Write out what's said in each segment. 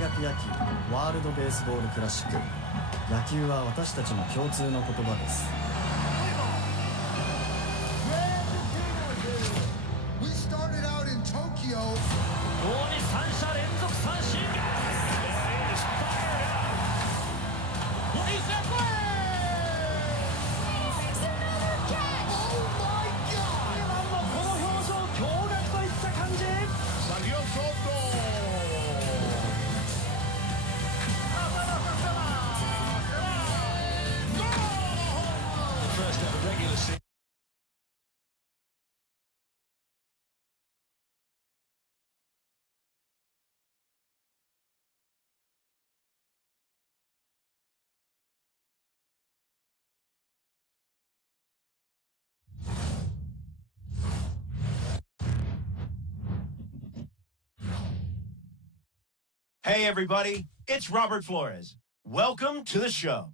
学野球ワールドベースボールクラシック。野球は私たちの共通の言葉です。大に3者連続三振。Hey, everybody, it's Robert Flores. Welcome to the show.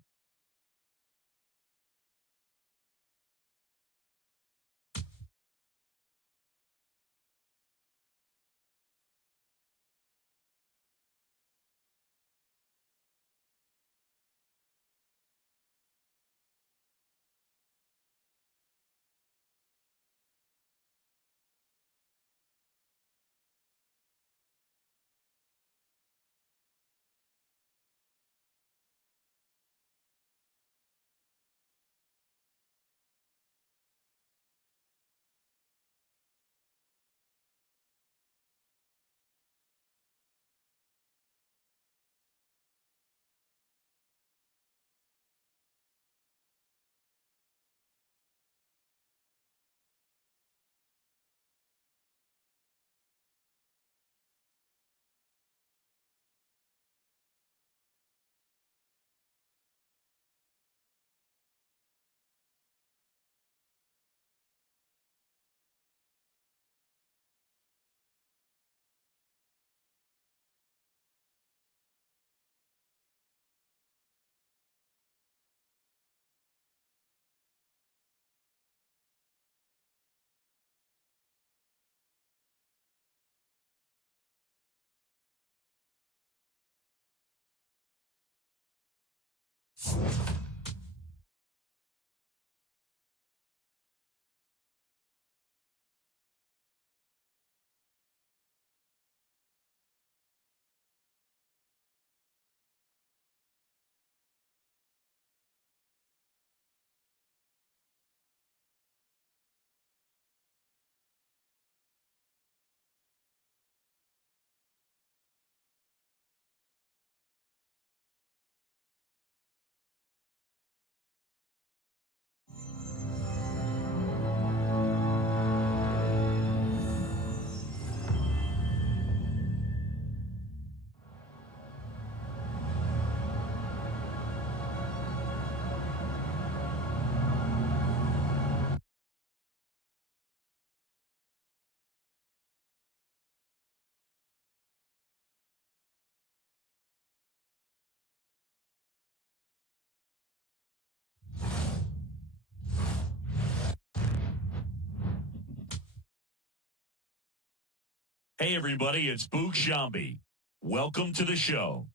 Hey, everybody, it's Boog Sciambi. Welcome to the show.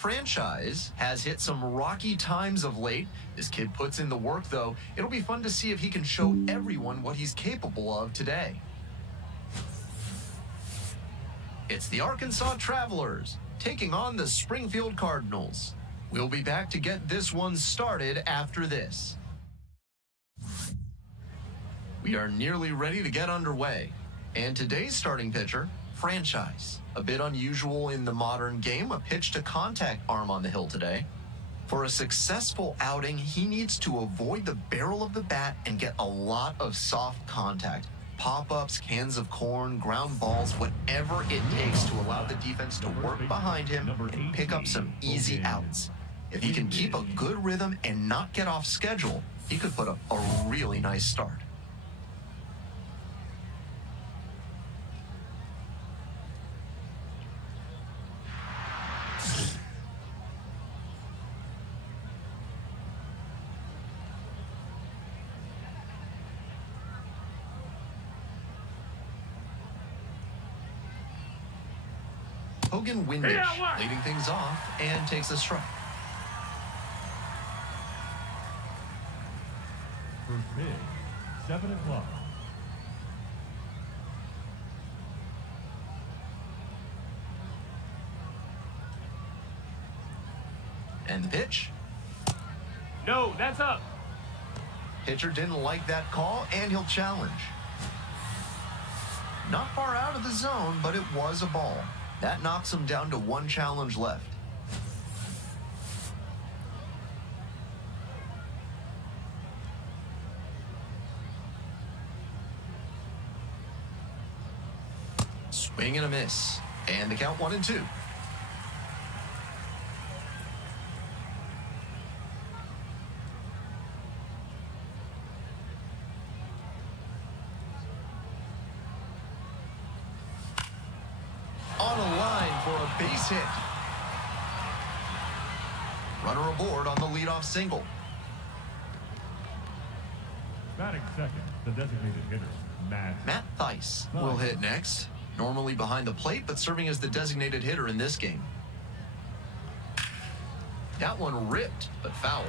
Franchise has hit some rocky times of late. This kid puts in the work, though. It'll be fun to see if he can show everyone what he's capable of today. It's the Arkansas Travelers taking on the Springfield Cardinals. We'll be back to get this one started after this. We are nearly ready to get underway. And today's starting pitcher, Franchise. A bit unusual in the modern game, a pitch-to-contact arm on the hill today. For a successful outing, he needs to avoid the barrel of the bat and get a lot of soft contact. Pop-ups, cans of corn, ground balls, whatever it takes to allow the defense to work behind him and pick up some easy outs. If he can keep a good rhythm and not get off schedule, he could put up a really nice start. Hogan Windage leading things off and takes a strike. First pitch, 7 o'clock. And the pitch. No, that's up. Pitcher didn't like that call, and he'll challenge. Not far out of the zone, but it was a ball. That knocks him down to one challenge left. Swing and a miss. And the count 1-2. On a line for a base hit. Runner aboard on the leadoff single. Batting second, the designated hitter, Matt Thaiss will hit next. Normally behind the plate, but serving as the designated hitter in this game. That one ripped, but foul.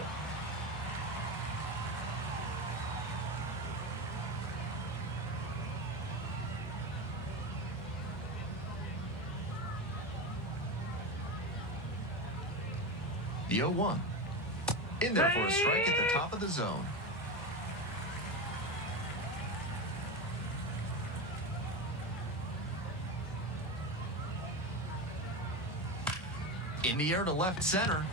The 0-1. In there for a strike at the top of the zone. In the air to left center.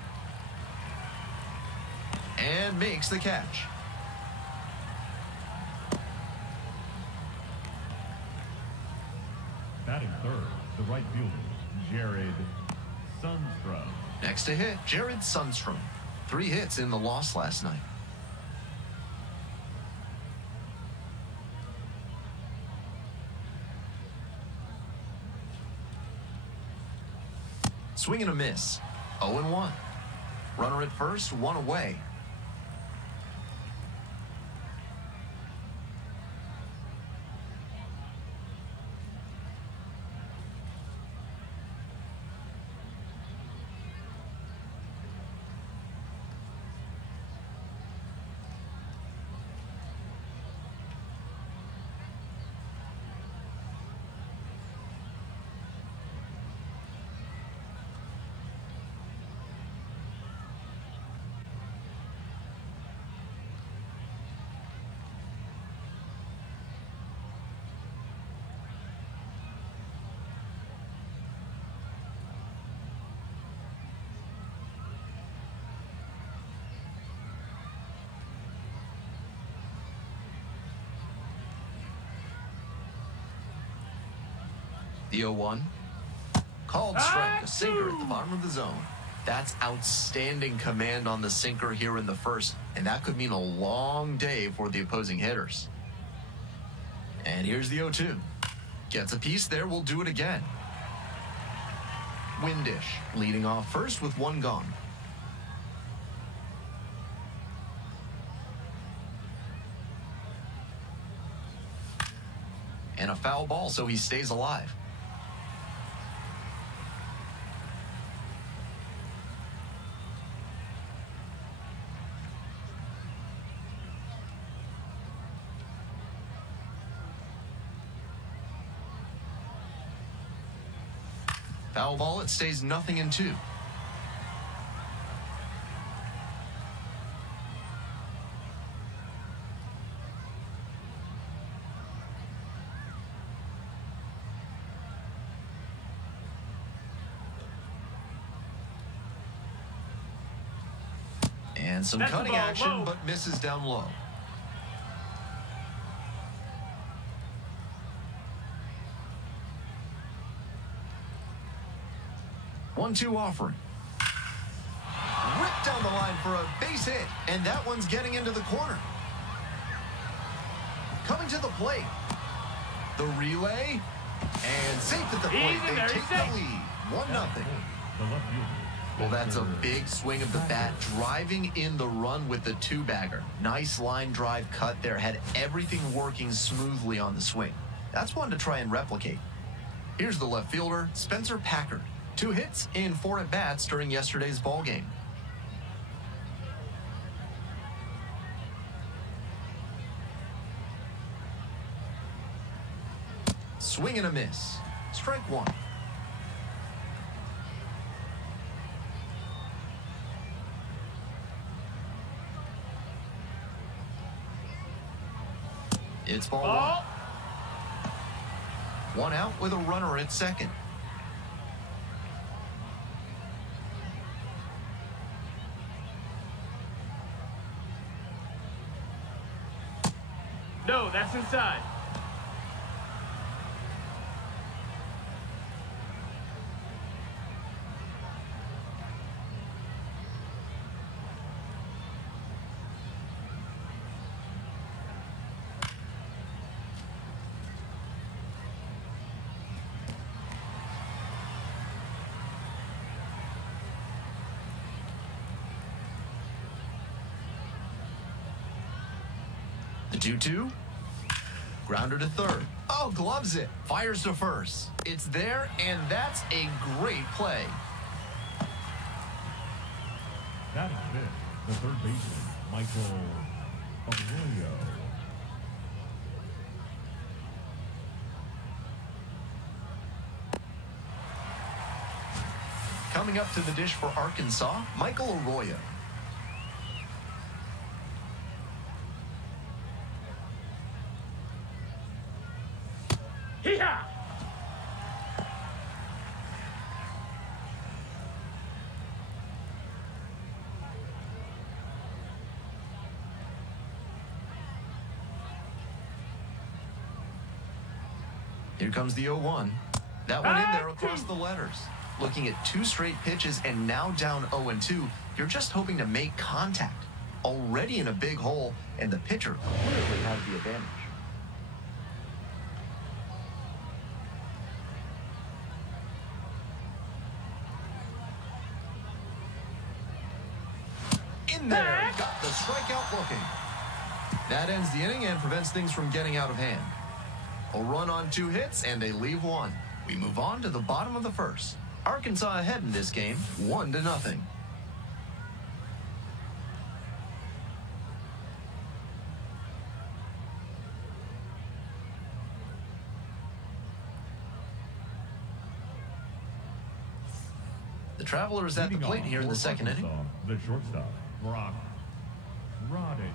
And makes the catch. batting third, the right fielder, Jared Sundstrom. Next to hit, Jared Sundstrom. 3 hits in the loss last night. Swing and a miss. 0-1. Runner at first, 1 away. The 0-1. Called strike, a sinker at the bottom of the zone. That's outstanding command on the sinker here in the first, and that could mean a long day for the opposing hitters. And here's the 0-2. Gets a piece there, we'll do it again. Windish leading off first with 1 gone. And a foul ball, so he stays alive. Foul ball, it stays 0-2. And some That's the cutting ball, action, low. but misses down low. One-two offering. Ripped down the line for a base hit, and that one's getting into the corner. Coming to the plate. The relay, and safe at the plate. Easy They there, he's take the safe. lead. 1-0. The left fielder. Well, that's a big swing of the bat, driving in the run with the 2-bagger. Nice line drive cut there, had everything working smoothly on the swing. That's one to try and replicate. Here's the left fielder, Spencer Packard. 2 hits in 4 at-bats during yesterday's ball game. Swing and a miss. Strike 1. It's ball 1. 1 out with a runner at second. No, that's inside. The 2-2. Grounder to third. Oh, gloves it. Fires to first. It's there, and that's a great play. That is it. The third baseman, Michael Arroyo. Coming up to the dish for Arkansas, Michael Arroyo. Hee-haw! Here comes the 0-1. That one in there across the letters. Looking at 2 straight pitches and now down 0-2, you're just hoping to make contact. Already in a big hole, and the pitcher clearly has the advantage. In there, got the strikeout looking. That ends the inning and prevents things from getting out of hand. A run on 2 hits, and they leave 1. We move on to the bottom of the first. Arkansas ahead in this game, 1-0. The Travelers at the plate here in the second inning. The shortstop, Brock Rodden.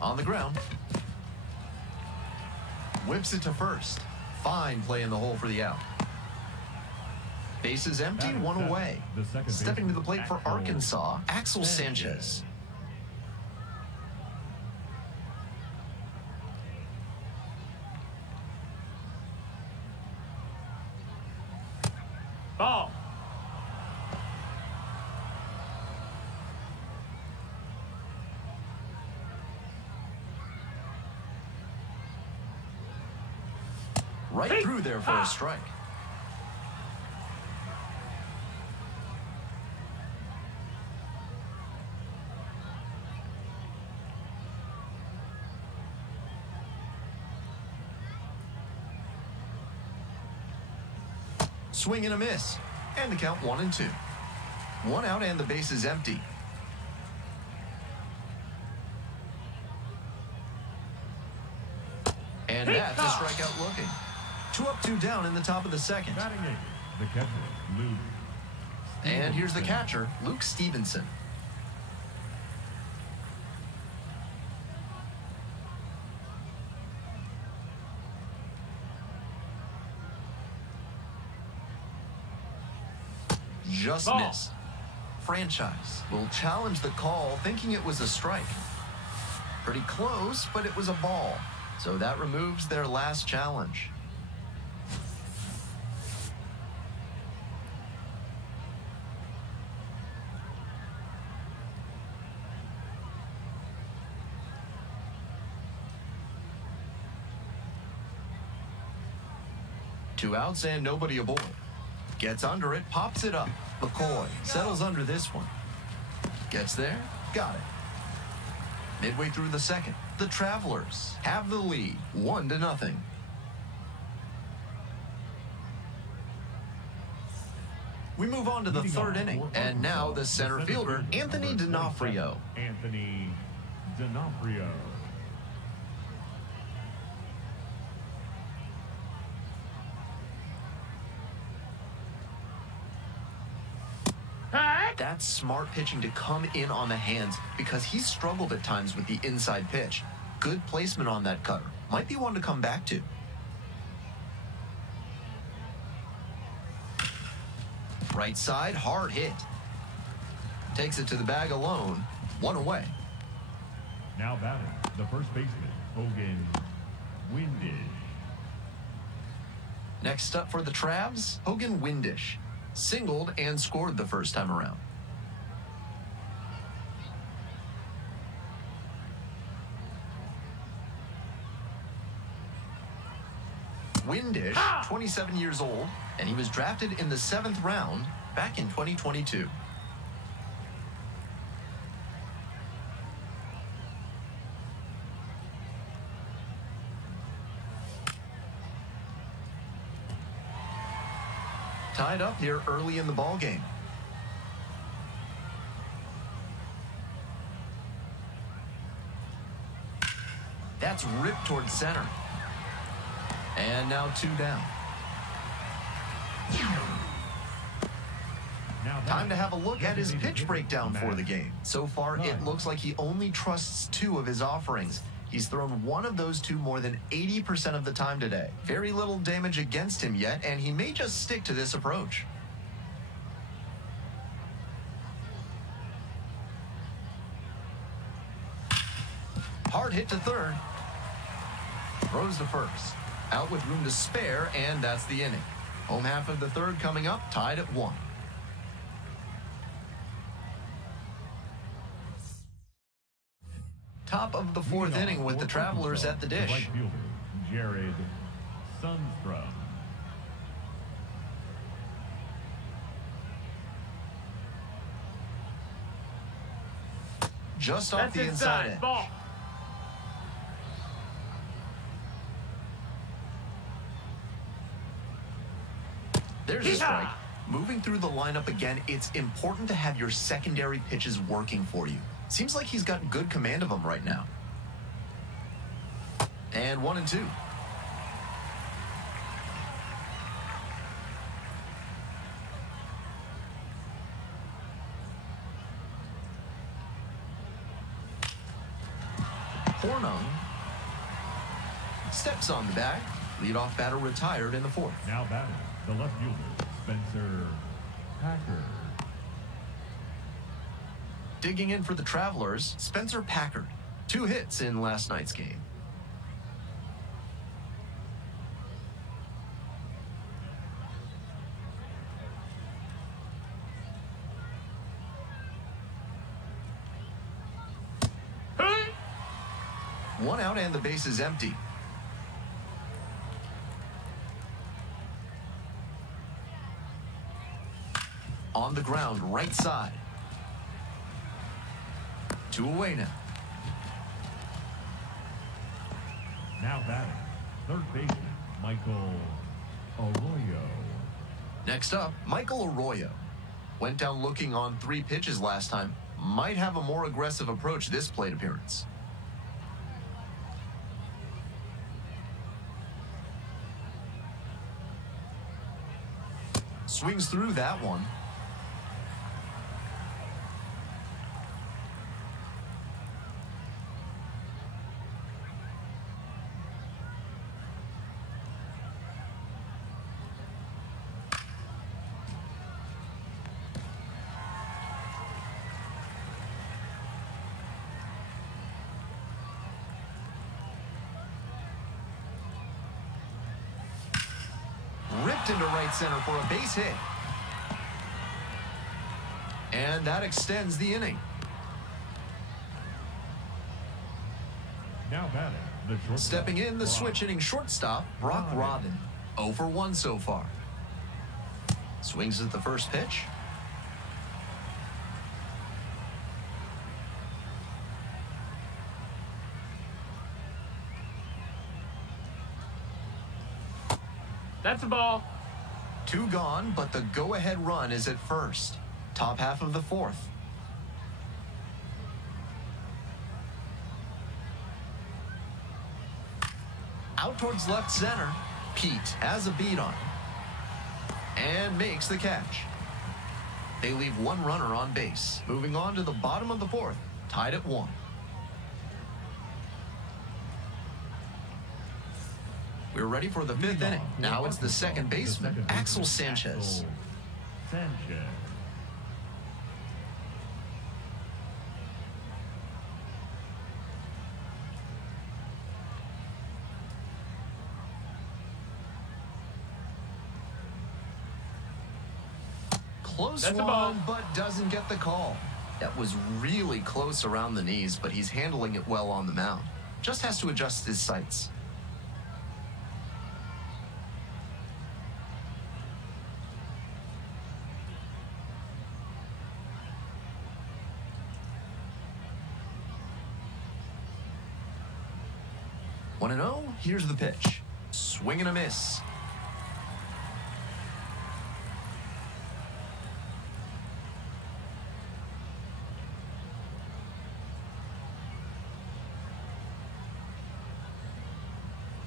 On the ground. Whips it to first. Fine play in the hole for the out. Bases empty, 1 away. Stepping to the plate for Arkansas, Axel Sanchez. Ball. Right through there for a strike. Swing and a miss. And the count 1-2. 1 out and the base is empty. And that's a strikeout looking. 2 up, 2 down in the top of the second. Batting eighth, the catcher, Luke. And here's the catcher, Luke Stevenson. Just Ball. missed. Franchise will challenge the call, thinking it was a strike. Pretty close, but it was a ball. So that removes their last challenge. Two outs and nobody aboard. Gets under it, pops it up. McCoy settles under this one. Gets there, got it. Midway through the second, the Travelers have the lead, 1-0. We move on to the third inning, and now the center fielder, Anthony D'Onofrio. Anthony D'Onofrio. That's smart pitching to come in on the hands because he's struggled at times with the inside pitch. Good placement on that cutter. Might be one to come back to. Right side, hard hit. Takes it to the bag alone. 1 away. Now batting, the first baseman, Hogan Windish. Next up for the Travs, Hogan Windish. Singled and scored the first time around. Windish, 27 years old, and he was drafted in the 7th round back in 2022. Tied up here early in the ball game. That's ripped towards center. And now 2 down. Now Time to have a look at his pitch breakdown for the game. So far, it looks like he only trusts 2 of his offerings. He's thrown one of those 2 more than 80% of the time today. Very little damage against him yet, and he may just stick to this approach. Hard hit to third. Throws to first. Out with room to spare, and that's the inning. Home half of the third coming up, tied at 1. Top of the 4th inning with the Travelers at the dish. Right fielder, Jared Sundstrom. Just off That's the inside inside. edge. Ball. There's a strike. Moving through the lineup again, it's important to have your secondary pitches working for you. Seems like he's got good command of them right now. And 1 and 2. Hornung steps on the bag. Leadoff batter retired in the 4th. Now batting, the left fielder, Spencer Packard. Digging in for the Travelers, Spencer Packard. 2 hits in last night's game. One out and the base is empty. On the ground, right side. 2 away now. Now batting, third baseman, Michael Arroyo. Next up, Michael Arroyo. Went down looking on 3 pitches last time. Might have a more aggressive approach this plate appearance. Swings through that one. Ripped into right center for a base hit. And that extends the inning. Now batting, the shortstop. Stepping in, the Brock switch hitting shortstop, Brock Robin. 0 for 1 so far. Swings at the first pitch. That's a ball. 2 gone, but the go-ahead run is at first. Top half of the 4th. Out towards left center. Pete has a beat on him. And makes the catch. They leave 1 runner on base. Moving on to the bottom of the 4th. Tied at 1. We're ready for the 5th inning. Now it's the second baseman, Axel Sanchez. Sanchez. close That's a one, ball. but doesn't get the call. That was really close around the knees, but he's handling it well on the mound. Just has to adjust his sights. One and oh, here's the pitch. Swing and a miss.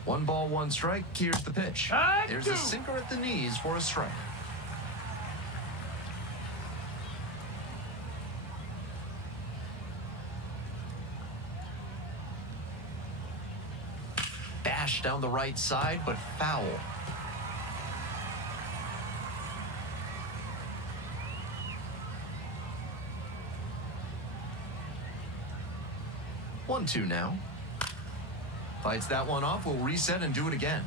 One ball, one strike. Here's the pitch. There's a sinker at the knees for a strike. Bash down the right side, but foul. One, two now. Fights that one off, will reset and do it again.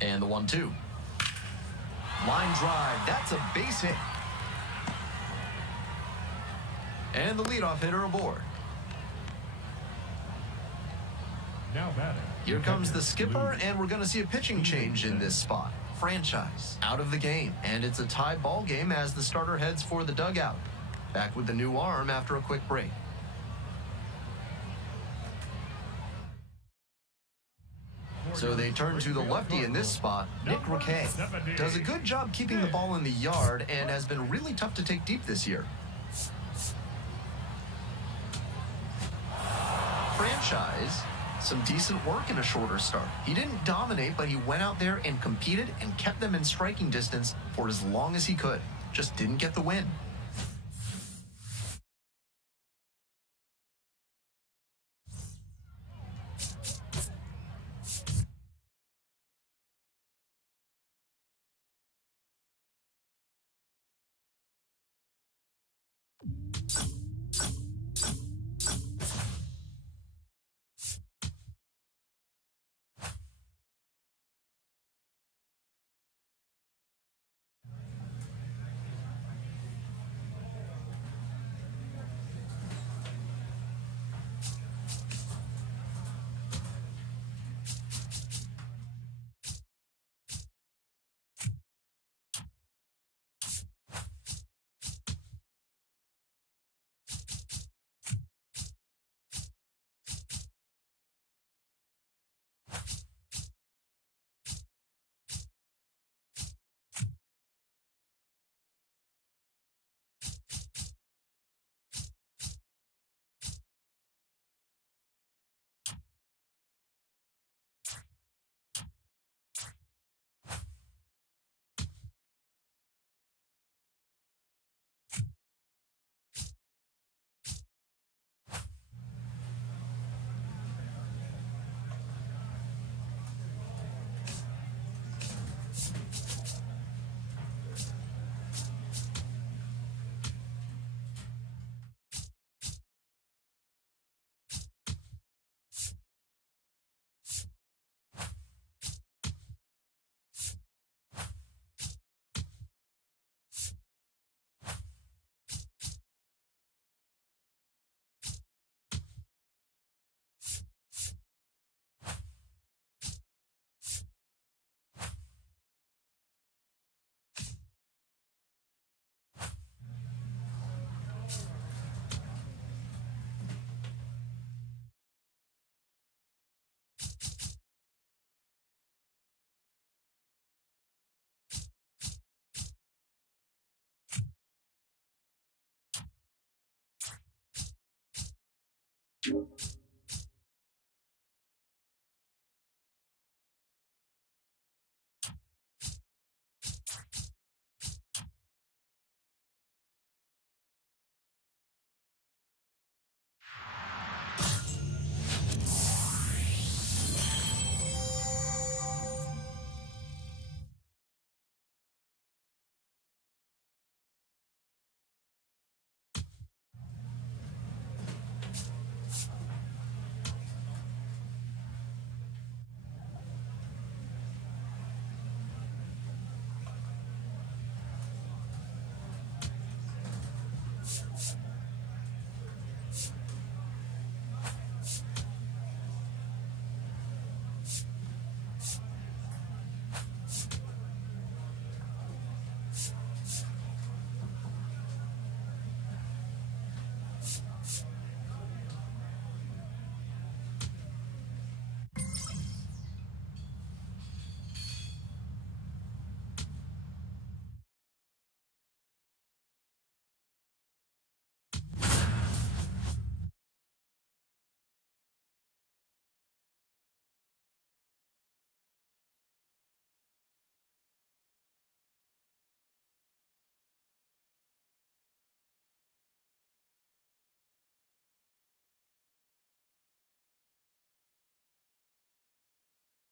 And the 1-2. Line drive, that's a base hit. And the leadoff hitter aboard. Now batting. Here comes the skipper, and we're going to see a pitching change in this spot. Franchise out of the game, and it's a tie ball game as the starter heads for the dugout. Back with the new arm after a quick break. So they turn to the lefty in this spot, Nick Raquet. Does a good job keeping the ball in the yard and has been really tough to take deep this year. Franchise, some decent work in a shorter start. He didn't dominate, but he went out there and competed and kept them in striking distance for as long as he could. Just didn't get the win.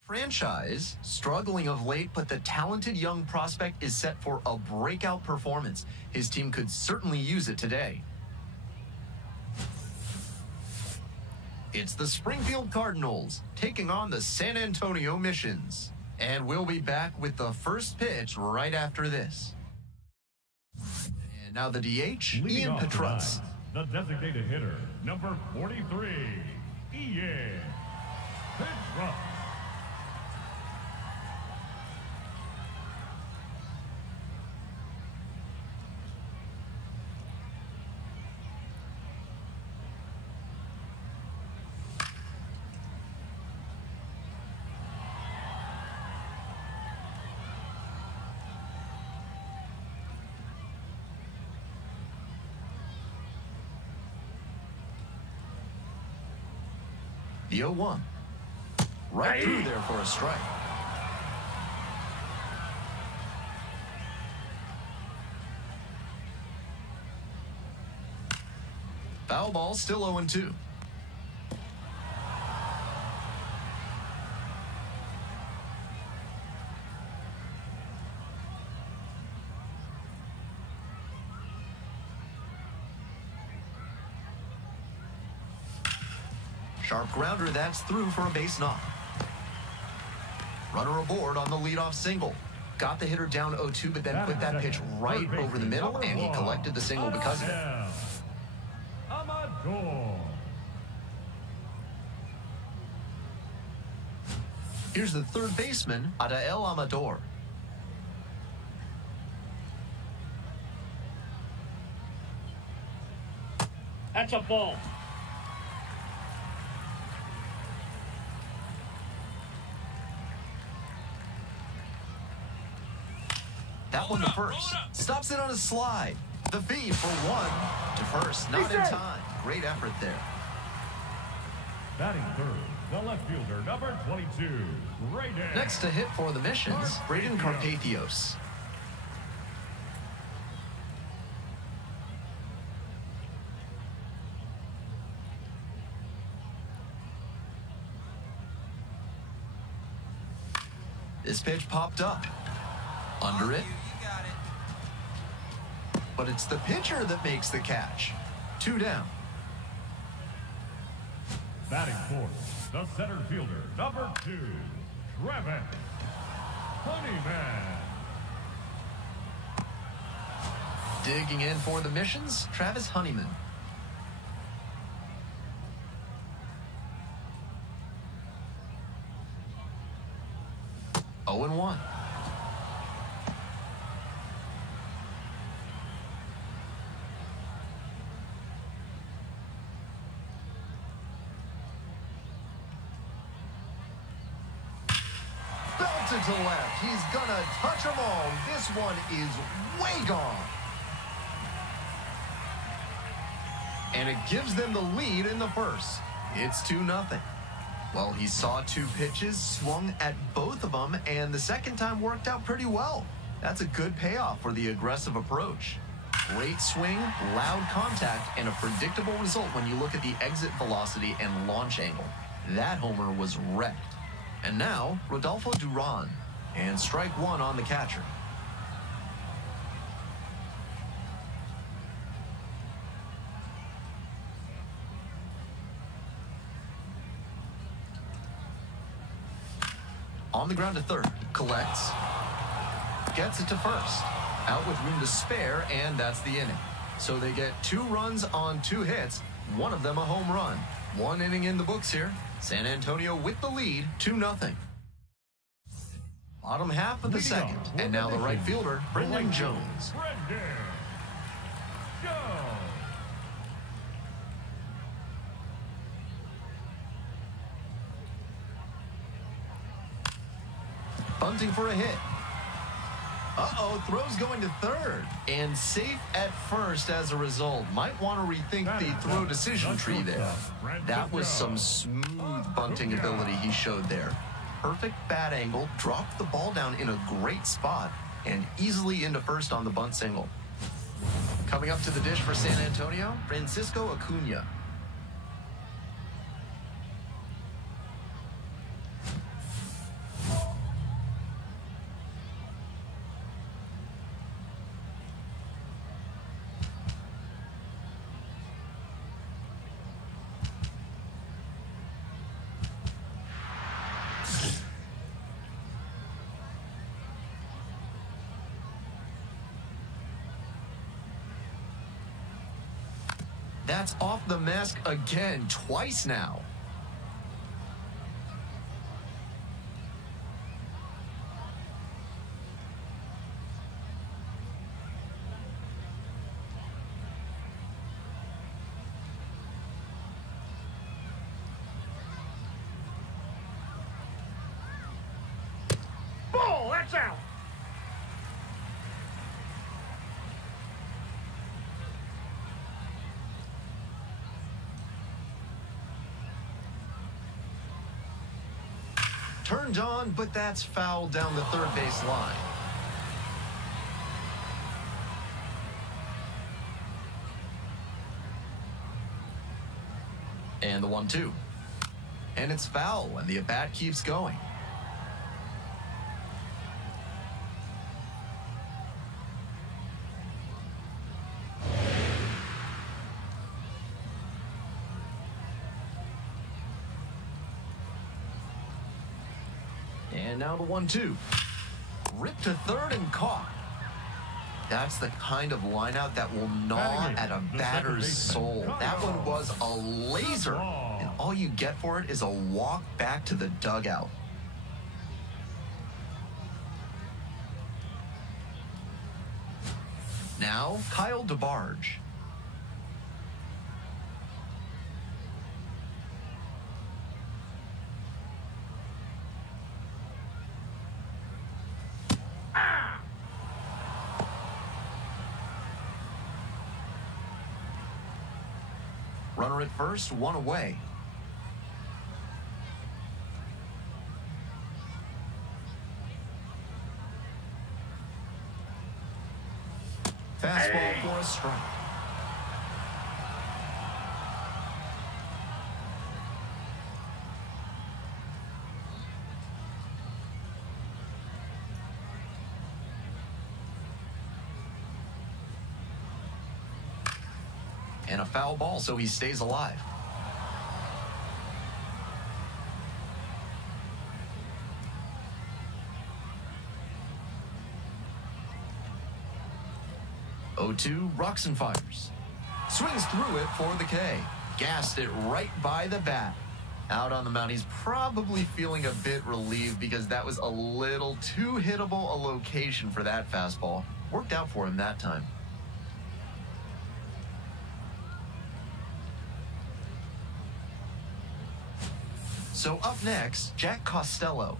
Franchise, struggling of late, but the talented young prospect is set for a breakout performance. His team could certainly use it today. It's the Springfield Cardinals taking on the San Antonio Missions. And we'll be back with the first pitch right after this. And now the DH, Leading Ian off Petrutz. tonight, the designated hitter, number 43, Ian Petrutz. The 0-1. Right through there for a strike. Foul ball, still 0-2. Sharp grounder, that's through for a base knock. Runner aboard on the leadoff single. Got the hitter down 0-2, but then put that pitch right over the middle, and he collected the single because of it. Amador. Here's the third baseman, Adael Amador. That's a ball. That one to first. Stops it on a slide. The feed for one to first. Not in time. Great effort there. Batting third, the left fielder, number 22, Raiden. Next to hit for the Missions, Braden Carpathios. This pitch popped up. Under it. But it's the pitcher that makes the catch. 2 down. Batting fourth, the center fielder, number 2, Travis Honeyman. Digging in for the Missions, Travis Honeyman. Oh and 1. Belted to left. He's gonna touch them all. This one is way gone. And it gives them the lead in the first. It's 2-0. Well, he saw 2 pitches, swung at both of them, and the second time worked out pretty well. That's a good payoff for the aggressive approach. Great swing, loud contact, and a predictable result when you look at the exit velocity and launch angle. That homer was wrecked. And now, Rodolfo Duran, and strike 1 on the catcher. On the ground to third, collects, gets it to first. Out with room to spare, and that's the inning. So they get 2 runs on 2 hits, one of them a home run. 1 inning in the books here. San Antonio with the lead, 2-0. Bottom half of the second, and now the right fielder, Brendan Jones. Brendan Jones. Bunting for a hit. Uh-oh, throw's going to third. And safe at first as a result. Might want to rethink the throw decision tree there. That was some smooth bunting ability he showed there. Perfect bat angle, dropped the ball down in a great spot, and easily into first on the bunt single. Coming up to the dish for San Antonio, Francisco Acuna. That's off the mask again, twice now. Ball, that's out. Turned on, but that's foul down the third base line. And the 1-2. And it's foul, and the at-bat keeps going. And now the 1-2. Ripped to third and caught. That's the kind of lineout that will gnaw at a batter's soul. That one was a laser. And all you get for it is a walk back to the dugout. Now, Kyle DeBarge. Runner at first, one away. Fastball for a strike. And a foul ball, so he stays alive. O2 rocks and fires. Swings through it for the K. Gassed it right by the bat. Out on the mound, he's probably feeling a bit relieved because that was a little too hittable a location for that fastball. Worked out for him that time. So up next, Jack Costello.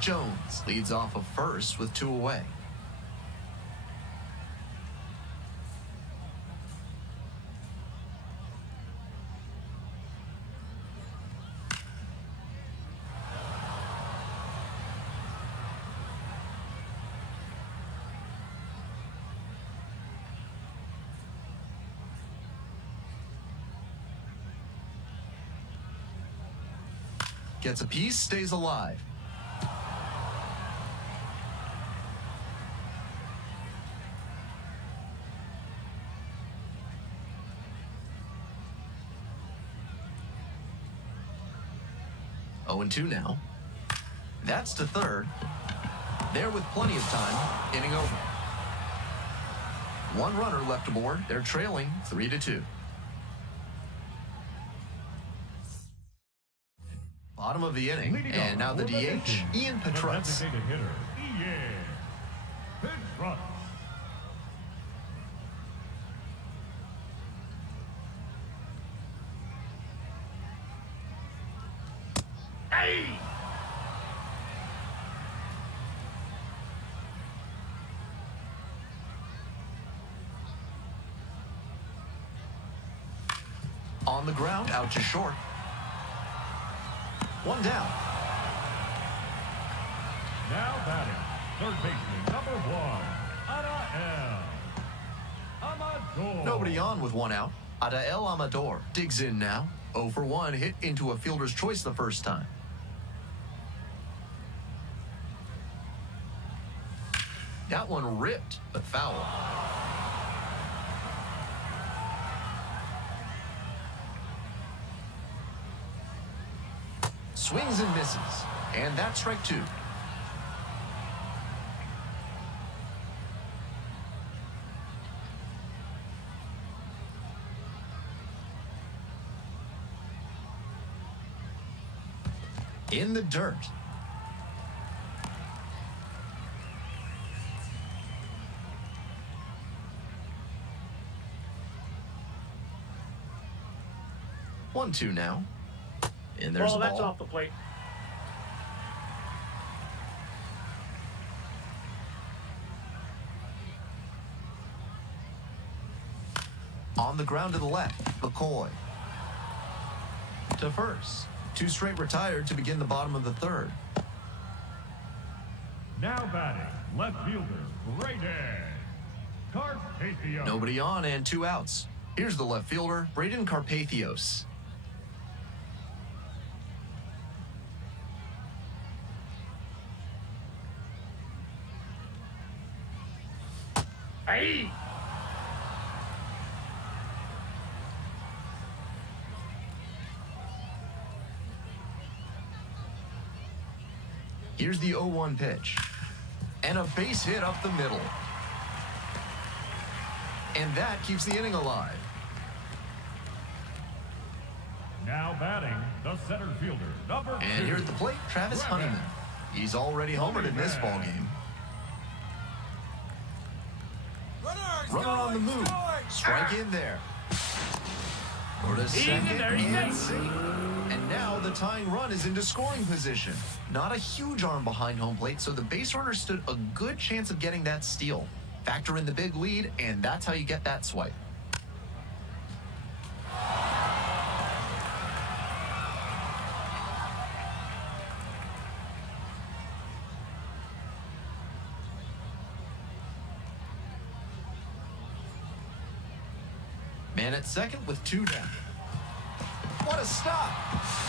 Jones leads off of first with two away. Gets a piece, stays alive. Oh, and 2 now. That's to third. There with plenty of time, inning over. One runner left aboard. They're trailing 3-2. Bottom of the inning, and now the DH, Ian Patrutz. Designated hitter, Ian Patrutz. Hey! On the ground, out to short. One down. Now batting, Third baseman, number 1, Adael Amador. Nobody on with one out. Adael Amador digs in now. 0 for 1, hit into a fielder's choice the first time. That one ripped, but foul. Swings and misses. And that's strike 2. In the dirt. 1-2 now. And there's Well, the that's ball. off the plate. On the ground to the left, McCoy. To first. 2 straight retired to begin the bottom of the third. Now batting, left fielder, Braden Carpathia. Nobody on and 2 outs. Here's the left fielder, Braden Carpathios. Hey! Here's the 0-1 pitch. And a base hit up the middle. And that keeps the inning alive. Now batting, the center fielder, number 2. And here at the plate, Travis Honeyman. He's already homered in this ball game. Runner on the move. Strike in there. Or to second there, he's and safe. safe. And now the tying run is into scoring position. Not a huge arm behind home plate, so the base runner stood a good chance of getting that steal. Factor in the big lead, and that's how you get that swipe. Man at second with 2 down. What a stop!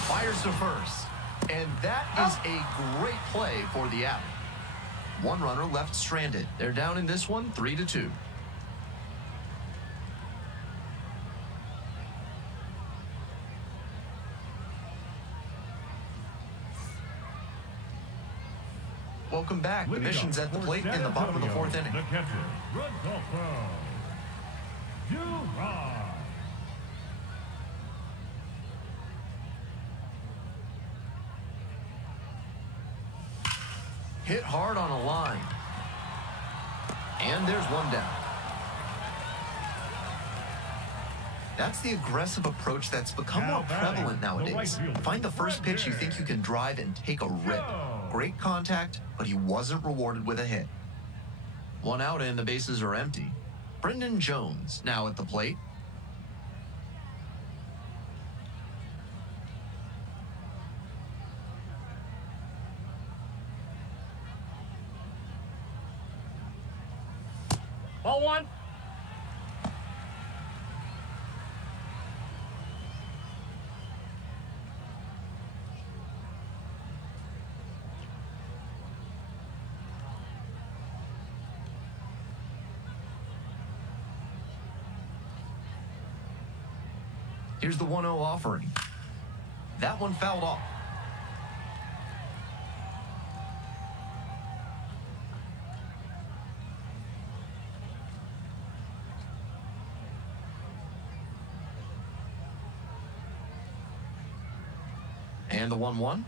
Fires to first. And that is a great play for the out. 1 runner left stranded. They're down in this one, 3-2. Welcome back. The Leading mission's off at the for plate in San the bottom of the Antonio, 4th inning. The catcher, Rodolfo Duran. Hit hard on a line. And there's 1 down. That's the aggressive approach that's become Now more prevalent batting, the right nowadays. fielder, Find the first pitch you Fred think you can drive and take a rip. Go. Great contact, but he wasn't rewarded with a hit. 1 out and the bases are empty. Brendan Jones now at the plate. Ball 1. Here's the 1-0 offering. That one fouled off. And the 1-1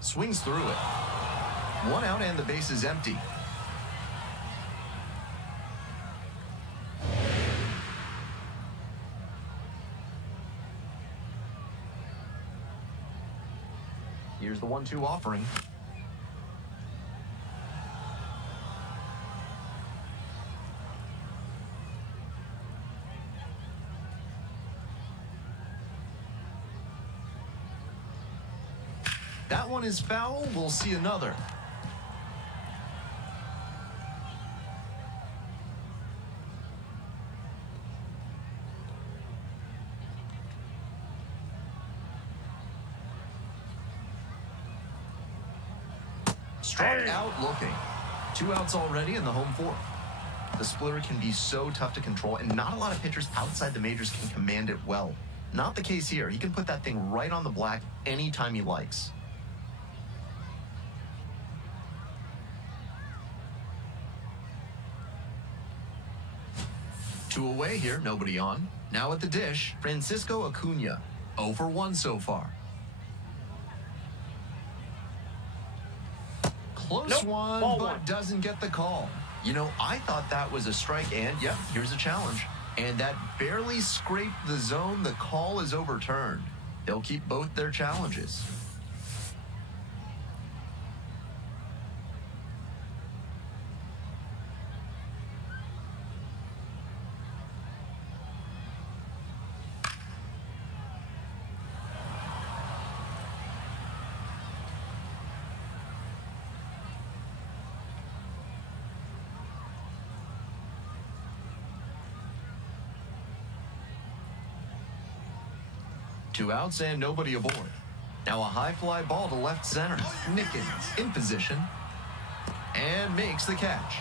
swings through it. 1 out and the base is empty. Here's the 1-2 offering. That one is foul. We'll see another. Struck out looking. 2 outs already in the home fourth. The splitter can be so tough to control, and not a lot of pitchers outside the majors can command it well. Not the case here. He can put that thing right on the black anytime he likes. Two away here, nobody on. Now at the dish, Francisco Acuna. 0 for 1 so far. Close Nope, one, ball but one. doesn't get the call. You know, I thought that was a strike, and yep, here's a challenge. And that barely scraped the zone. The call is overturned. They'll keep both their challenges. Two outs and nobody aboard. Now a high fly ball to left center. Nickens in position and makes the catch.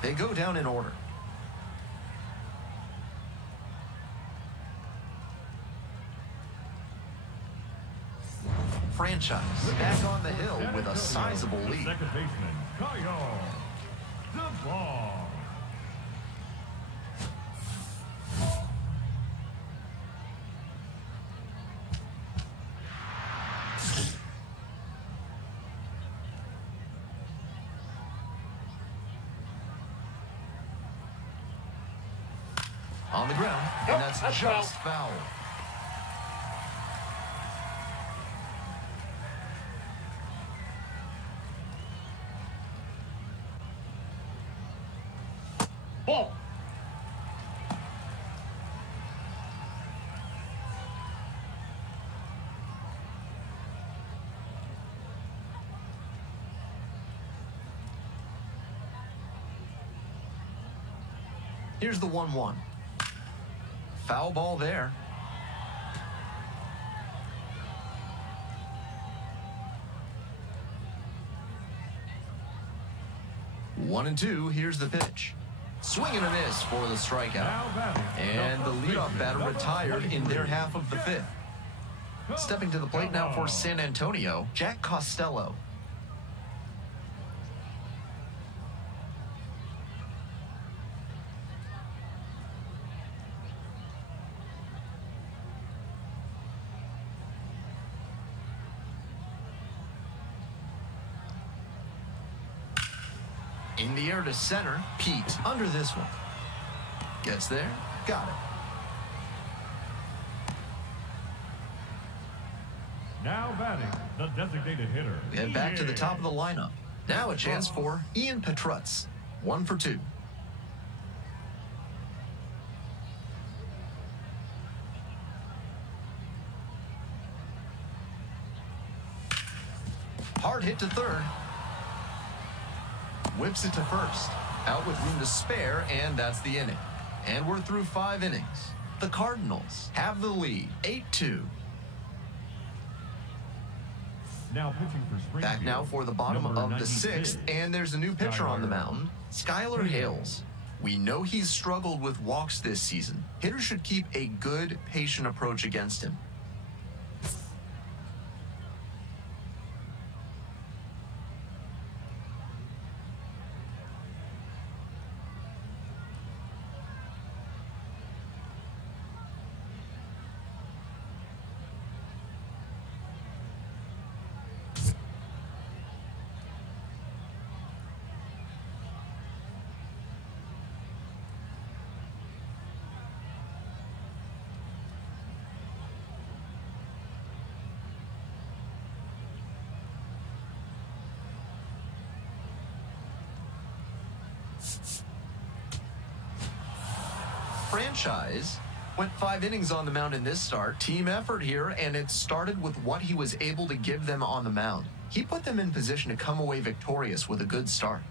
They go down in order. Franchise back on the hill with a sizable The lead. second baseman, Kyle DeBar. On the ground, Nope, and that's that's just foul. Ball. Here's the 1-1. Foul ball there. One and two, here's the pitch. Swing and a miss for the strikeout. Now batting, And the first leadoff baseman, batter number retired in their 23. half of the fifth. Stepping to the plate now for San Antonio, Jack Costello. In the air to center, Pete under this one. Gets there, got it. Now batting, the designated hitter. We head back to the top of the lineup. Now a chance for Ian Petrutz. 1 for 2. Hard hit to third. Whips it to first. Out with room to spare, and that's the inning. And we're through 5 innings. The Cardinals have the lead, 8-2. Now pitching for Springfield. Back now for the bottom number of the 96, 6th, and there's a new pitcher on the mound, Skylar Hales. We know he's struggled with walks this season. Hitters should keep a good, patient approach against him. Franchise went 5 innings on the mound in this start. Team effort here, and it started with what he was able to give them on the mound. He put them in position to come away victorious with a good start.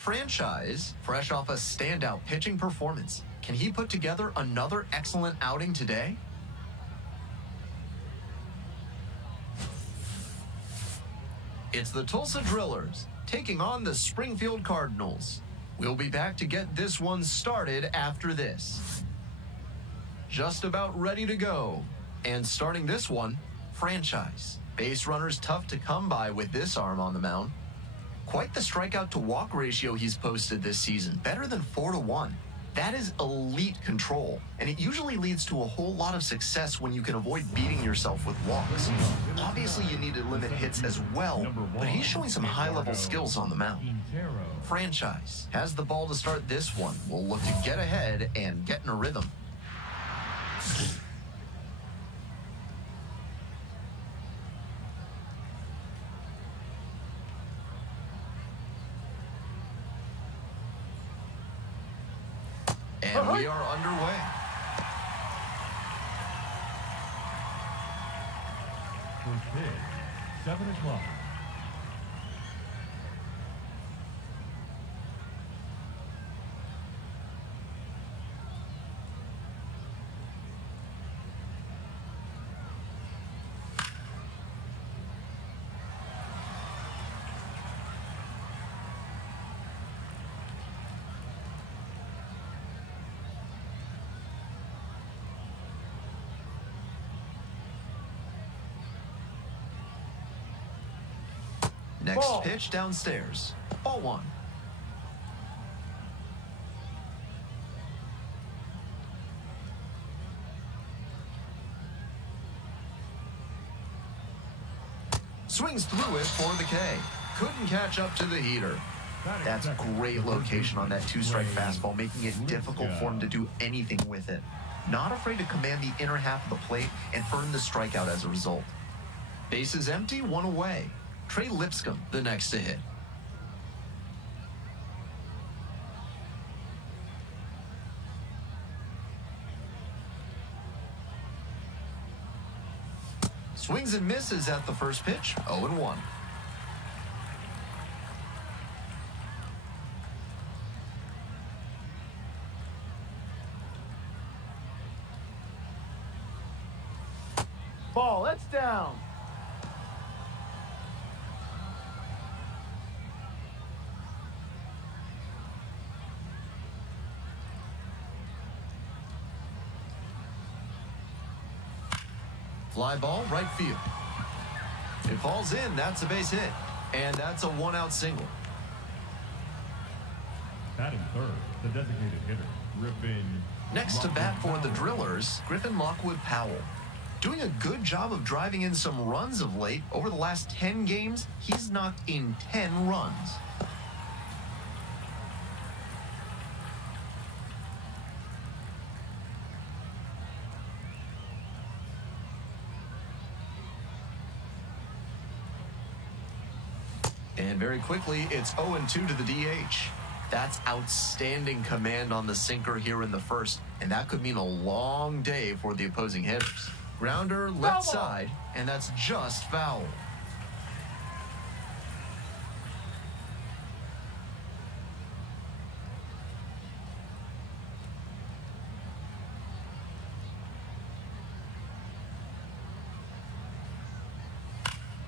Franchise, fresh off a standout pitching performance. Can he put together another excellent outing today? It's the Tulsa Drillers taking on the Springfield Cardinals. We'll be back to get this one started after this. Just about ready to go. And starting this one, Franchise. Base runner's tough to come by with this arm on the mound. Quite the strikeout to walk ratio he's posted this season, better than 4-1. That is elite control, and it usually leads to a whole lot of success when you can avoid beating yourself with walks. Obviously, you need to limit hits as well, but he's showing some high-level skills on the mound. Franchise has the ball to start this one. We'll look to get ahead and get in a rhythm. And we are underway. First pitch, 7 o'clock. Next Ball. pitch downstairs. Ball 1. Swings through it for the K. Couldn't catch up to the heater. That's great location on that two-strike fastball, making it difficult for him to do anything with it. Not afraid to command the inner half of the plate and earn the strikeout as a result. Bases empty, one away. Trey Lipscomb, the next to hit. Swings and misses at the first pitch, 0-1. Ball, that's down. Fly ball, right field. It falls in, that's a base hit. And that's a one-out single. Batting third, the designated hitter, Griffin. Next to bat for the Drillers, Griffin Lockwood Powell. Doing a good job of driving in some runs of late. Over the last 10 games, he's knocked in 10 runs. And very quickly, it's 0-2 to the DH. That's outstanding command on the sinker here in the first, and that could mean a long day for the opposing hitters. Grounder left side, and that's just foul.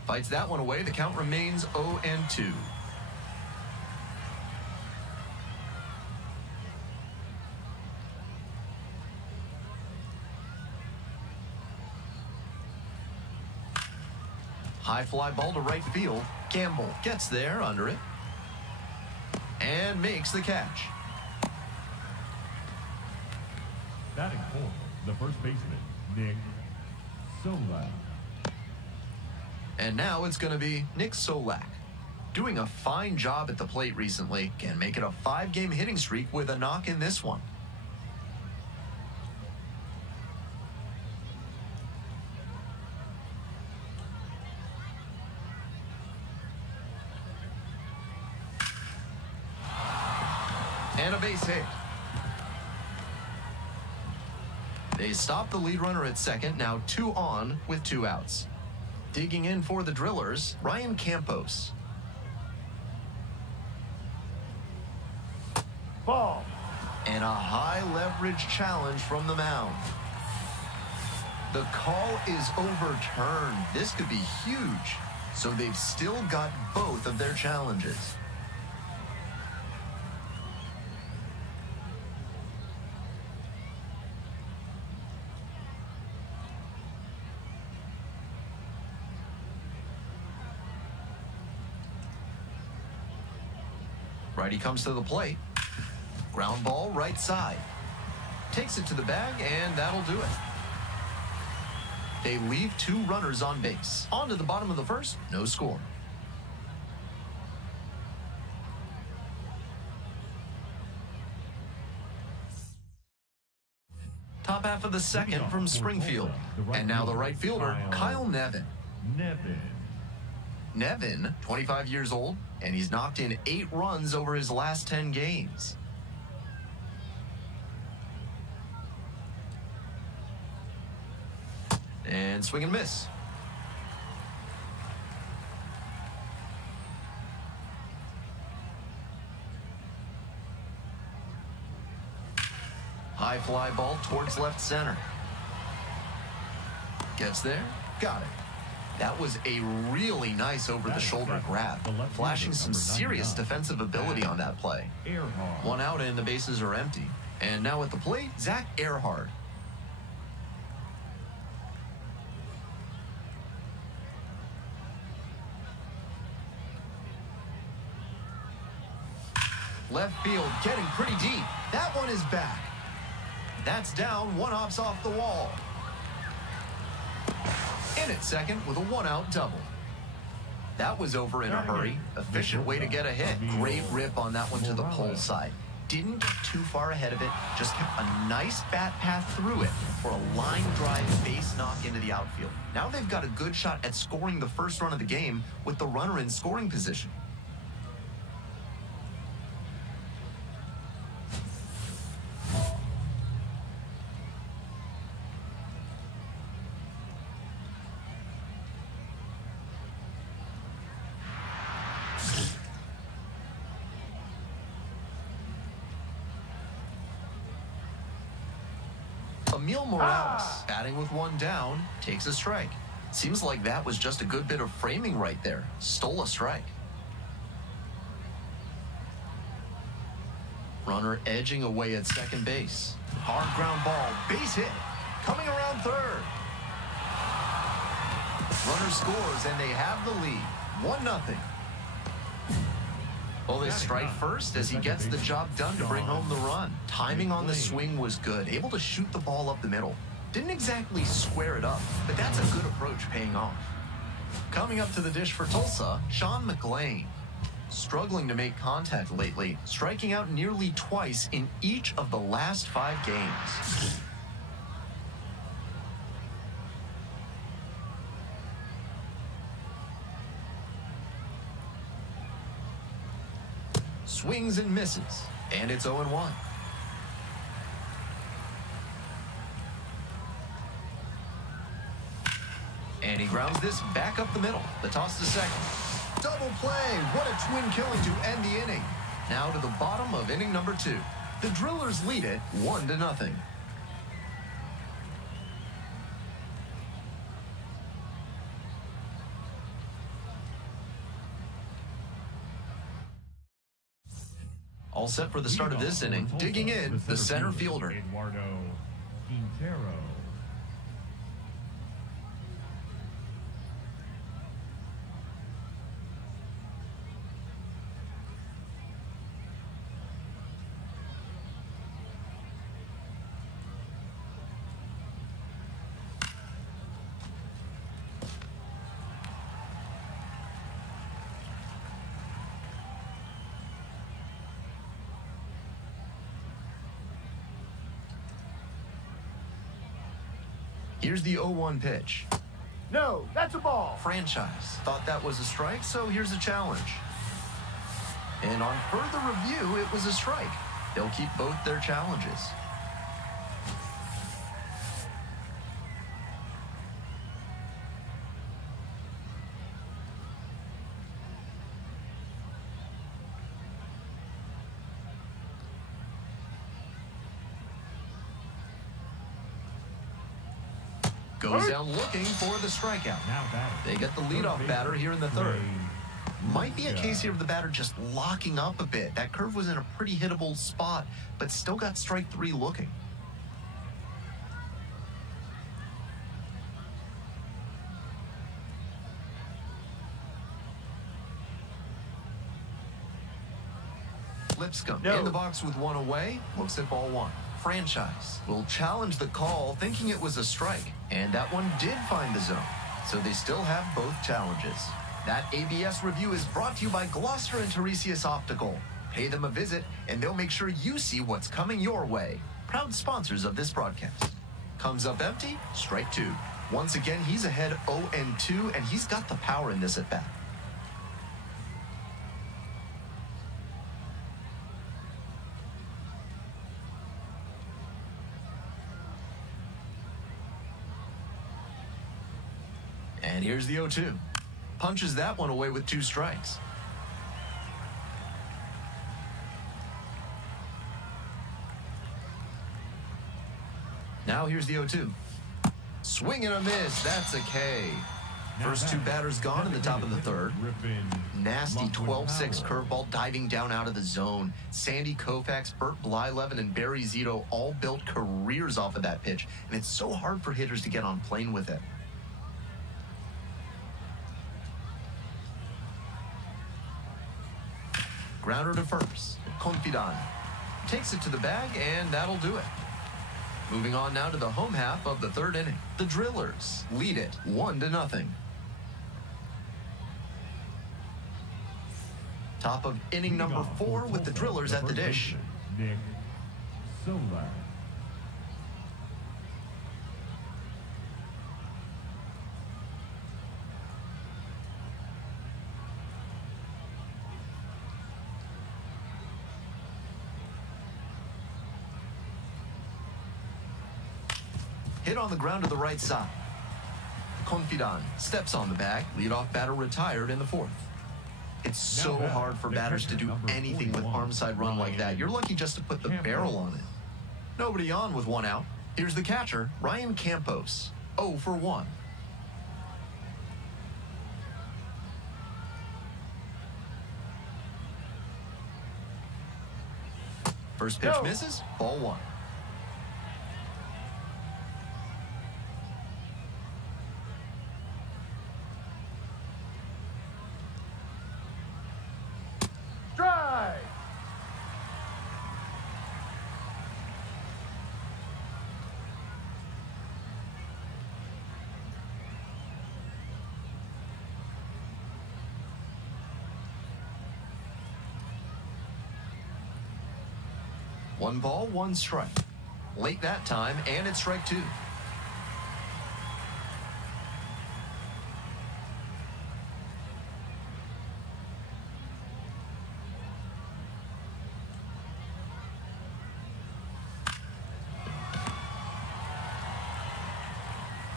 Fights that one away. The count remains 0-2. High fly ball to right field. Campbell gets there under it and makes the catch. Batting fourth, the first baseman, Nick Solak. And now it's going to be Nick Solak. Doing a fine job at the plate recently. Can make it a 5-game hitting streak with a knock in this one. And a base hit. They stop the lead runner at second, now 2 on with 2 outs. Digging in for the Drillers, Ryan Campos. Ball. And a high leverage challenge from the mound. The call is overturned. This could be huge. So they've still got both of their challenges. Righty comes to the plate. Ground ball right side. Takes it to the bag, and that'll do it. They leave 2 runners on base. On to the bottom of the first, no score. Top half of the second from Springfield. And now the right fielder, Kyle Nevin. Nevin, 25 years old, and he's knocked in 8 runs over his last 10 games. And swing and miss. High fly ball towards left center. Gets there, got it. That was a really nice over-the-shoulder grab, flashing some serious defensive ability on that play. 1 out and the bases are empty. And now at the plate, Zach Earhart. Left field getting pretty deep. That one is back. That's down, 1 hops off the wall. In at second with a 1-out double. That was over in a hurry. Efficient way to get a hit. Great rip on that one to the pole side. Didn't get too far ahead of it. Just kept a nice bat path through it for a line drive base knock into the outfield. Now they've got a good shot at scoring the first run of the game with the runner in scoring position. Emil Morales, batting with 1 down, takes a strike. Seems like that was just a good bit of framing right there. Stole a strike. Runner edging away at second base. Hard ground ball, base hit. Coming around third. Runner scores, and they have the lead. 1-0. Well, they strike first as he gets the job done to bring home the run. Timing on the swing was good. Able to shoot the ball up the middle. Didn't exactly square it up, but that's a good approach paying off. Coming up to the dish for Tulsa, Sean McLean. Struggling to make contact lately, striking out nearly twice in each of the last 5 games. Swings and misses, and it's 0-1. And he grounds this back up the middle. The toss to second. Double play. What a twin killing to end the inning. Now to the bottom of inning number 2. The Drillers lead it 1-0. All set for the start of this inning. Digging in, the center fielder. Eduardo Quintero. Here's the 0-1 pitch. No, that's a ball. Franchise. Thought that was a strike, so here's a challenge. And on further review, it was a strike. They'll keep both their challenges. Goes down looking for the strikeout. Now batting. They get the leadoff batter here in the third. Might be a case here of the batter just locking up a bit. That curve was in a pretty hittable spot, but still got strike three looking. Lipscomb No. in the box with one away, looks at ball one. Franchise will challenge the call, thinking it was a strike, and that one did find the zone. So they still have both challenges. That ABS review is brought to you by Gloucester and Tiresias Optical. Pay them a visit, and they'll make sure you see what's coming your way. Proud sponsors of this broadcast. Comes up empty, strike two. Once again, he's ahead 0-2, and he's got the power in this at-bat. And here's the 0-2. Punches that one away with 2 strikes. Now here's the 0-2. Swing and a miss. That's a K. First 2 batters gone in the top of the third. Nasty 12-6 curveball diving down out of the zone. Sandy Koufax, Bert Blyleven, and Barry Zito all built careers off of that pitch, and it's so hard for hitters to get on plane with it. Grounder to first. Confidant takes it to the bag, and that'll do it. Moving on now to the home half of the third inning. The Drillers lead it 1-0. Top of inning number 4 with the Drillers at the dish. Nick Solak. Hit on the ground to the right side. Confidant steps on the bag. Leadoff batter retired in the 4th. It's so hard for batters to do anything with arm side run like that. You're lucky just to put the barrel on it. Nobody on with 1 out. Here's the catcher, Ryan Campos. 0 for 1. First pitch No. misses. Ball 1. Strike. One ball, 1 strike. Late that time, and it's strike 2.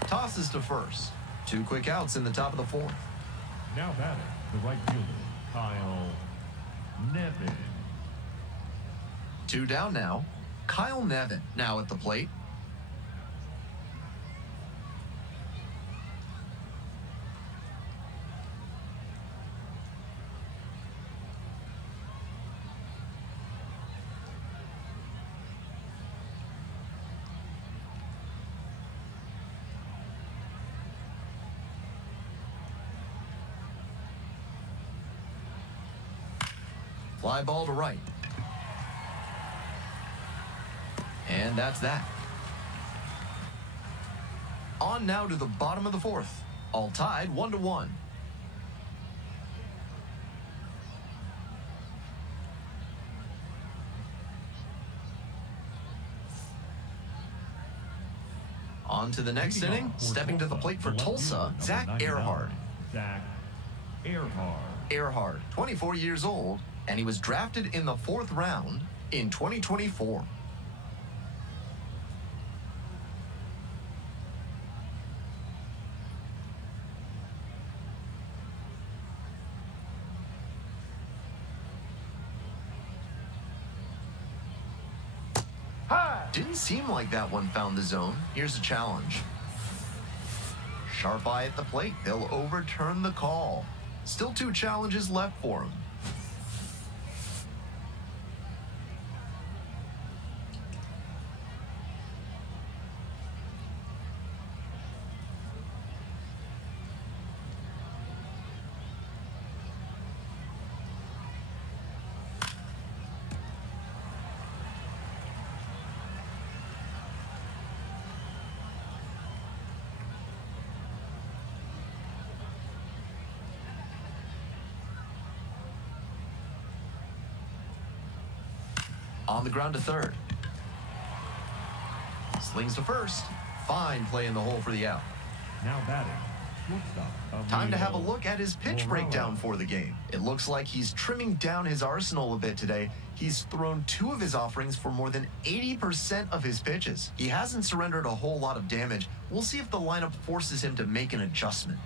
Tosses to first. 2 quick outs in the top of the 4th. Now batting, the right fielder, Kyle Nevin. 2 down now. Kyle Nevin now at the plate. Fly ball to right. And that's that. On now to the bottom of the 4th. All tied 1-1. On to the next inning. Stepping to the plate for Tulsa, Zach Earhart. Zach Earhart. Earhart, 24 years old, and he was drafted in the 4th round in 2024. High. Didn't seem like that one found the zone. Here's a challenge. Sharp eye at the plate. They'll overturn the call. Still 2 challenges left for him. On the ground to third. Slings to first. Fine play in the hole for the out. Now batting. Shortstop. Time to have a Emilio look at his pitch Morales. breakdown for the game. It looks like he's trimming down his arsenal a bit today. He's thrown 2 of his offerings for more than 80% of his pitches. He hasn't surrendered a whole lot of damage. We'll see if the lineup forces him to make an adjustment.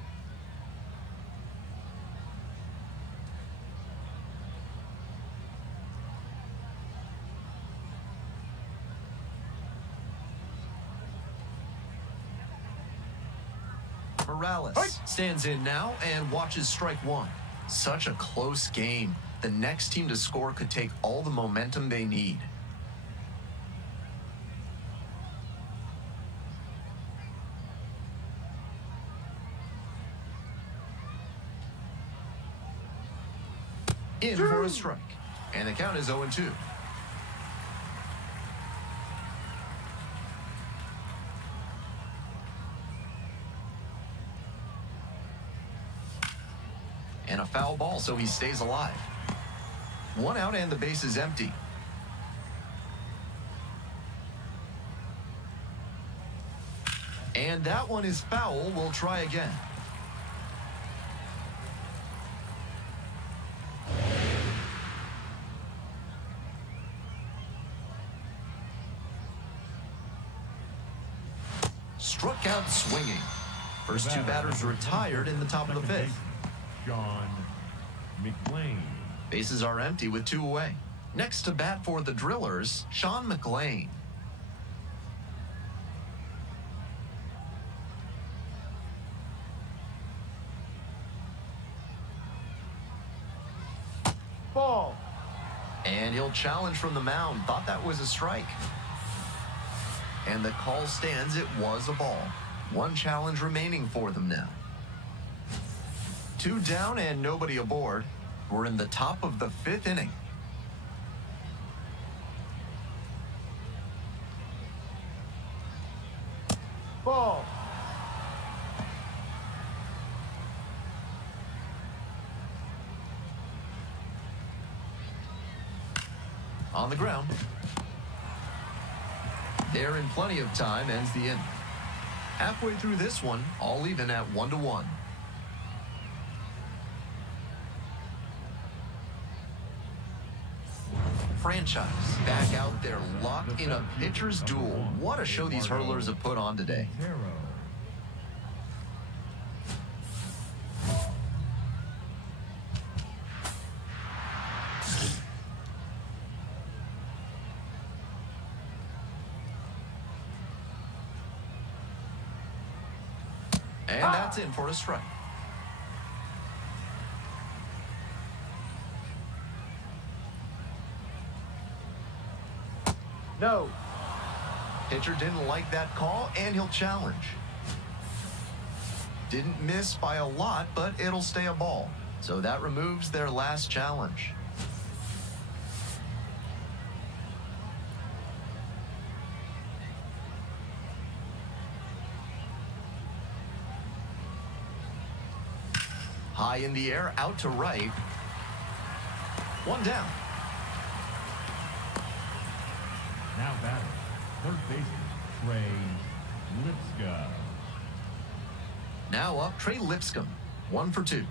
Morales stands in now and watches strike 1. Such a close game. The next team to score could take all the momentum they need. In for a strike. And the count is 0-2. And a foul ball, so he stays alive. 1 out and the base is empty. And that one is foul. We'll try again. Struck out swinging. First 2 batters retired in the top of the 5th. John McLean. Bases are empty with 2 away. Next to bat for the Drillers, Sean McLean. Ball. And he'll challenge from the mound. Thought that was a strike. And the call stands. It was a ball. 1 challenge remaining for them now. 2 down and nobody aboard. We're in the top of the 5th inning. Ball. On the ground. They're in plenty of time, ends the inning. Halfway through this one, all even at 1-1. Franchise back out there, locked in a pitcher's duel. What a show these hurlers have put on today. Montero. And that's in for a strike. No. Pitcher didn't like that call, and he'll challenge. Didn't miss by a lot, but it'll stay a ball. So that removes their last challenge. High in the air, out to right. 1 down. Now batting. Third baseman, Trey Lipscomb. Now up, Trey Lipscomb. 1 for 2.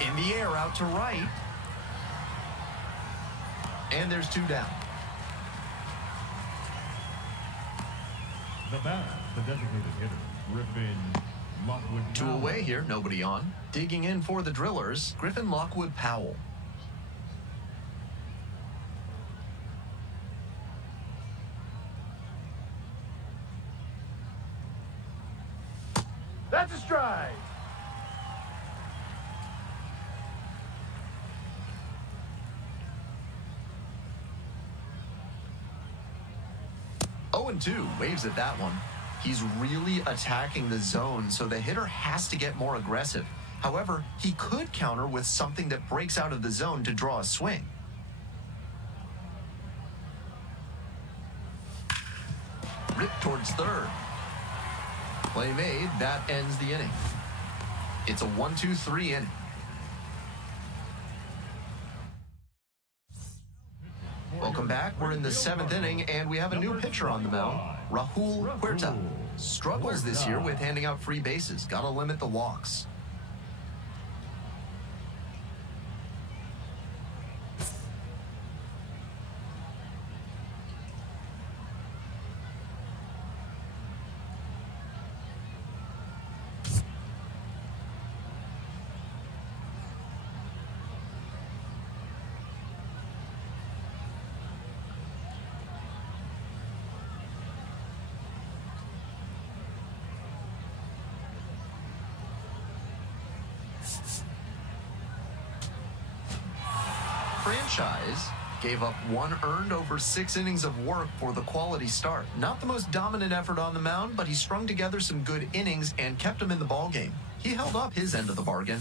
In the air, out to right. And there's 2 down. The batter, the designated hitter, Griffin Lockwood. Two Powell. away here, nobody on. Digging in for the Drillers, Griffin Lockwood Powell. That's a strike. Oh, and 2, waves at that one. He's really attacking the zone, so the hitter has to get more aggressive. However, he could counter with something that breaks out of the zone to draw a swing. Ripped towards third. Play made, that ends the inning. It's a 1-2-3 inning. Welcome back. We're in the 7th inning, and we have a new pitcher on the mound, Rahul Huerta. Struggles this year with handing out free bases. Got to limit the walks. Franchise gave up 1 earned over 6 innings of work for the quality start. Not the most dominant effort on the mound, but he strung together some good innings and kept him in the ballgame. He held up his end of the bargain.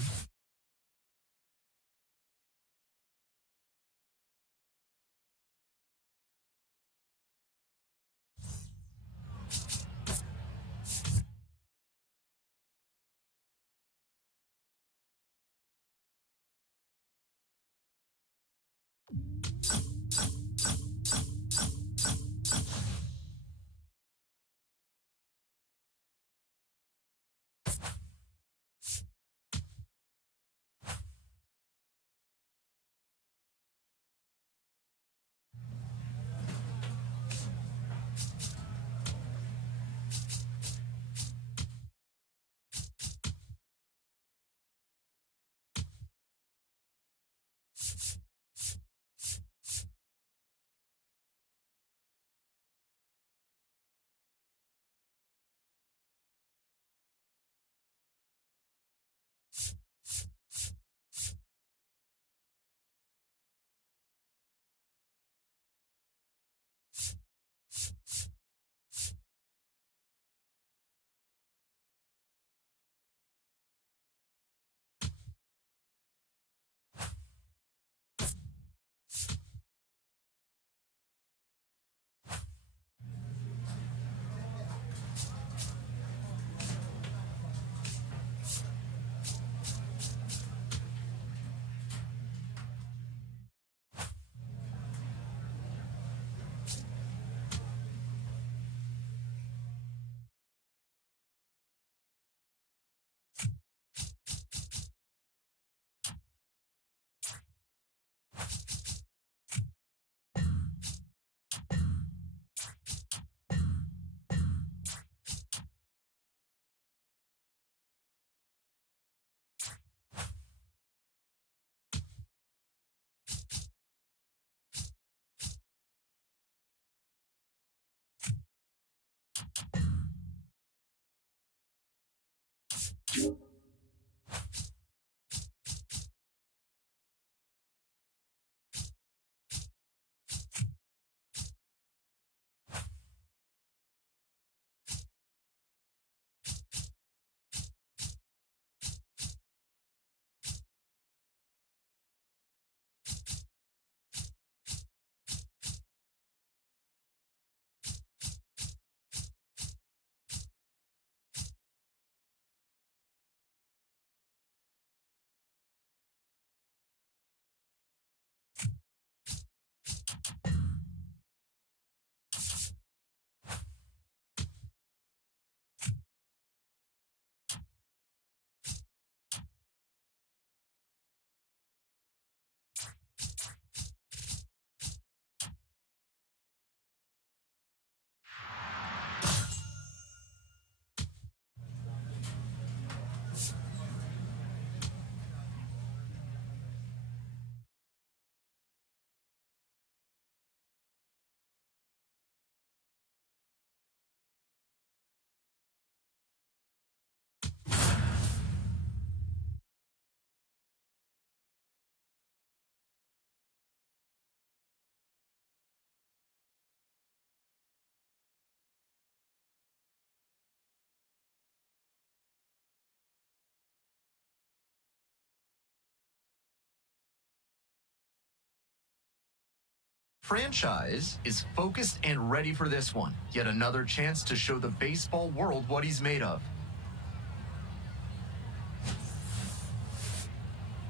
Franchise is focused and ready for this one. Yet another chance to show the baseball world what he's made of.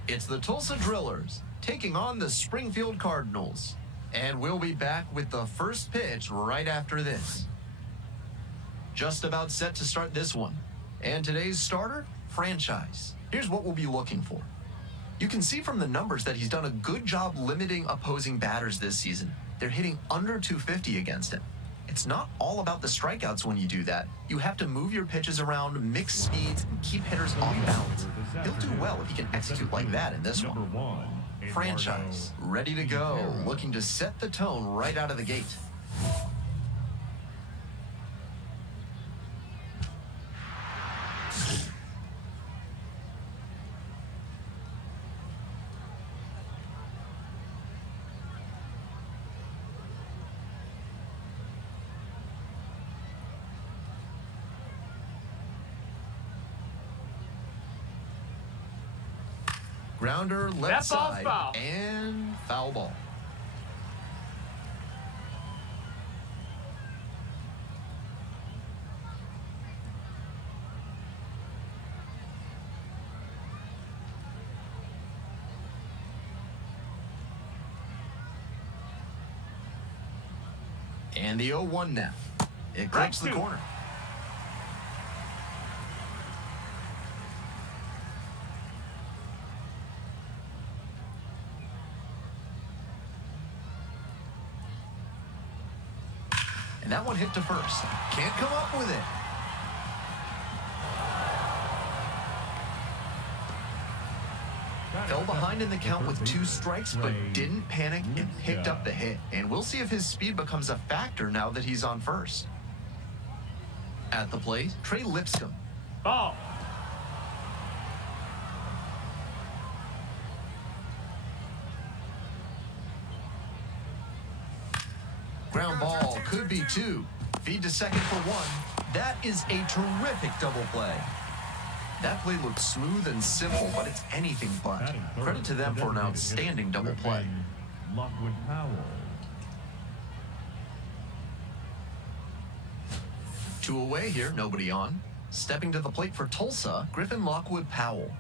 It's the Tulsa Drillers taking on the Springfield Cardinals. And we'll be back with the first pitch right after this. Just about set to start this one. And today's starter, Franchise. Here's what we'll be looking for. You can see from the numbers that he's done a good job limiting opposing batters this season. They're hitting under 250 against him. It's not all about the strikeouts when you do that. You have to move your pitches around, mix speeds, and keep hitters off balance. He'll do well if he can execute like that in this Number one. 1. Franchise, ready to go, looking to set the tone right out of the gate. Grounder, left That ball's side, foul. and foul ball. And the 0-1 now. It clips the two. corner. And that one hit to first. Can't come up with it. Fell behind in the count with 2 strikes, but didn't panic and picked up the hit. And we'll see if his speed becomes a factor now that he's on first. At the plate, Trey Lipscomb. Ball. Ground ball could be 2. Feed to second for 1. That is a terrific double play. That play looked smooth and simple, but it's anything but. Batting third, Credit to them for an designated outstanding hitter, double play. Griffin Lockwood Powell. 2 away here, nobody on. Stepping to the plate for Tulsa, Griffin Lockwood Powell.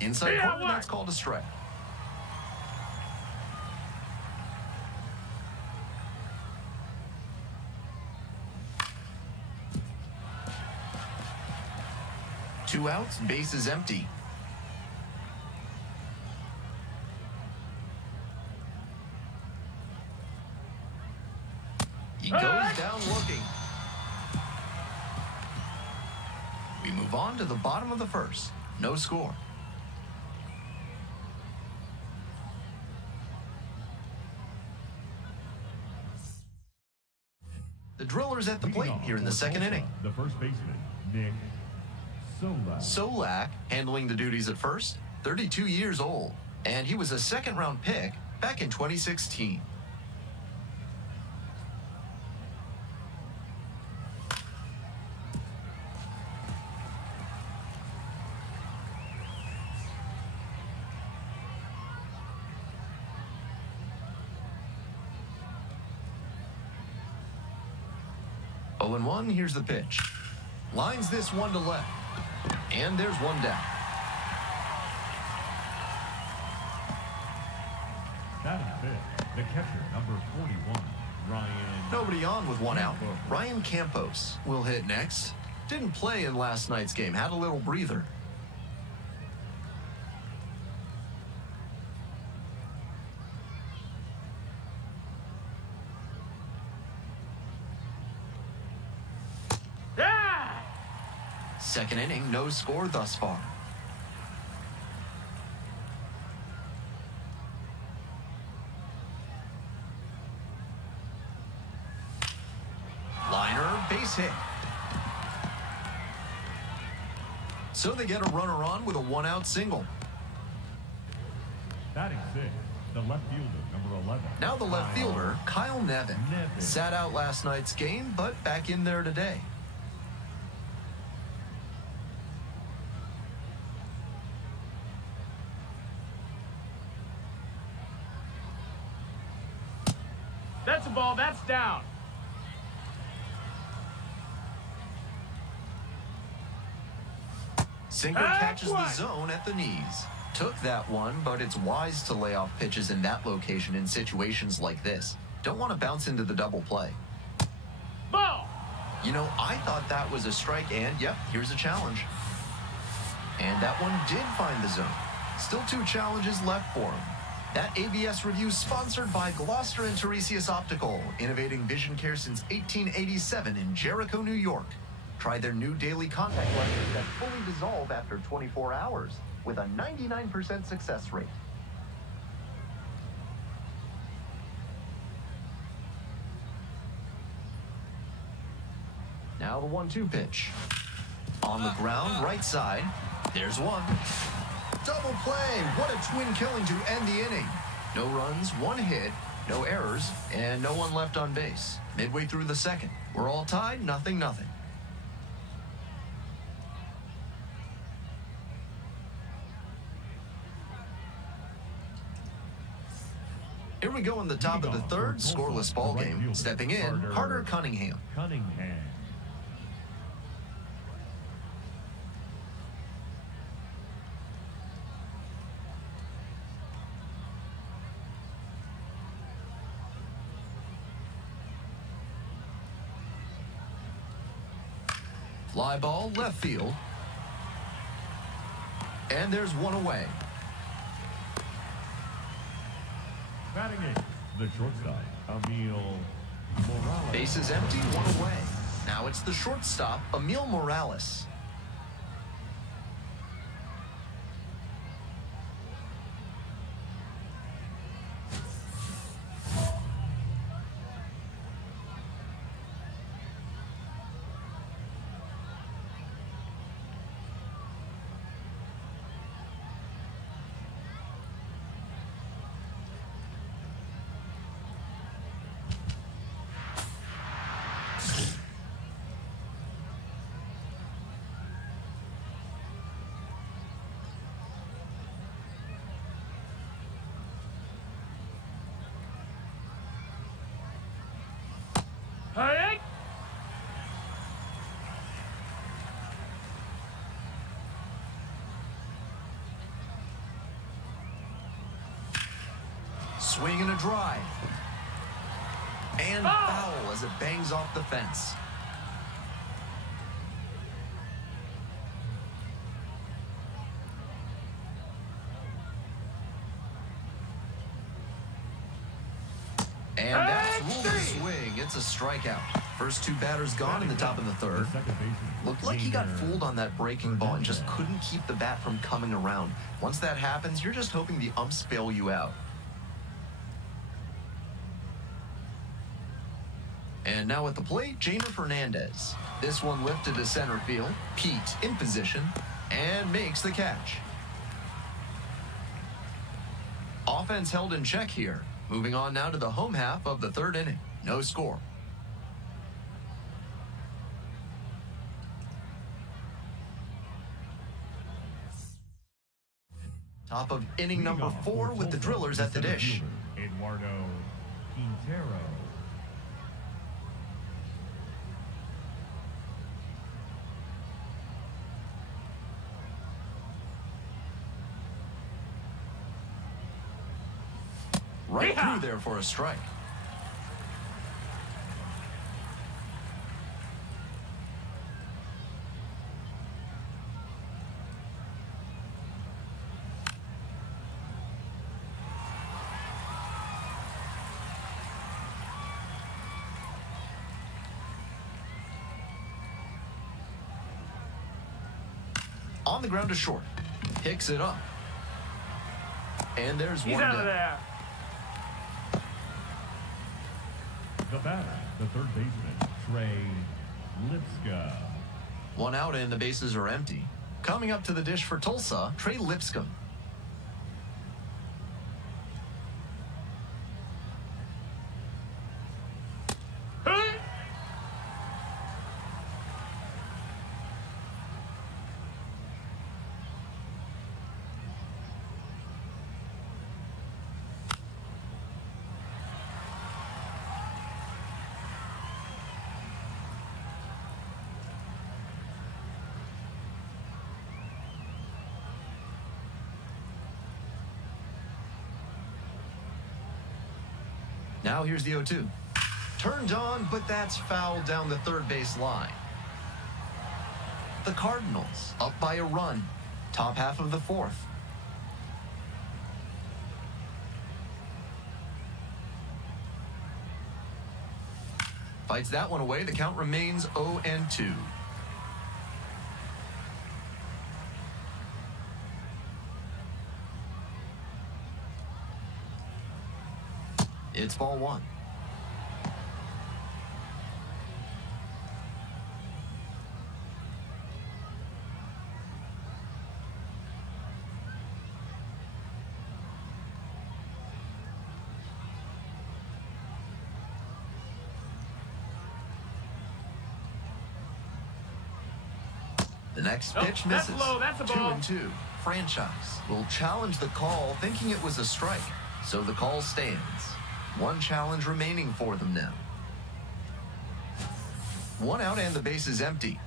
Inside Yeah, corner, what? that's called a strike. Two outs, base is empty. He goes down looking. We move on to the bottom of the first. No score. The Drillers at the plate here in the second inning. The first baseman, Nick Solak. Solak handling the duties at first, 32 years old, and he was a second-round pick back in 2016. Oh and 1, here's the pitch. Lines this one to left. And there's one down. Batting fifth, the catcher, number 41, Ryan. Nobody on with one out. Ryan Campos will hit next. Didn't play in last night's game. Had a little breather. Yeah! Second inning, no score thus far. Liner, base hit. So they get a runner on with a one-out single. Batting sixth, The left fielder, number 11. Now the left fielder, Kyle Nevin. Nevin. Sat out last night's game, but back in there today. That's a ball. That's down. Sinker catches the zone at the knees. Took that one, but it's wise to lay off pitches in that location in situations like this. Don't want to bounce into the double play. Ball. You know, I thought that was a strike, and yep, here's a challenge. And that one did find the zone. Still 2 challenges left for him. That ABS review sponsored by Gloucester and Tiresias Optical, innovating vision care since 1887 in Jericho, New York. Try their new daily contact lenses that fully dissolve after 24 hours with a 99% success rate. Now the 1-2 pitch. On the ground, right side. There's one. Double play. What a twin killing to end the inning. No runs, 1 hit, no errors, and no one left on base. Midway through the second. We're all tied, 0-0. Here we go in the top of the third, scoreless ball game. Stepping in, Carter Cunningham. Cunningham. Fly ball, left field. And there's one away. Batting it, the shortstop, Emil Morales. Bases empty, 1 away. Now it's the shortstop, Emil Morales. Hey! Swing and a drive. And foul as it bangs off the fence. And that's ruled a swing. It's a strikeout. First 2 batters gone in the top of the third. The second baseman. Looked like he got fooled on that breaking ball and just couldn't keep the bat from coming around. Once that happens, you're just hoping the umps bail you out. And now at the plate, Jamer Fernandez. This one lifted to center field. Pete in position and makes the catch. Offense held in check here. Moving on now to the home half of the third inning. No score. Top of inning number 4 with the Drillers at the dish. Eduardo Quintero. Right through there for a strike. On the ground to short. Picks it up. And there's He's one out of down. there. The batter, the third baseman, Trey Lipska. One out and the bases are empty. Coming up to the dish for Tulsa, Trey Lipscomb. Now here's the 0-2. Turned on, but that's fouled down the third base line. The Cardinals up by a run. Top half of the fourth. Fights that one away. The count remains 0-2. It's ball one. The next Nope, pitch that's misses. low, that's a ball. 2-2. Franchise will challenge the call, thinking it was a strike. So the call stands. One challenge remaining for them now. One out and the base is empty.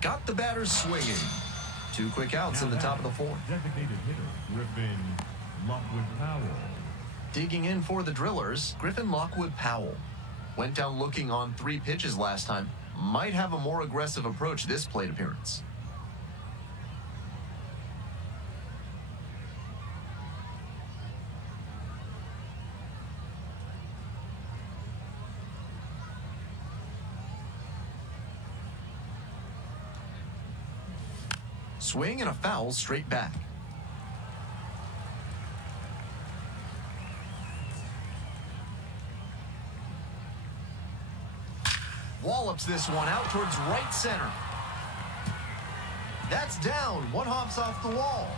Got the batters swinging. Two quick outs in the top of the fourth. Designated hitter, Griffin Lockwood Powell. Digging in for the Drillers, Griffin Lockwood Powell. Went down looking on 3 pitches last time. Might have a more aggressive approach this plate appearance. Swing and a foul straight back. Wallops this one out towards right center. That's down. One hops off the wall.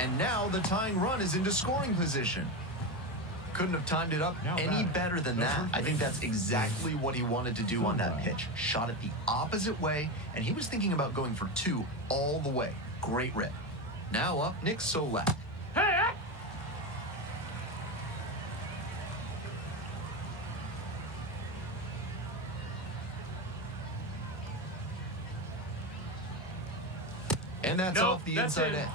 And now the tying run is into scoring position. Couldn't have timed it up Now any batting, better than the that. first I think that's baseman, exactly what he wanted to do on that pitch. Shot it the opposite way, and he was thinking about going for 2 all the way. Great rip. Now up, Nick Solak. Hey! And that's Nope, off the that's inside it. edge.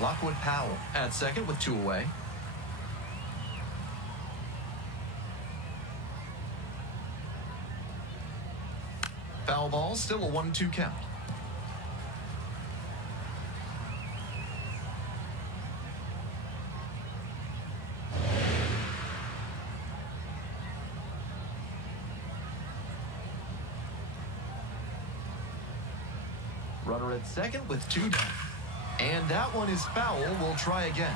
Lockwood Powell at second with 2 away. Foul ball, still a 1-2 count. Runner at second with 2 down. And that one is foul. We'll try again.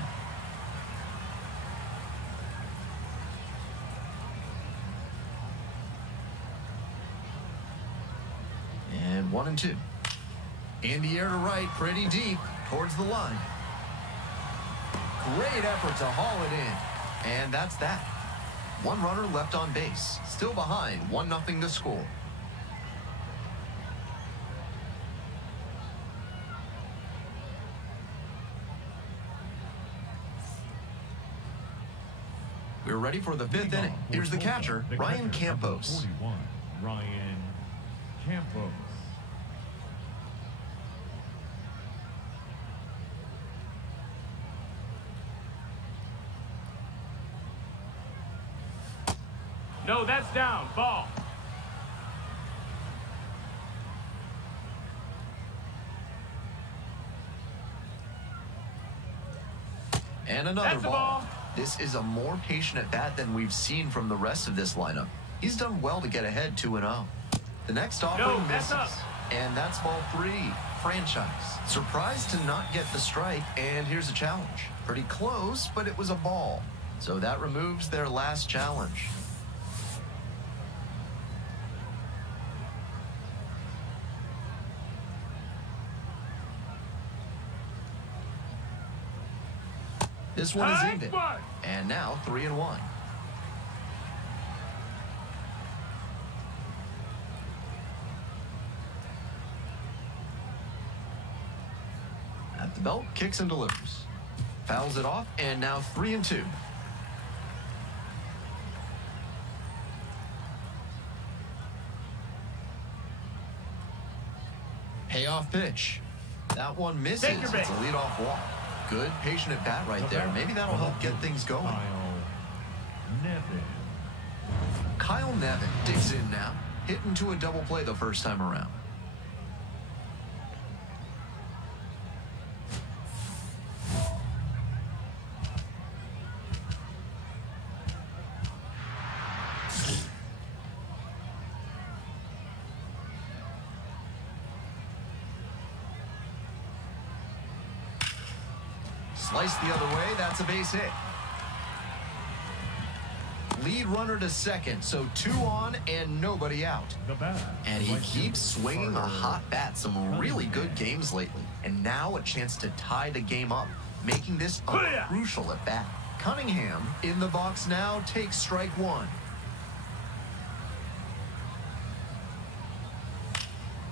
And 1-2. In the air to right, pretty deep, towards the line. Great effort to haul it in. And that's that. One runner left on base. Still behind, 1-0 to score. We're ready for the 5th inning. Here's the catcher, Ryan Campos. 41, Ryan Campos. No, that's down. Ball. And another That's a ball. ball. This is a more patient at bat than we've seen from the rest of this lineup. He's done well to get ahead 2-0. The next offering that's misses. up. And that's ball 3. Franchise. Surprised to not get the strike, and here's a challenge. Pretty close, but it was a ball. So that removes their last challenge. This one is High ended. one. And now 3-1. The belt kicks and delivers. Fouls it off, and now 3-2. Payoff pitch. That one misses. Take your It's bait. a leadoff walk. Good, patient at bat right there. Maybe that'll help get things going. Kyle Nevin. Kyle Nevin digs in now. Hit into a double play the first time around. Sliced the other way, that's a base hit. Lead runner to second, so 2 on and nobody out. The bat. And he Right keeps fielder, swinging a Carter hot bat. Some really good games lately. And now a chance to tie the game up, making this a Booyah! crucial at bat. Cunningham in the box now takes strike 1.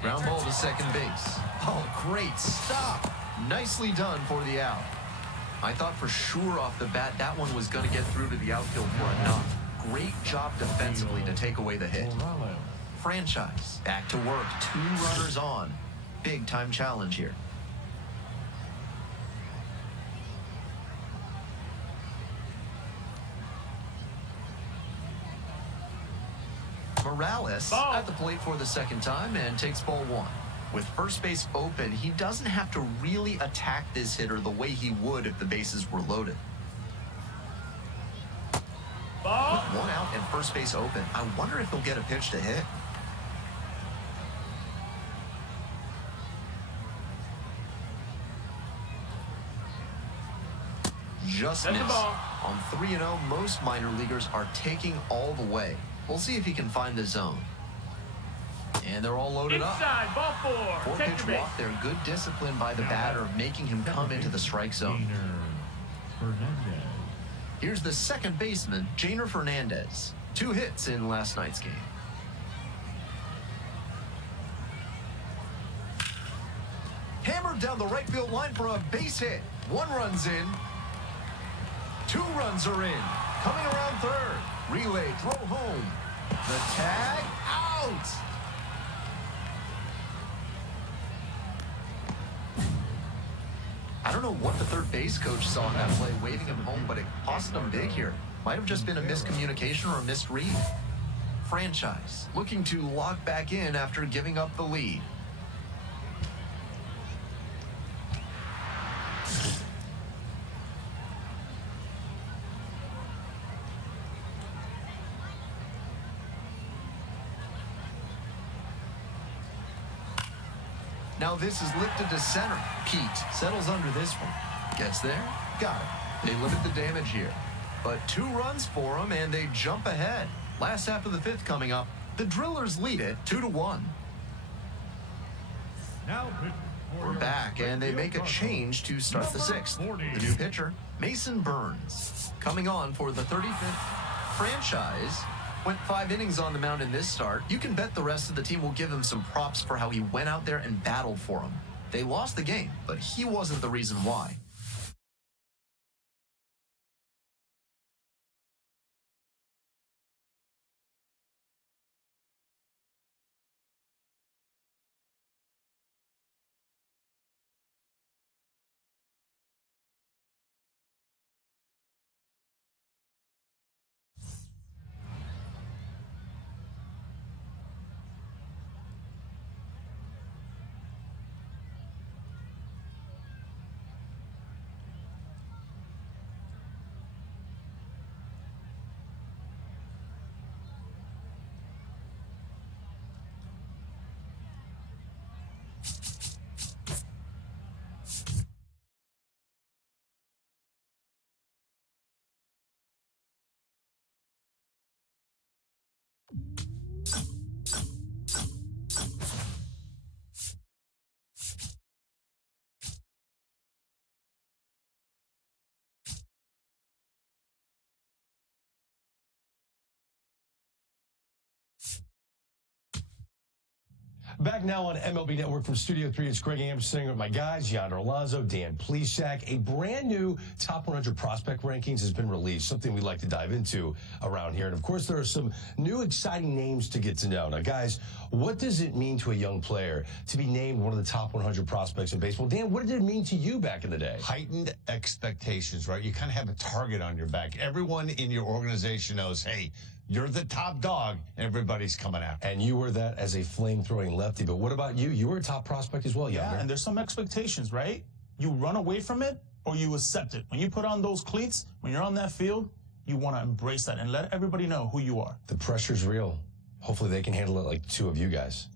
Ground ball to second base. Oh, great stop. Nicely done for the out. I thought for sure off the bat that one was going to get through to the outfield for a knock. Great job defensively to take away the hit. Morales. Franchise back to work. 2 runners on. Big time challenge here. Morales Ball. at the plate for the second time and takes ball 1. With first base open, he doesn't have to really attack this hitter the way he would if the bases were loaded. Ball. 1 out and first base open. I wonder if he'll get a pitch to hit. Just That's the missed. ball. On 3-0, most minor leaguers are taking all the way. We'll see if he can find the zone. And they're all loaded up. Inside, ball 4. Take 4-pitch your bait. walk there. Good discipline by the batter, making him come into the strike zone. Gainer Fernandez. Here's the second baseman, Jainer Fernandez. 2 hits in last night's game. Hammered down the right field line for a base hit. 1 run's in. 2 runs are in. Coming around third. Relay, throw home. The tag, out. I don't know what the third base coach saw in that play, waving him home, but it cost him big here. Might have just been a miscommunication or a misread. Franchise looking to lock back in after giving up the lead. Now this is lifted to center. Pete settles under this one. Gets there. Got it. They limit the damage here. But 2 runs for them, and they jump ahead. Last half of the 5th coming up. The Drillers lead it 2-1. Now pitching for We're your back, and they make a Cardinals, change to start the 6th. The new pitcher, Mason Burns, coming on for the 35th. Franchise went 5 innings on the mound in this start. You can bet the rest of the team will give him some props for how he went out there and battled for him. They lost the game, but he wasn't the reason why. Back now on MLB Network from Studio 3, it's Greg Amsinger with my guys, Yonder Alonso, Dan Plesac. A brand new Top 100 prospect rankings has been released, something we like to dive into around here. And of course, there are some new exciting names to get to know. Now, guys, what does it mean to a young player to be named one of the top 100 prospects in baseball? Dan, what did it mean to you back in the day? Heightened expectations, right? You kind of have a target on your back. Everyone in your organization knows, hey, you're the top dog, and everybody's coming after. And you were that as a flame-throwing lefty. But what about you? You were a top prospect as well, Yonder. Yeah, and there's some expectations, right? You run away from it or you accept it. When you put on those cleats, when you're on that field, you want to embrace that and let everybody know who you are. The pressure's real. Hopefully they can handle it like the two of you guys.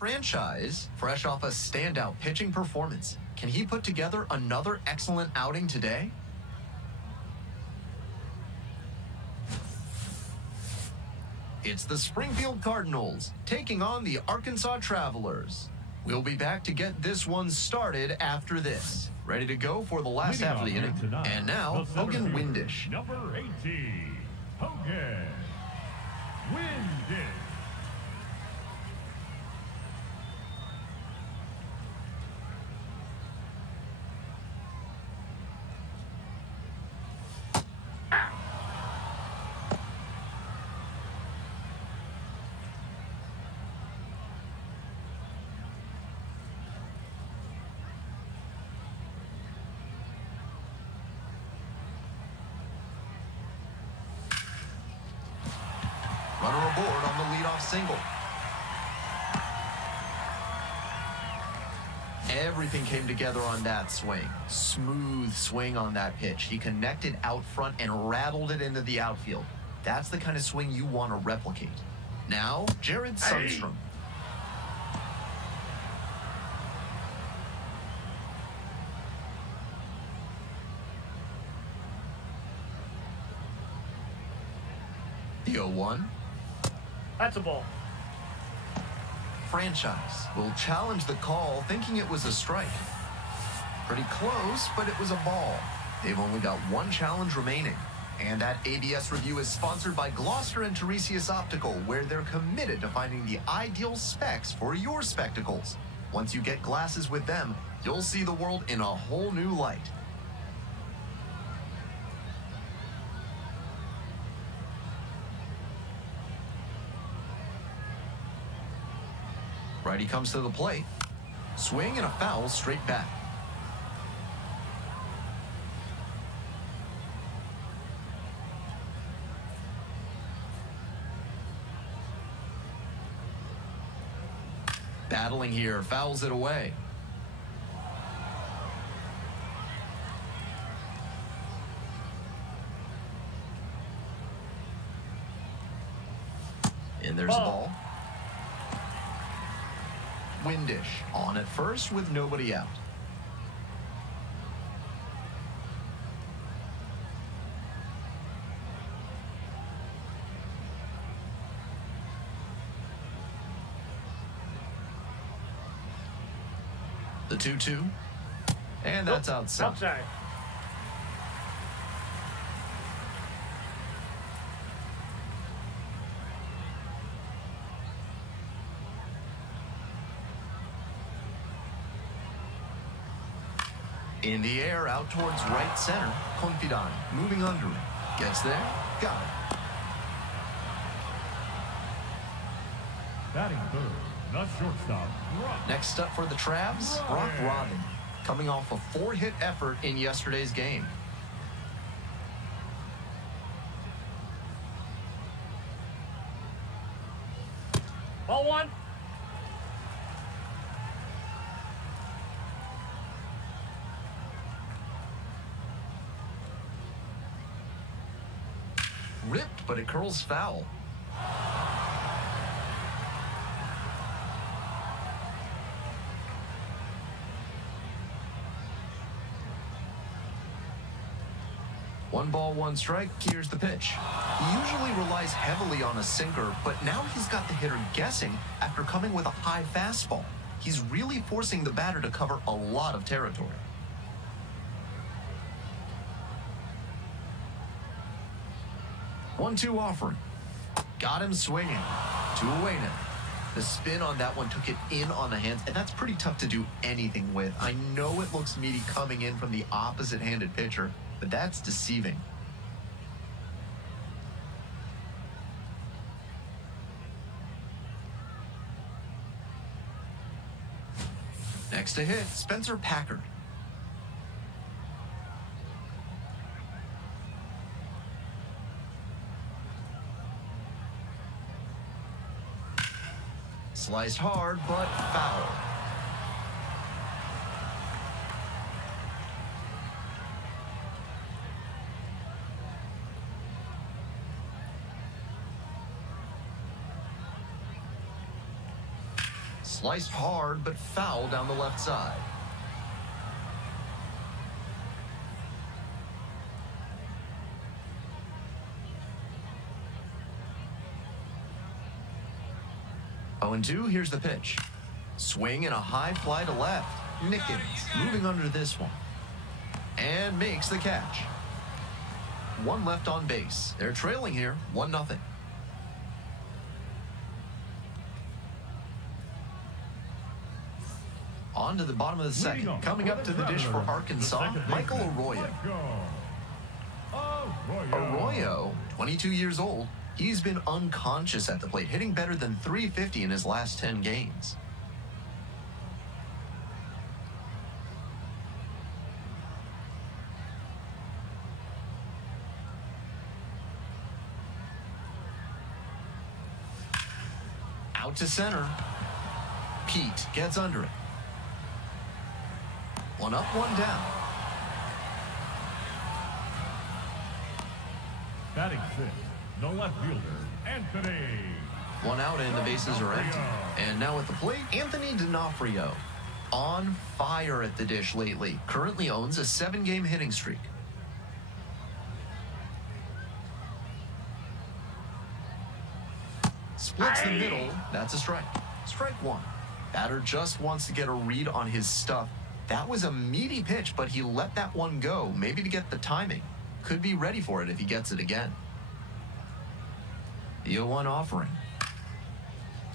Franchise, fresh off a standout pitching performance. Can he put together another excellent outing today? It's the Springfield Cardinals taking on the Arkansas Travelers. We'll be back to get this one started after this. Ready to go for the last Leading half of the off inning. tonight, And now, the center Hogan fielder, Windish. Number 18, Hogan Windish. Runner aboard on the leadoff single. Everything came together on that swing. Smooth swing on that pitch. He connected out front and rattled it into the outfield. That's the kind of swing you want to replicate. Now, Jared Sundstrom. The 0-1. That's a ball. Franchise will challenge the call, thinking it was a strike. Pretty close, but it was a ball. They've only got one challenge remaining. And that ABS review is sponsored by Gloucester and Tiresias Optical, where they're committed to finding the ideal specs for your spectacles. Once you get glasses with them, you'll see the world in a whole new light. Righty comes to the plate. Swing and a foul straight back. Battling here, fouls it away. And there's the ball. Windish on at first with nobody out. The 2-2. And that's outside. Outside. In the air, out towards right center. Confidant moving under it. Gets there. Got it. Batting third, the shortstop, Brock. Next up for the Travs, Brock Robin, coming off a 4-hit effort in yesterday's game. Ball one. Ripped, but it curls foul. One ball, one strike. Here's the pitch. He usually relies heavily on a sinker, but now he's got the hitter guessing after coming with a high fastball. He's really forcing the batter to cover a lot of territory. One-two offering. Got him swinging. 2 away now. The spin on that one took it in on the hands, and that's pretty tough to do anything with. I know it looks meaty coming in from the opposite-handed pitcher, but that's deceiving. Next to hit, Spencer Packard. Sliced hard, but foul. Sliced hard, but foul down the left side. Oh, and 2, here's the pitch. Swing and a high fly to left. Nickens moving under this one. And makes the catch. 1 left on base. They're trailing here, 1-0. On to the bottom of the second. Coming up to the dish for Arkansas, Michael Arroyo. Arroyo, 22 years old. He's been unconscious at the plate, hitting better than .350 in his last 10 games. Out to center. Pete gets under it. 1 up, 1 down. Batting 6th, the left fielder, Anthony. 1 out and the bases are empty. And now at the plate, Anthony D'Onofrio. On fire at the dish lately. Currently owns a 7-game hitting streak. Splits the middle. That's a strike. Strike 1. Batter just wants to get a read on his stuff. That was a meaty pitch, but he let that one go, maybe to get the timing. Could be ready for it if he gets it again. The 0-1 offering.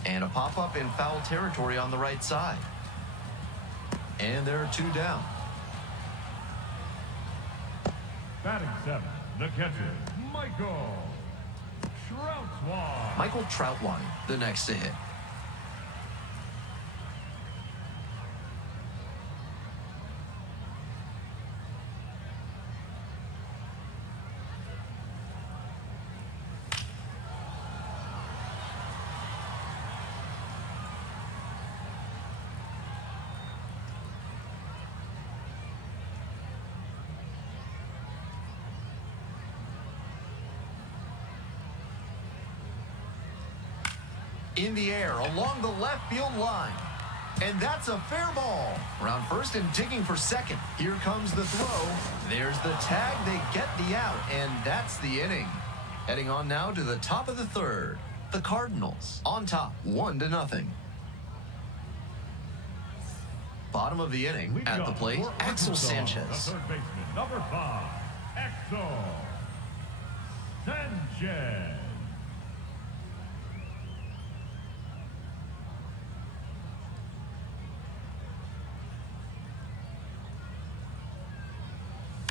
And a pop-up in foul territory on the right side. And there are 2 down. Batting 7th, the catcher, Michael Troutwine. Michael Troutwine, the next to hit. In the air along the left field line. And that's a fair ball. Round first and digging for second. Here comes the throw. There's the tag. They get the out. And that's the inning. Heading on now to the top of the 3rd. The Cardinals on top, 1-0. Bottom of the inning at the plate, Axel Sanchez. The third baseman, number 5, Axel Sanchez.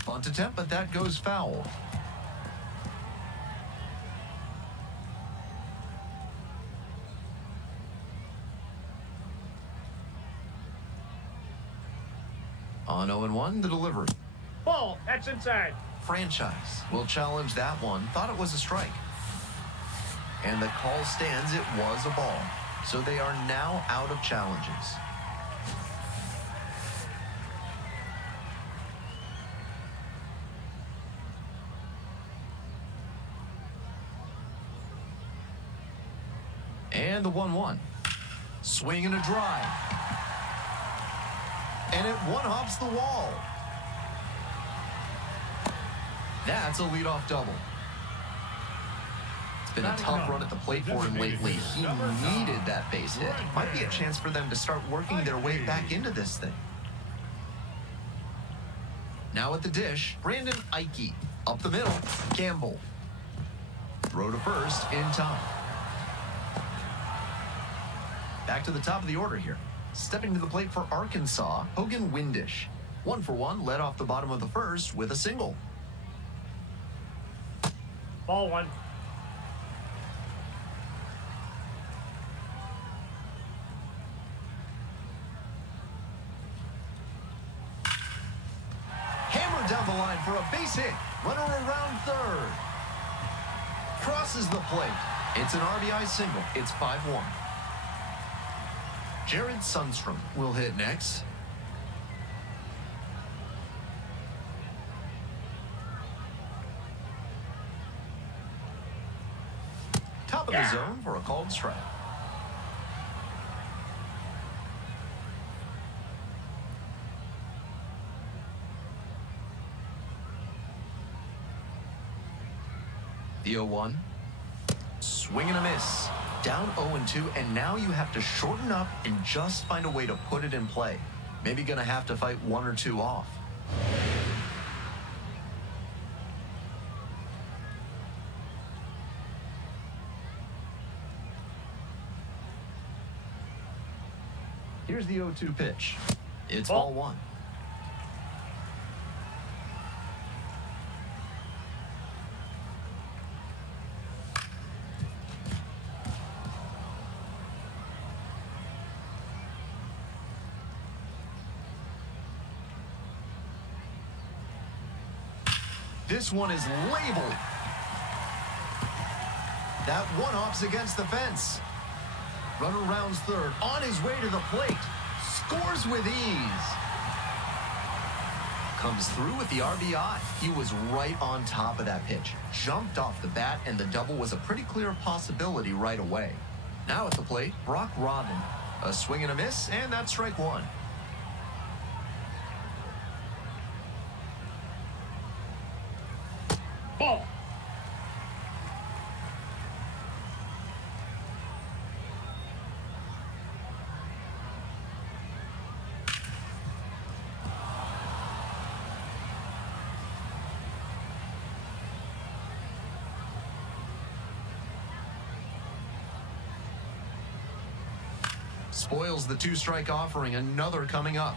Bunt attempt, but that goes foul. On 0-1, the delivery. Ball, that's inside. Franchise will challenge that one. Thought it was a strike. And the call stands, it was a ball. So they are now out of challenges. And the 1-1. Swing and a drive. And it one-hops the wall. That's a leadoff double. It's been a tough run at the plate for him lately. He needed that base hit. Might be a chance for them to start working their way back into this thing. Now at the dish, Brandon Ike. Up the middle, Campbell. Throw to first in time. Back to the top of the order here. Stepping to the plate for Arkansas, Hogan Windish. 1-for-1, led off the bottom of the 1st with a single. Ball 1. Hammered down the line for a base hit. Runner around 3rd. Crosses the plate. It's an RBI single. It's 5-1. Jared Sundstrom will hit next. Top of the zone for a called strike. The 0-1. Swing and a miss. Down 0-2, and now you have to shorten up and just find a way to put it in play. Maybe going to have to fight 1 or 2 off. Here's the 0-2 pitch. It's ball 1. This one is labeled. That one-off's against the fence. Runner rounds third, on his way to the plate. Scores with ease. Comes through with the RBI. He was right on top of that pitch. Jumped off the bat, and the double was a pretty clear possibility right away. Now at the plate, Brock Rodden. A swing and a miss, and that's strike 1. Ball. Spoils the 2-strike offering. Another coming up.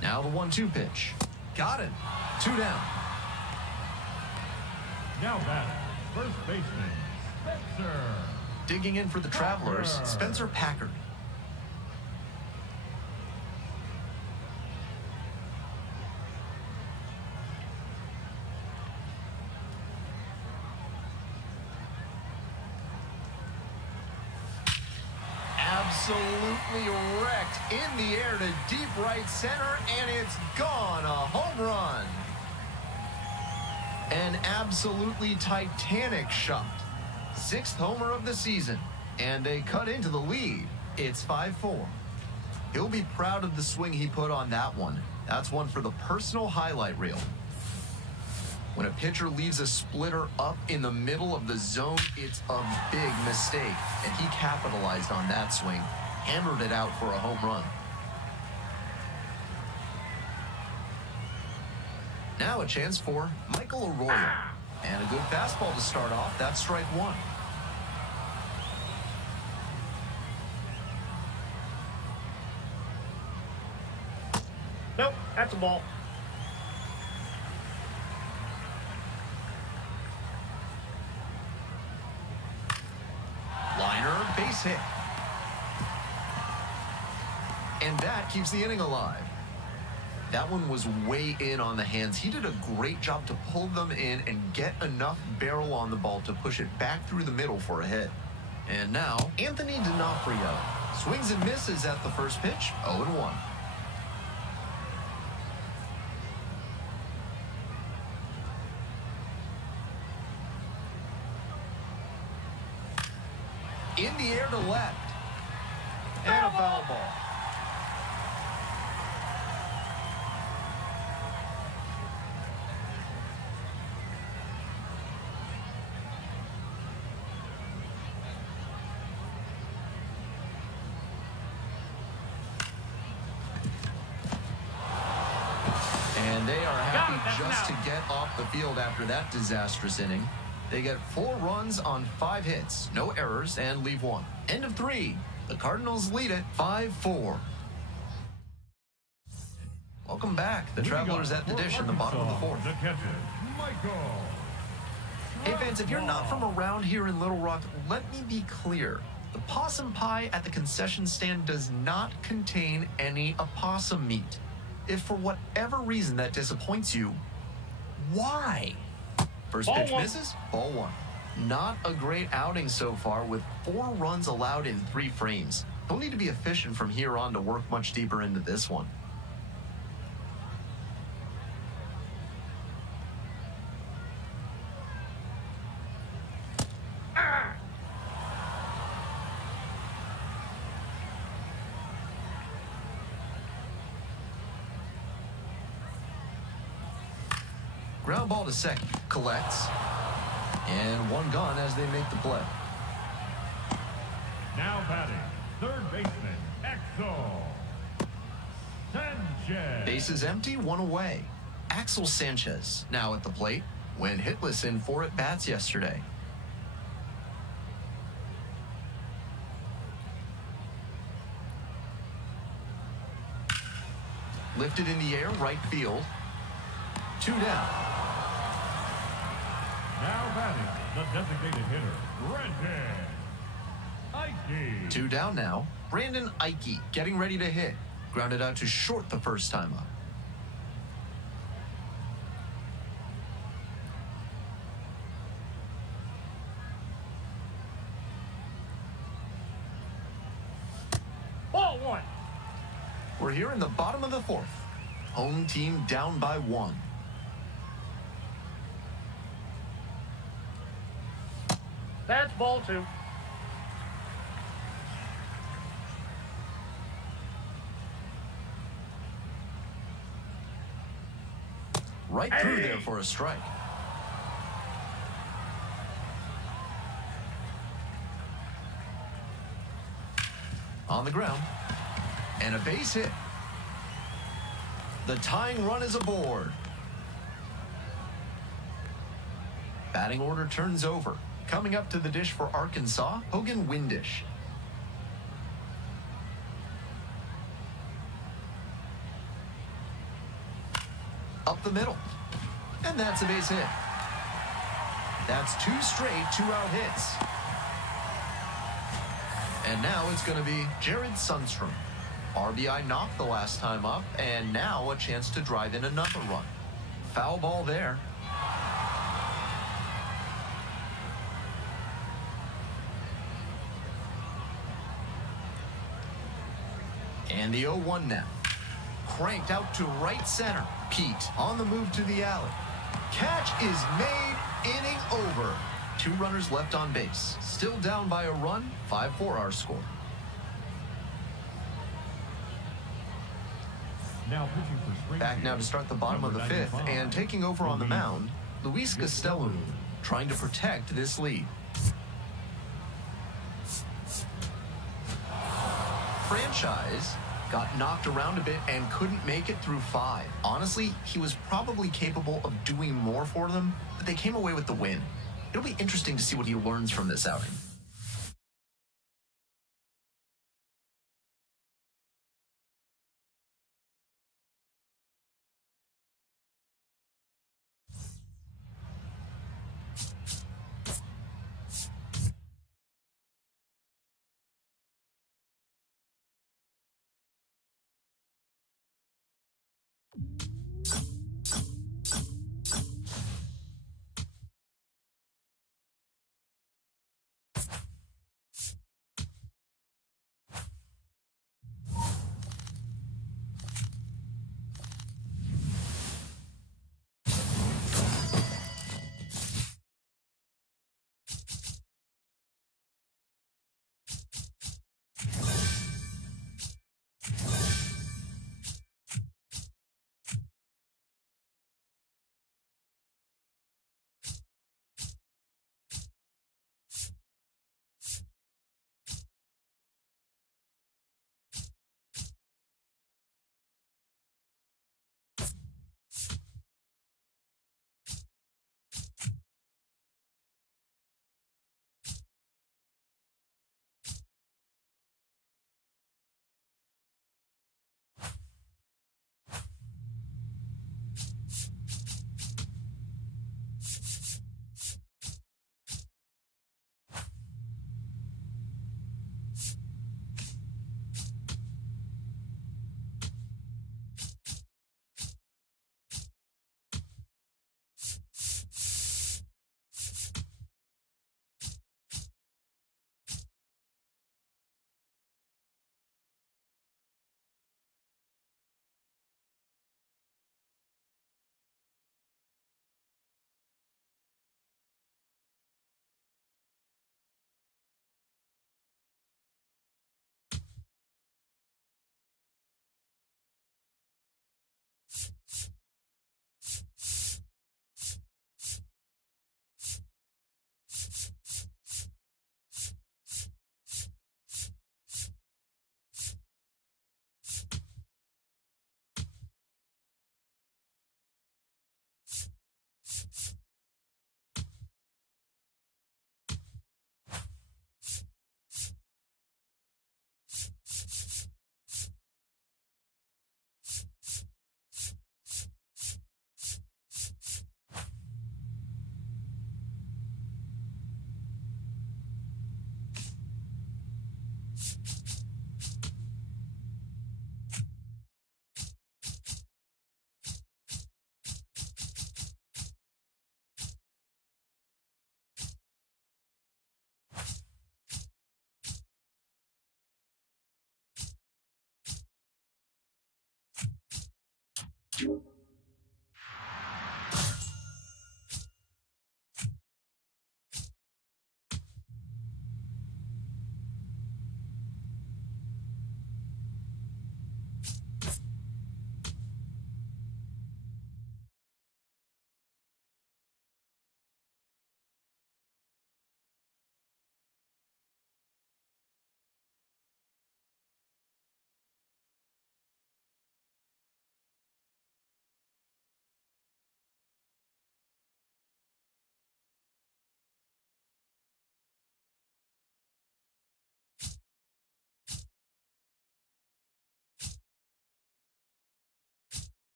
Now the 1-2 pitch. Got it. 2 down. Now batting, first baseman, Spencer. Digging in for the Travelers, Spencer Packard. Absolutely wrecked in the air to deep right center, and it's gone. A home run. An absolutely titanic shot. 6th homer of the season, and they cut into the lead. It's 5-4. He'll be proud of the swing he put on that one. That's one for the personal highlight reel. When a pitcher leaves a splitter up in the middle of the zone, it's a big mistake, and he capitalized on that swing, hammered it out for a home run. Now a chance for Michael Arroyo, and a good fastball to start off. That's strike 1. Nope, that's a ball. Liner, base hit. And that keeps the inning alive. That one was way in on the hands. He did a great job to pull them in and get enough barrel on the ball to push it back through the middle for a hit. And now, Anthony D'Onofrio swings and misses at the first pitch, 0-1. In the air to left. And a foul ball. And they are happy just to get off the field after that disastrous inning. They get 4 runs on 5 hits, no errors, and leave 1. End of 3. The Cardinals lead it 5-4. Welcome back. The Travelers at the dish in the bottom of the 4th. The catcher, Michael. Hey fans, if you're not from around here in Little Rock, let me be clear. The possum pie at the concession stand does not contain any opossum meat. If for whatever reason that disappoints you, why? First Ball pitch 1. misses, ball 1. Not a great outing so far with 4 runs allowed in 3 frames. He'll need to be efficient from here on to work much deeper into this one. Ground ball to second. Collects. And one gone as they make the play. Now batting, third baseman, Axel Sanchez. Bases empty, one away. Axel Sanchez now at the plate. Went hitless in 4 at-bats yesterday. Lifted in the air, right field. 2 down. Now batting, the designated hitter, Brandon Ike. 2 down now. Brandon Ike getting ready to hit. Grounded out to short the first time up. Ball 1. We're here in the bottom of the 4th. Home team down by 1. That's ball 2. Right through there for a strike. On the ground. And a base hit. The tying run is aboard. Batting order turns over. Coming up to the dish for Arkansas, Hogan Windish. Up the middle. And that's a base hit. That's 2 straight 2-out hits. And now it's going to be Jared Sundstrom. RBI knocked the last time up, and now a chance to drive in another run. Foul ball there. And the 0-1 now. Cranked out to right center. Pete on the move to the alley. Catch is made, inning over. 2 runners left on base. Still down by a run, 5-4 our score. Now pitching for Springfield. Back now to start the bottom of the 5th, and taking over on the mound, Luis Castello, trying to protect this lead. Franchise got knocked around a bit and couldn't make it through 5. Honestly, he was probably capable of doing more for them, but they came away with the win. It'll be interesting to see what he learns from this outing.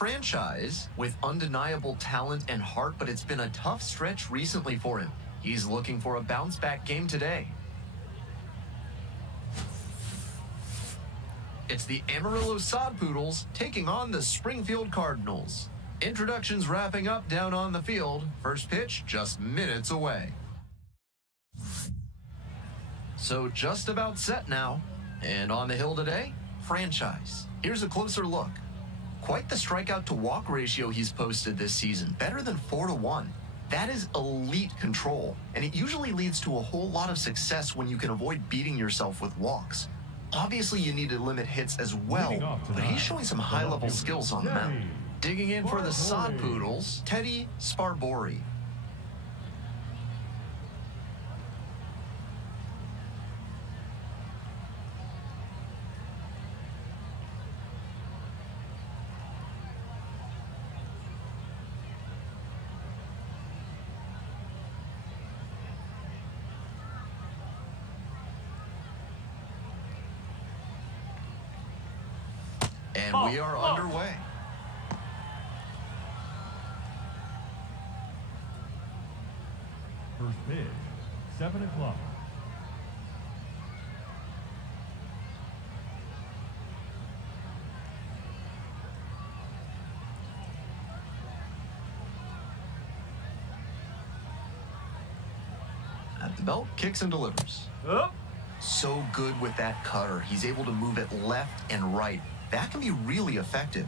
Franchise, with undeniable talent and heart, but it's been a tough stretch recently for him. He's looking for a bounce-back game today. It's the Amarillo Sod Poodles taking on the Springfield Cardinals. Introductions wrapping up down on the field. First pitch just minutes away. So just about set now. And on the hill today, Franchise. Here's a closer look. Quite the strikeout to walk ratio he's posted this season, better than 4-1. That is elite control, and it usually leads to a whole lot of success when you can avoid beating yourself with walks. Obviously, you need to limit hits as well, but he's showing some high-level skills on the mound. Digging in for the Sod Poodles, Teddy Sparbori. And we are underway. First pitch, 7 o'clock. At the belt, kicks and delivers. Up. So good with that cutter. He's able to move it left and right. That can be really effective.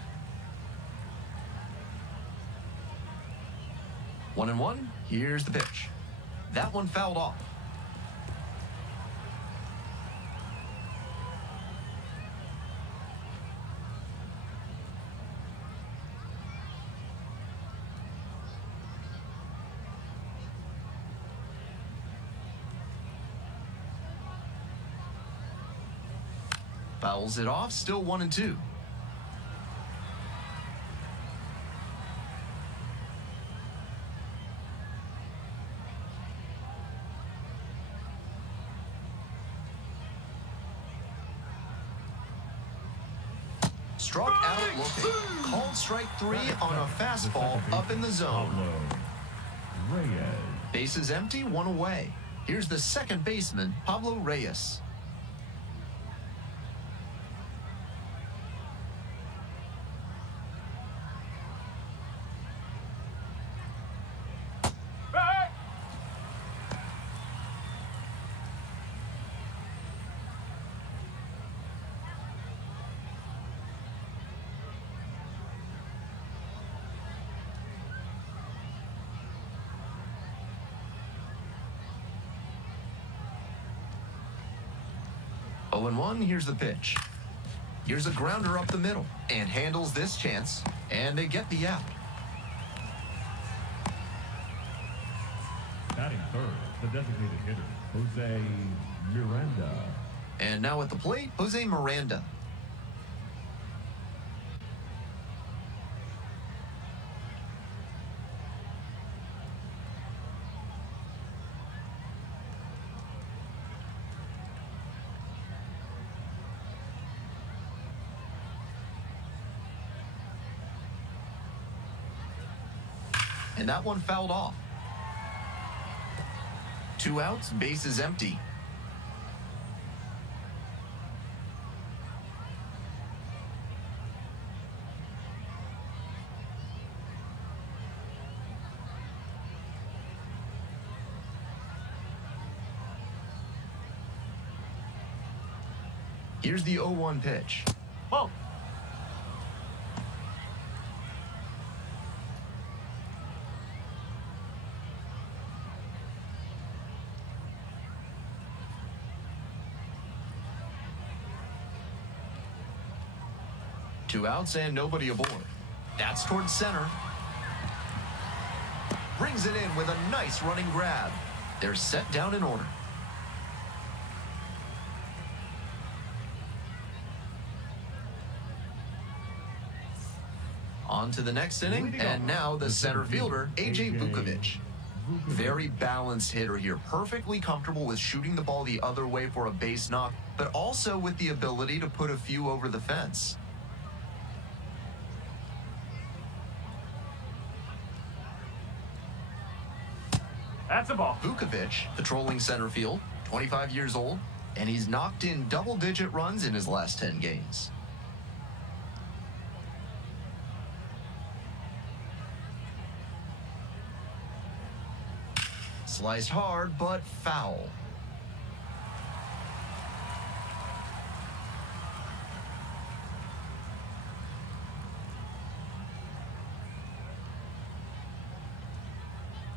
1-1, here's the pitch. That one fouled off. Fouls it off, still 1-2. Struck out looking. Called strike 3 on a fastball up in the zone. Pablo Reyes. Bases empty, 1 away. Here's the second baseman, Pablo Reyes. Oh, 0-1, here's the pitch. Here's a grounder up the middle and handles this chance, and they get the out. Batting third, the designated hitter, Jose Miranda. And now at the plate, Jose Miranda. And that one fouled off. 2 outs, bases empty. Here's the 0-1 pitch. Ball. Two outs and nobody aboard. That's towards center. Brings it in with a nice running grab. They're set down in order. On to the next inning, and now the center fielder, A.J. Vukovic. Very balanced hitter here, perfectly comfortable with shooting the ball the other way for a base knock, but also with the ability to put a few over the fence. That's a ball. Vukovic, patrolling center field, 25 years old, and he's knocked in double-digit runs in his last 10 games. Sliced hard, but foul.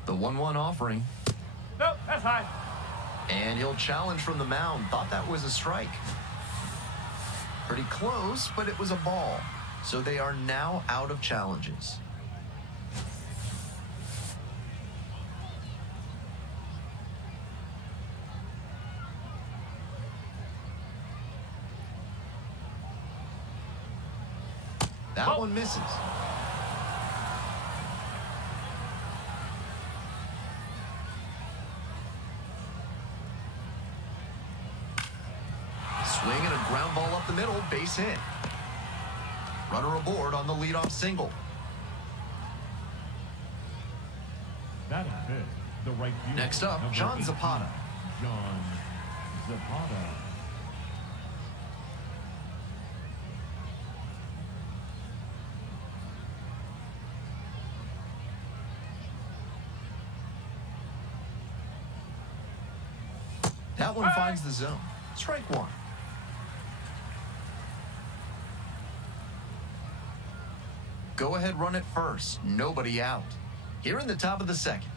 The 1-1 offering. Nope, that's high. And he'll challenge from the mound. Thought that was a strike. Pretty close, but it was a ball. So they are now out of challenges. That one misses. Swing and a ground ball up the middle, base hit. Runner aboard on the leadoff single. That is it. The right fielder. Next up, number John 18, Zapata. John Zapata. That one finds the zone. Strike one. Go ahead, run it first. Nobody out. Here in the top of the second.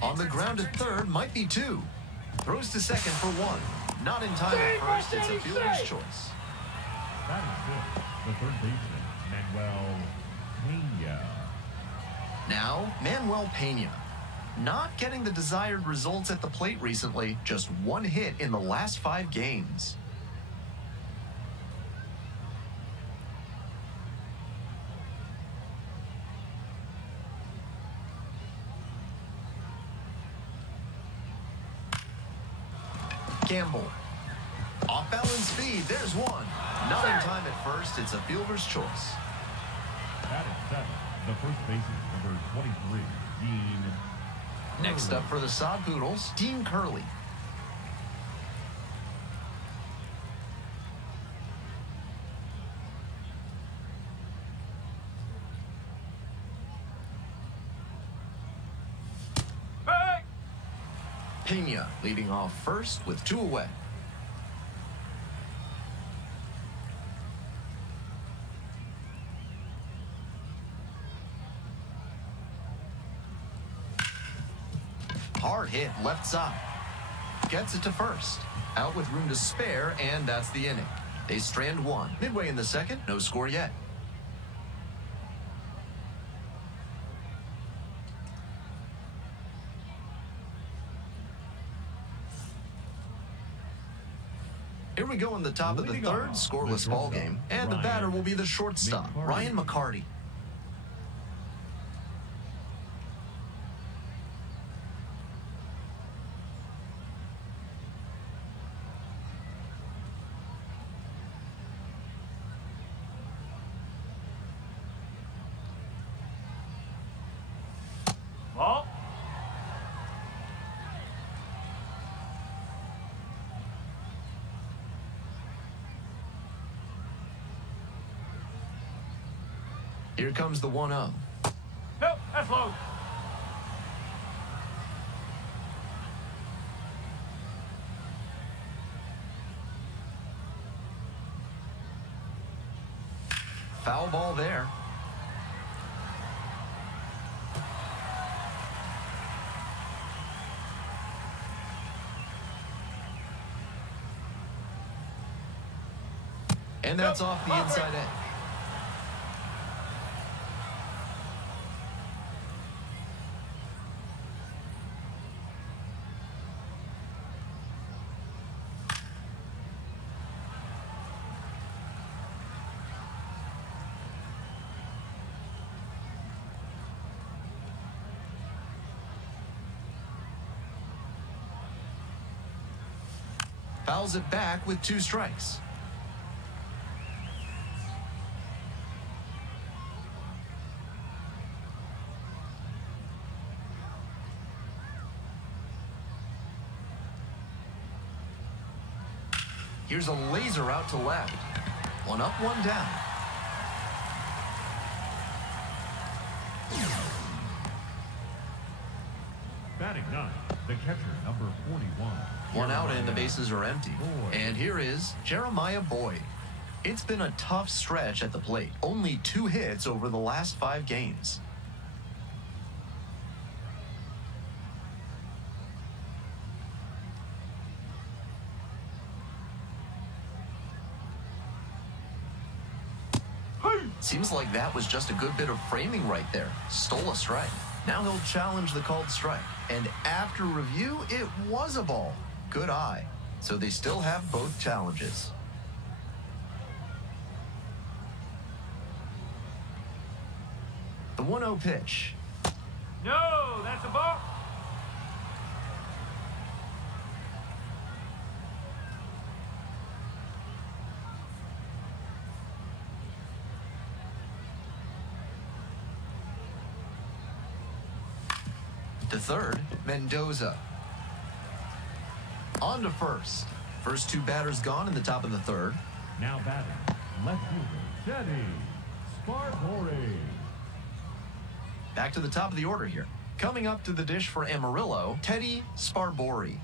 On the ground at third, might be two. Throws to second for one. Not in time at first, it's a fielder's choice. That is it. The third baseman, Manuel Pena. Now, Manuel Pena. Not getting the desired results at the plate recently, just one hit in the last 5 games. Gamble. Off balance speed, there's one. Not in time at first, it's a fielder's choice. That is 7. The first baseman, number 23, Dean. Next up for the Sod Poodles, Dean Curley. Hey! Pena leading off first with 2 away. Hard hit left side. Gets it to first. Out with room to spare, and that's the inning. They strand one. Midway in the second, no score yet. Here we go in the top of the Leading third, off, scoreless the ball shortstop, game, and the Ryan batter will be the shortstop, McCarty. Ryan McCarty. Ball. Here comes the 1-0. Nope, that's low. Foul ball there. And that's off the inside edge. Fouls it back with 2 strikes. Here's a laser out to left. 1 up, 1 down. Batting 9, the catcher, number 41. 1 out and the bases are empty. And here is Jeremiah Boyd. It's been a tough stretch at the plate. Only 2 hits over the last 5 games. Seems like that was just a good bit of framing right there. Stole a strike. Now he'll challenge the called strike. And after review, it was a ball. Good eye. So they still have both challenges. The 1-0 pitch. No, that's a ball. To third, Mendoza. On to first. First 2 batters gone in the top of the 3rd. Now batting, left fielder, Teddy Spargore. Back to the top of the order here. Coming up to the dish for Amarillo, Teddy Spargore.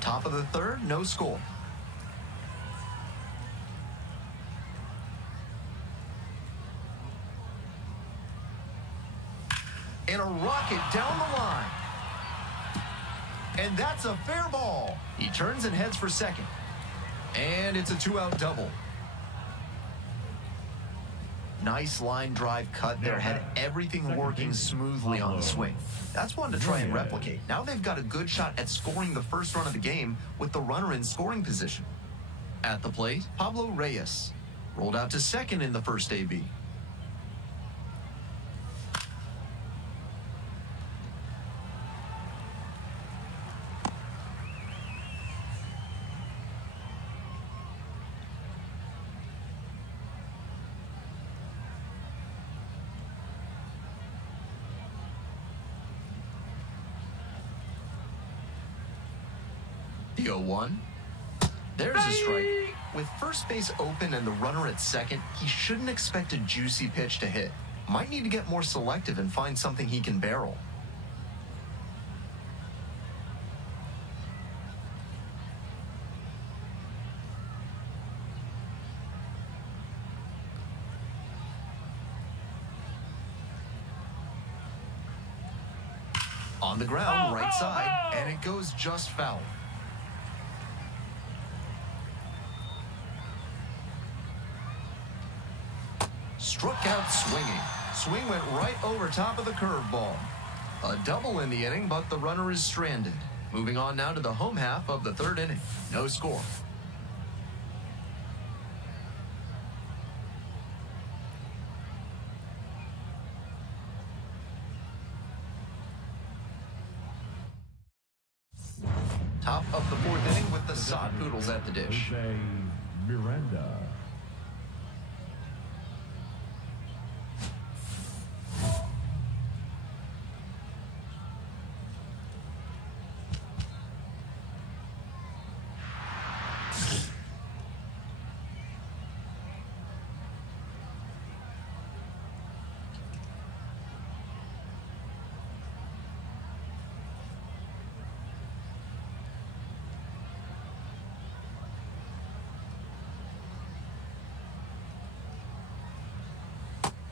Top of the 3rd, no score. And a rocket down the line. And that's a fair ball. He turns and heads for second. And it's a 2-out double. Nice line drive cut there. Had everything working smoothly on the swing. That's one to try and replicate. Now they've got a good shot at scoring the first run of the game with the runner in scoring position. At the plate, Pablo Reyes. Rolled out to second in the first AB. The 0-1. There's a strike. With first base open and the runner at second, he shouldn't expect a juicy pitch to hit. Might need to get more selective and find something he can barrel. On the ground, right side, and it goes just foul. Struck out swinging. Swing went right over top of the curveball. A double in the inning, but the runner is stranded. Moving on now to the home half of the 3rd inning. No score. Top of the 4th inning with the Sod Poodles at the dish. Jose Miranda.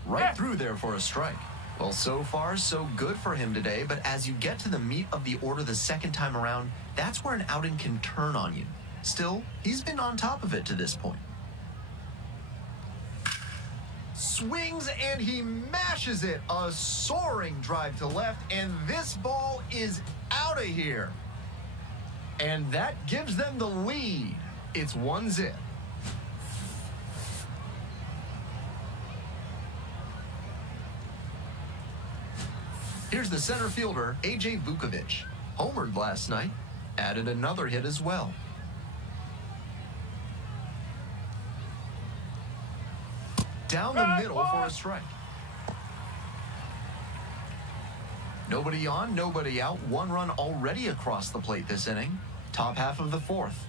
Right through there for a strike. Well, so far, so good for him today, but as you get to the meat of the order the second time around, that's where an outing can turn on you. Still, he's been on top of it to this point. Swings and he mashes it. A soaring drive to left, and this ball is out of here. And that gives them the lead. It's 1-0. Here's the center fielder, A.J. Vukovic. Homered last night, added another hit as well. Down the middle for a strike. Nobody on, nobody out. One run already across the plate this inning. Top half of the fourth.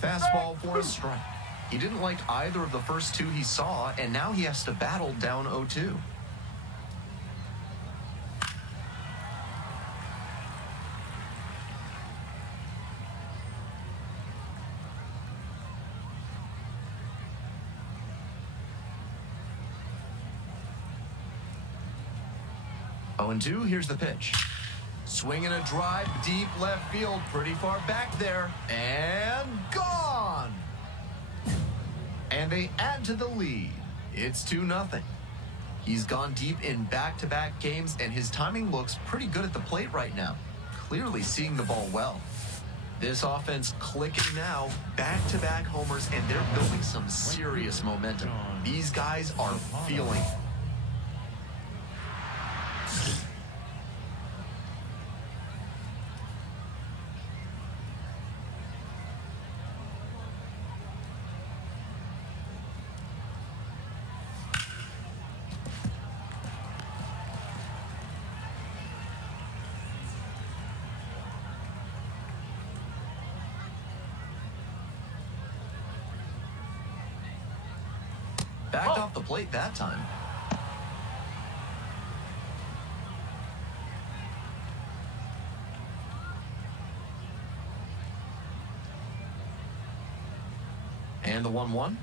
Fastball for a strike. He didn't like either of the first two he saw, and now he has to battle down 0-2. And 2, here's the pitch. Swinging a drive, deep left field, pretty far back there, and gone! And they add to the lead. It's 2-0. He's gone deep in back-to-back games, and his timing looks pretty good at the plate right now. Clearly seeing the ball well. This offense clicking now, back-to-back homers, and they're building some serious momentum. These guys are feeling it. Backed off the plate that time. And the 1-1.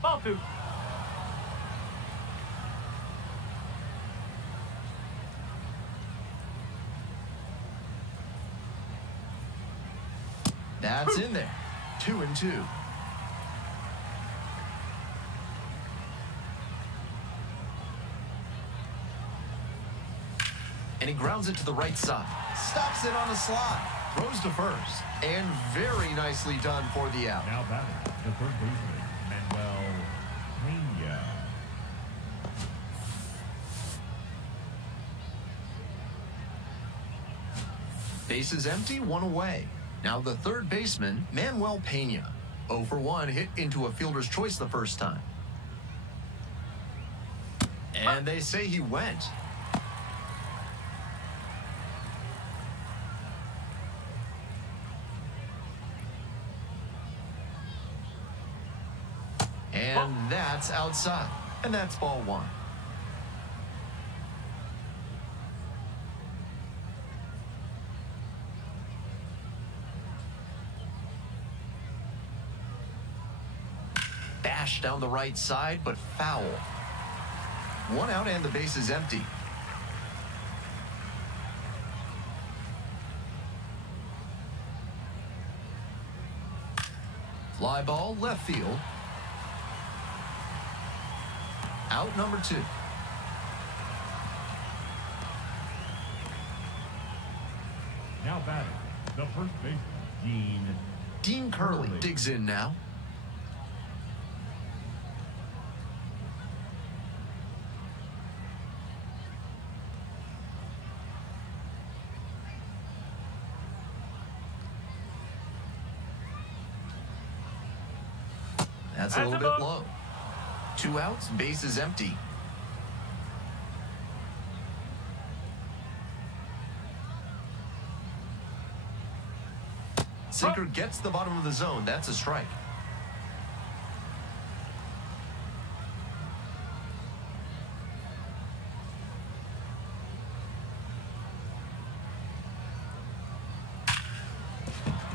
Ball 2. That's in there. 2-2. And he grounds it to the right side. Stops it on the slide. Throws to first. And very nicely done for the out. Now batting, the third baseman, Manuel Pena. Bases empty, 1 away. Now the third baseman, Manuel Pena. 0 for 1, hit into a fielder's choice the first time. And they say he went. And that's outside. And that's ball 1. Bash down the right side, but foul. 1 out and the base is empty. Fly ball, left field. Out number 2. Now batting, the first baseman, Dean Curley digs in now. That's a little bit low. 2 outs, base is empty. Sinker gets the bottom of the zone. That's a strike.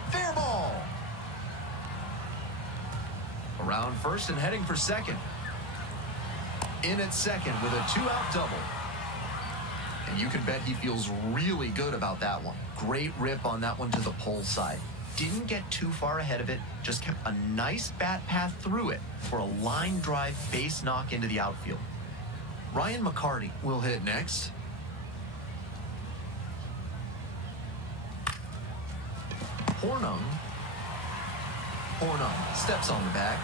Fair ball. Around first and heading for second. In at second with a 2-out double. And you can bet he feels really good about that one. Great rip on that one to the pole side. Didn't get too far ahead of it, just kept a nice bat path through it for a line drive base knock into the outfield. Ryan McCarty will hit next. Hornung steps on the back.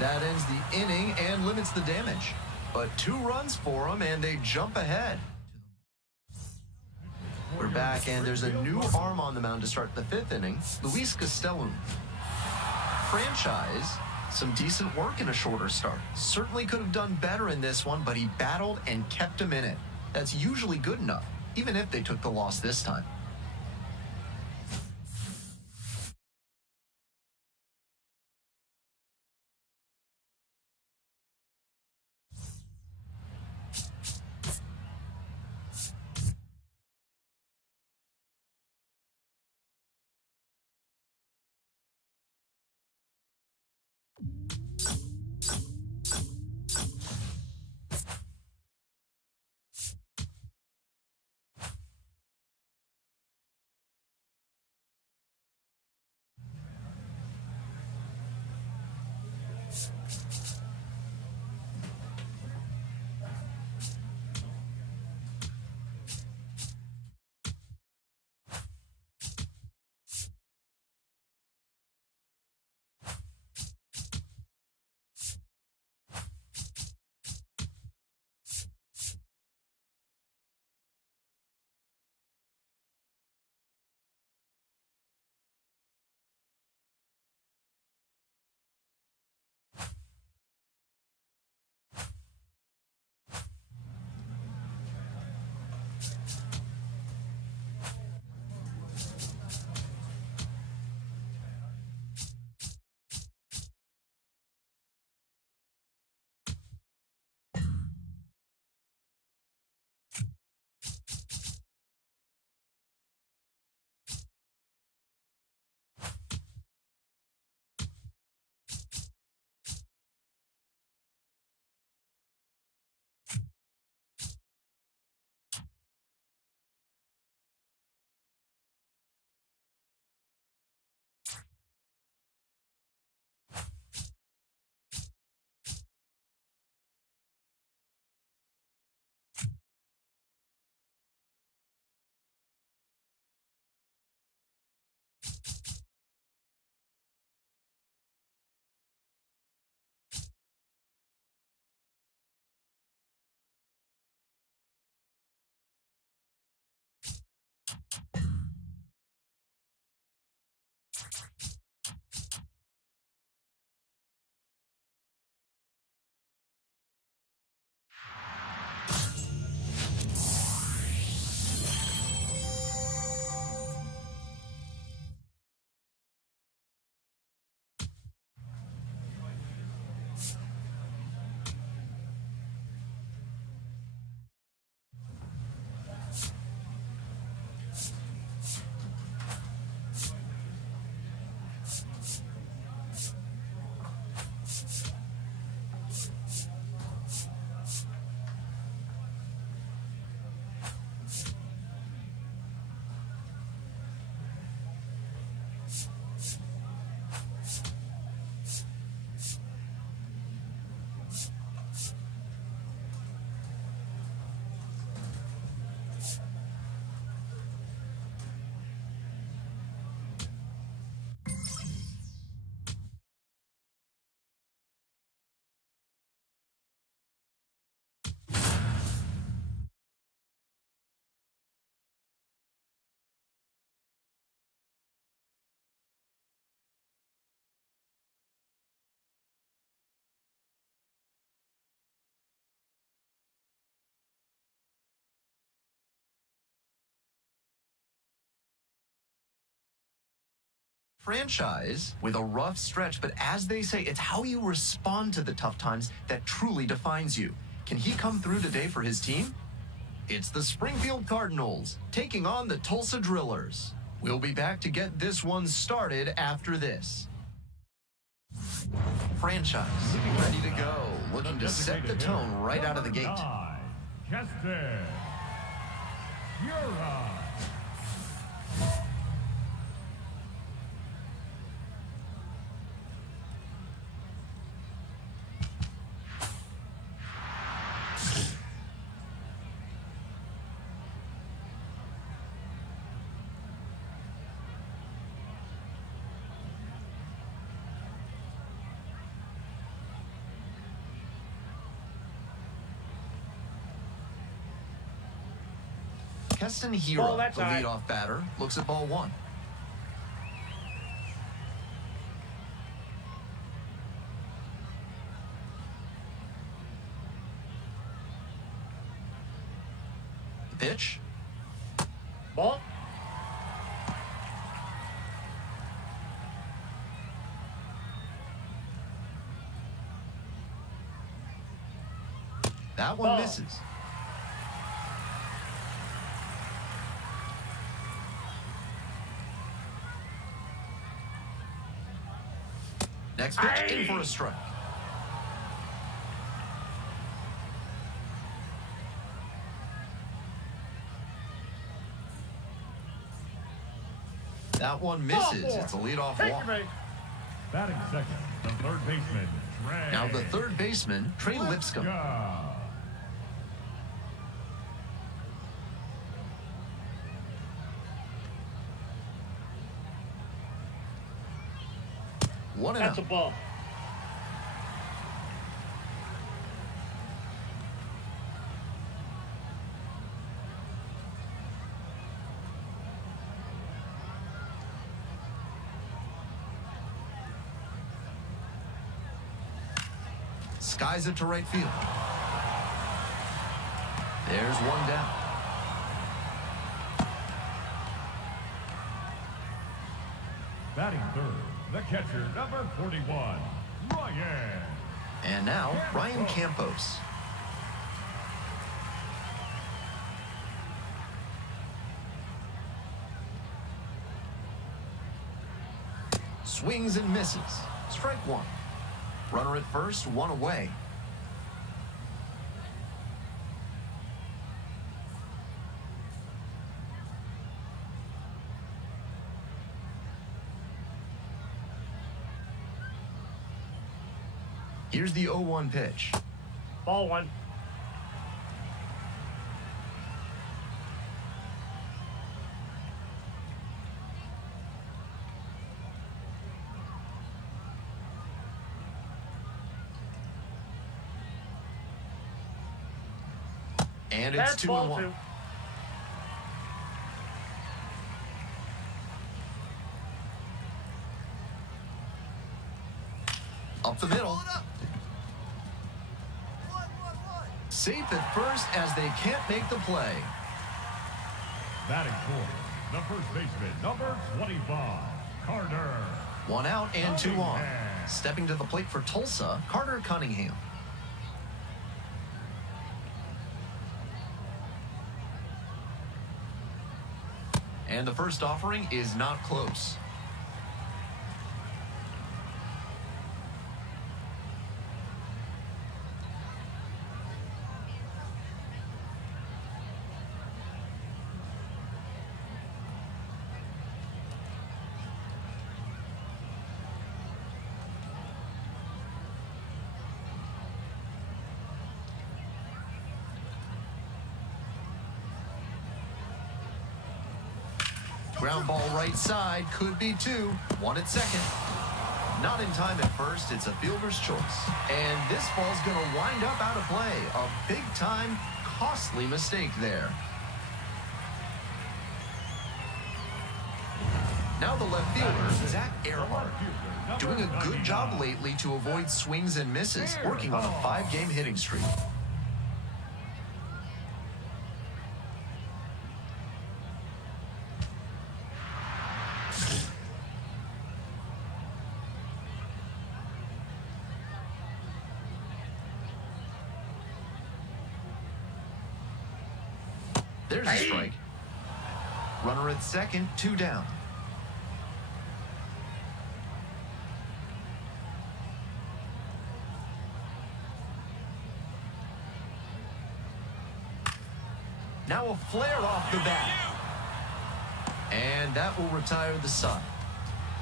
That ends the inning and limits the damage. But 2 runs for him, and they jump ahead. We're back, and there's a new arm on the mound to start the 5th inning, Luis Castellum. Franchise, some decent work in a shorter start. Certainly could have done better in this one, but he battled and kept him in it. That's usually good enough, even if they took the loss this time. Franchise with a rough stretch, but as they say, it's how you respond to the tough times that truly defines you. Can he come through today for his team? It's the Springfield Cardinals taking on the Tulsa Drillers. We'll be back to get this one started after this. Franchise ready to go, looking to set the tone right out of the gate. Chester Huron. Keston Ball Hira, that the side. leadoff batter, looks at ball one. The pitch. Ball. That one Ball. misses. Next pitch, in for a strike. That one misses. Ball four. It's a leadoff Take walk. your base. Batting second, the third baseman, Trey. Now the third baseman, Trey Lipscomb. Yeah. 1-0. That's a ball. Skies it to right field. There's one down. Batting third, the catcher, number 41, Ryan. And now, Ryan Campos. Swings and misses. Strike one. Runner at first, one away. Here's the 0-1 pitch. Ball one. And it's That's 2-1. ball two. Up the middle. Safe at first as they can't make the play. Batting fourth, the first baseman, number 25, Carter. One out and two on. Cunningham. Stepping to the plate for Tulsa, Carter Cunningham. And the first offering is not close. Ground ball right side, could be two. One at second. Not in time at first, it's a fielder's choice. And this ball's gonna wind up out of play. A big time, costly mistake there. Now the left fielder, Zach Earhart. Doing a good job lately to avoid swings and misses, working on a 5-game hitting streak. There's a strike. Runner at second, two down. Now a flare off the bat. And that will retire the side.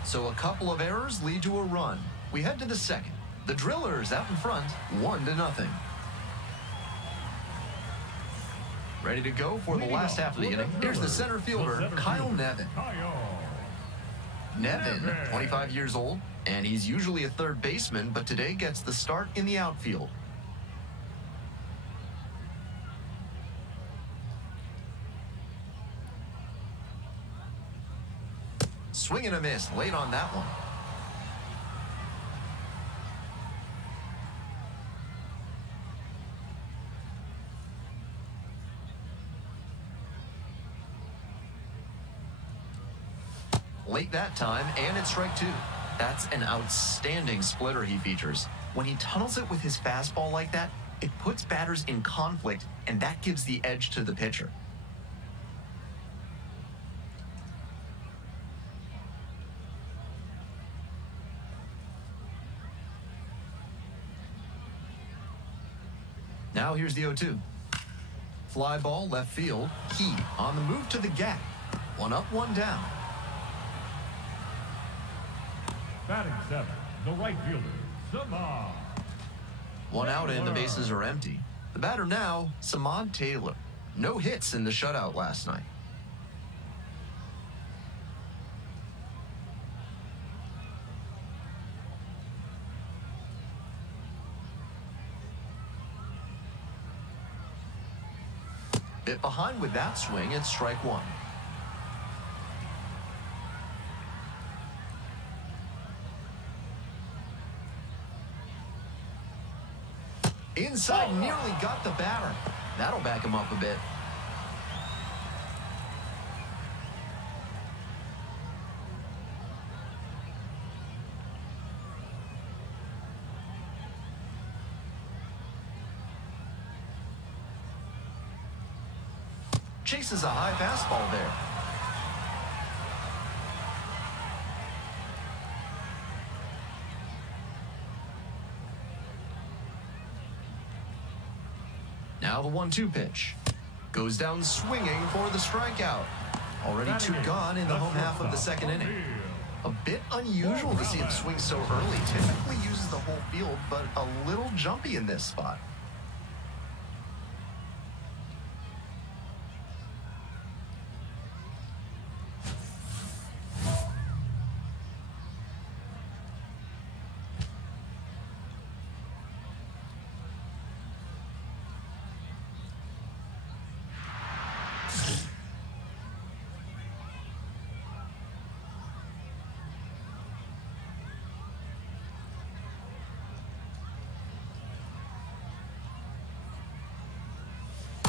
So a couple of errors lead to a run. We head to the second. The Drillers out in front, 1-0. Ready to go for the last half of the inning. Here's the center fielder, Kyle Nevin. Nevin, 25 years old, and he's usually a third baseman, but today gets the start in the outfield. Swing and a miss late on that one. Late that time, and it's strike two. That's an outstanding splitter he features. When he tunnels it with his fastball like that, it puts batters in conflict, and that gives the edge to the pitcher. Now here's the 0-2. Fly ball left field. He on the move to the gap. One up, one down. Batting seventh, the right fielder, Samad. One out and the bases are empty. The batter now, Samad Taylor. No hits in the shutout last night. Bit behind with that swing, it's strike one. Inside, nearly got the batter. That'll back him up a bit. Chases a high fastball there. Now the 1-2 pitch. Goes down swinging for the strikeout. Already two gone in the home half of the second inning. A bit unusual to see him swing so early. Typically uses the whole field, but a little jumpy in this spot.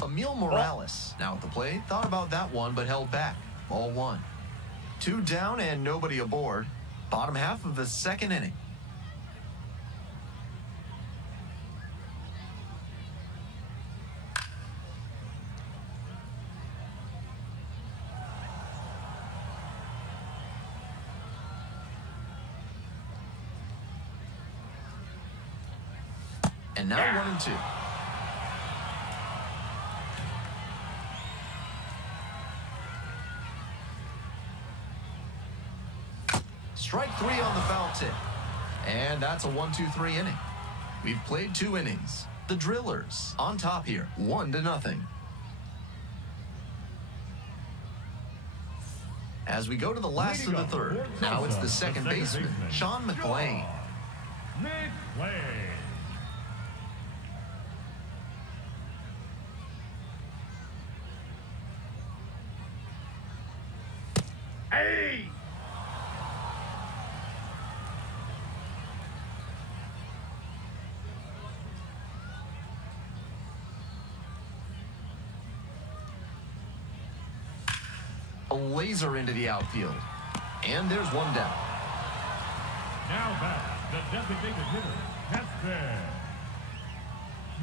Emil Morales now at the plate. Thought about that one, but held back. Ball one. Two down and nobody aboard. Bottom half of the second inning. And now 1-2. Strike three on the foul tip. And that's a 1-2-3 inning. We've played 2 innings. The Drillers on top here, 1-0. As we go to the last of the third, now it's the second baseman, Sean McLean. McLean. Hey! A laser into the outfield. And there's one down. Now back, the designated hitter, Keston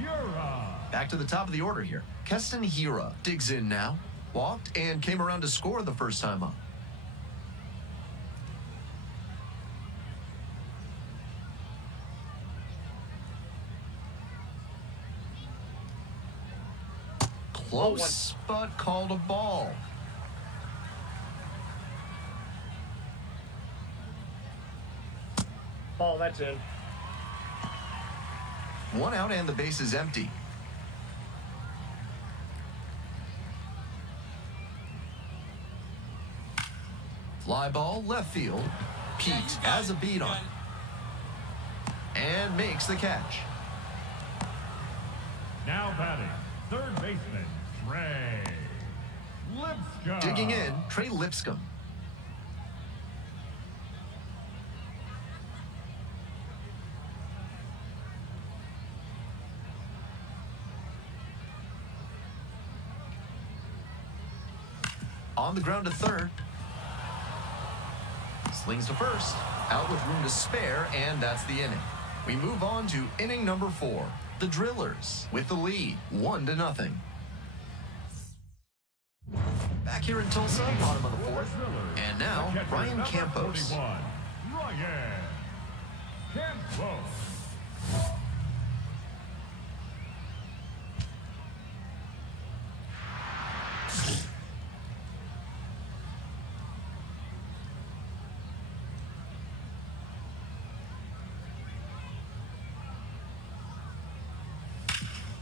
Hiura. Back to the top of the order here. Keston Hiura digs in now. Walked and came around to score the first time up. Close, but called a ball. Ball, that's in. One out and the base is empty. Fly ball left field. Pete has a beat on it. And makes the catch. Now batting, third baseman, Trey Lipscomb. Digging in, Trey Lipscomb. On the ground to third. Slings to first. Out with room to spare, and that's the inning. We move on to inning number 4. The Drillers with the lead, 1-0. Back here in Tulsa, bottom of the 4th. And now, Ryan Campos. Ryan Campos.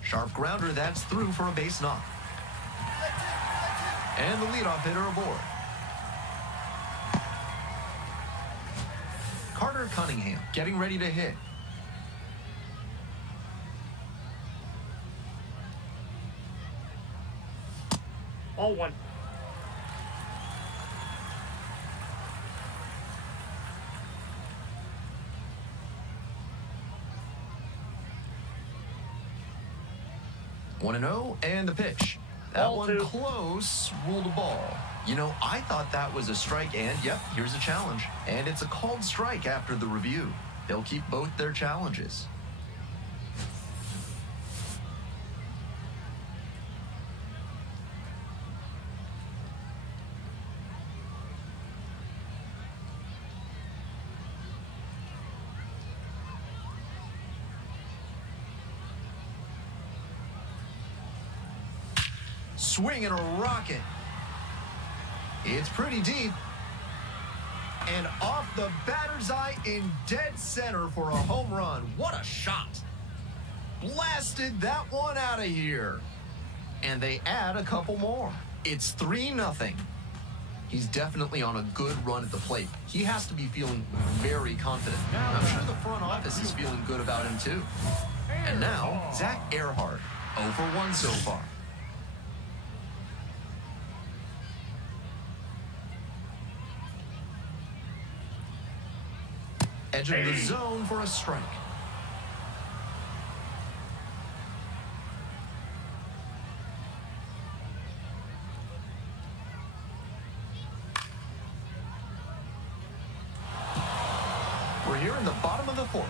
Sharp grounder, that's through for a base knock. And the leadoff hitter aboard. Carter Cunningham getting ready to hit. All one. One and 0, and the pitch. That Ball one 2. close, ruled a ball. You know, I thought that was a strike, and yep, here's a challenge. And it's a called strike after the review. They'll keep both their challenges. Swing and a rocket. It's pretty deep. And off the batter's eye in dead center for a home run. What a shot. Blasted that one out of here. And they add a couple more. It's 3-0. He's definitely on a good run at the plate. He has to be feeling very confident. I'm sure the front office is feeling good about him too. And now, Zach Earhart, 0 for 1 so far. Edge of the zone for a strike. We're here in the bottom of the 4th.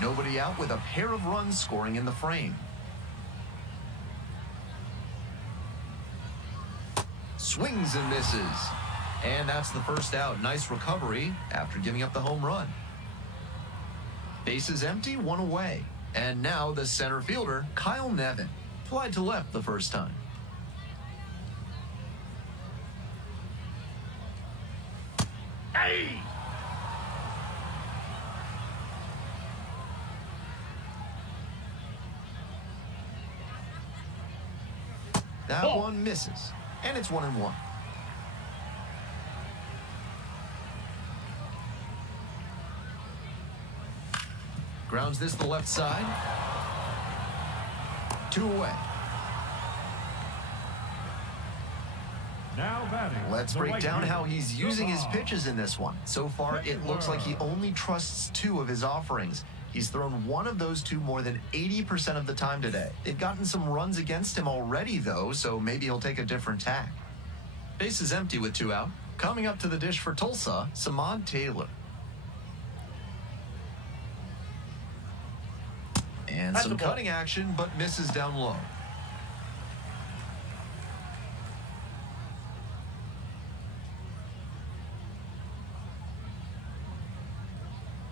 Nobody out with a pair of runs scoring in the frame. Swings and misses. And that's the first out. Nice recovery after giving up the home run. Bases empty, 1 away. And now the center fielder, Kyle Nevin. Flied to left the first time. Hey! That one misses. And it's 1-1. Grounds this to the left side. 2 away. Now batting. Let's the break right down fielder, how he's using his Savard. pitches in this one. So far, it looks like he only trusts 2 of his offerings. He's thrown one of those 2 more than 80% of the time today. They've gotten some runs against him already, though, so maybe he'll take a different tack. Base is empty with 2 out. Coming up to the dish for Tulsa, Samad Taylor. And That's some the ball. cutting action, but misses down low.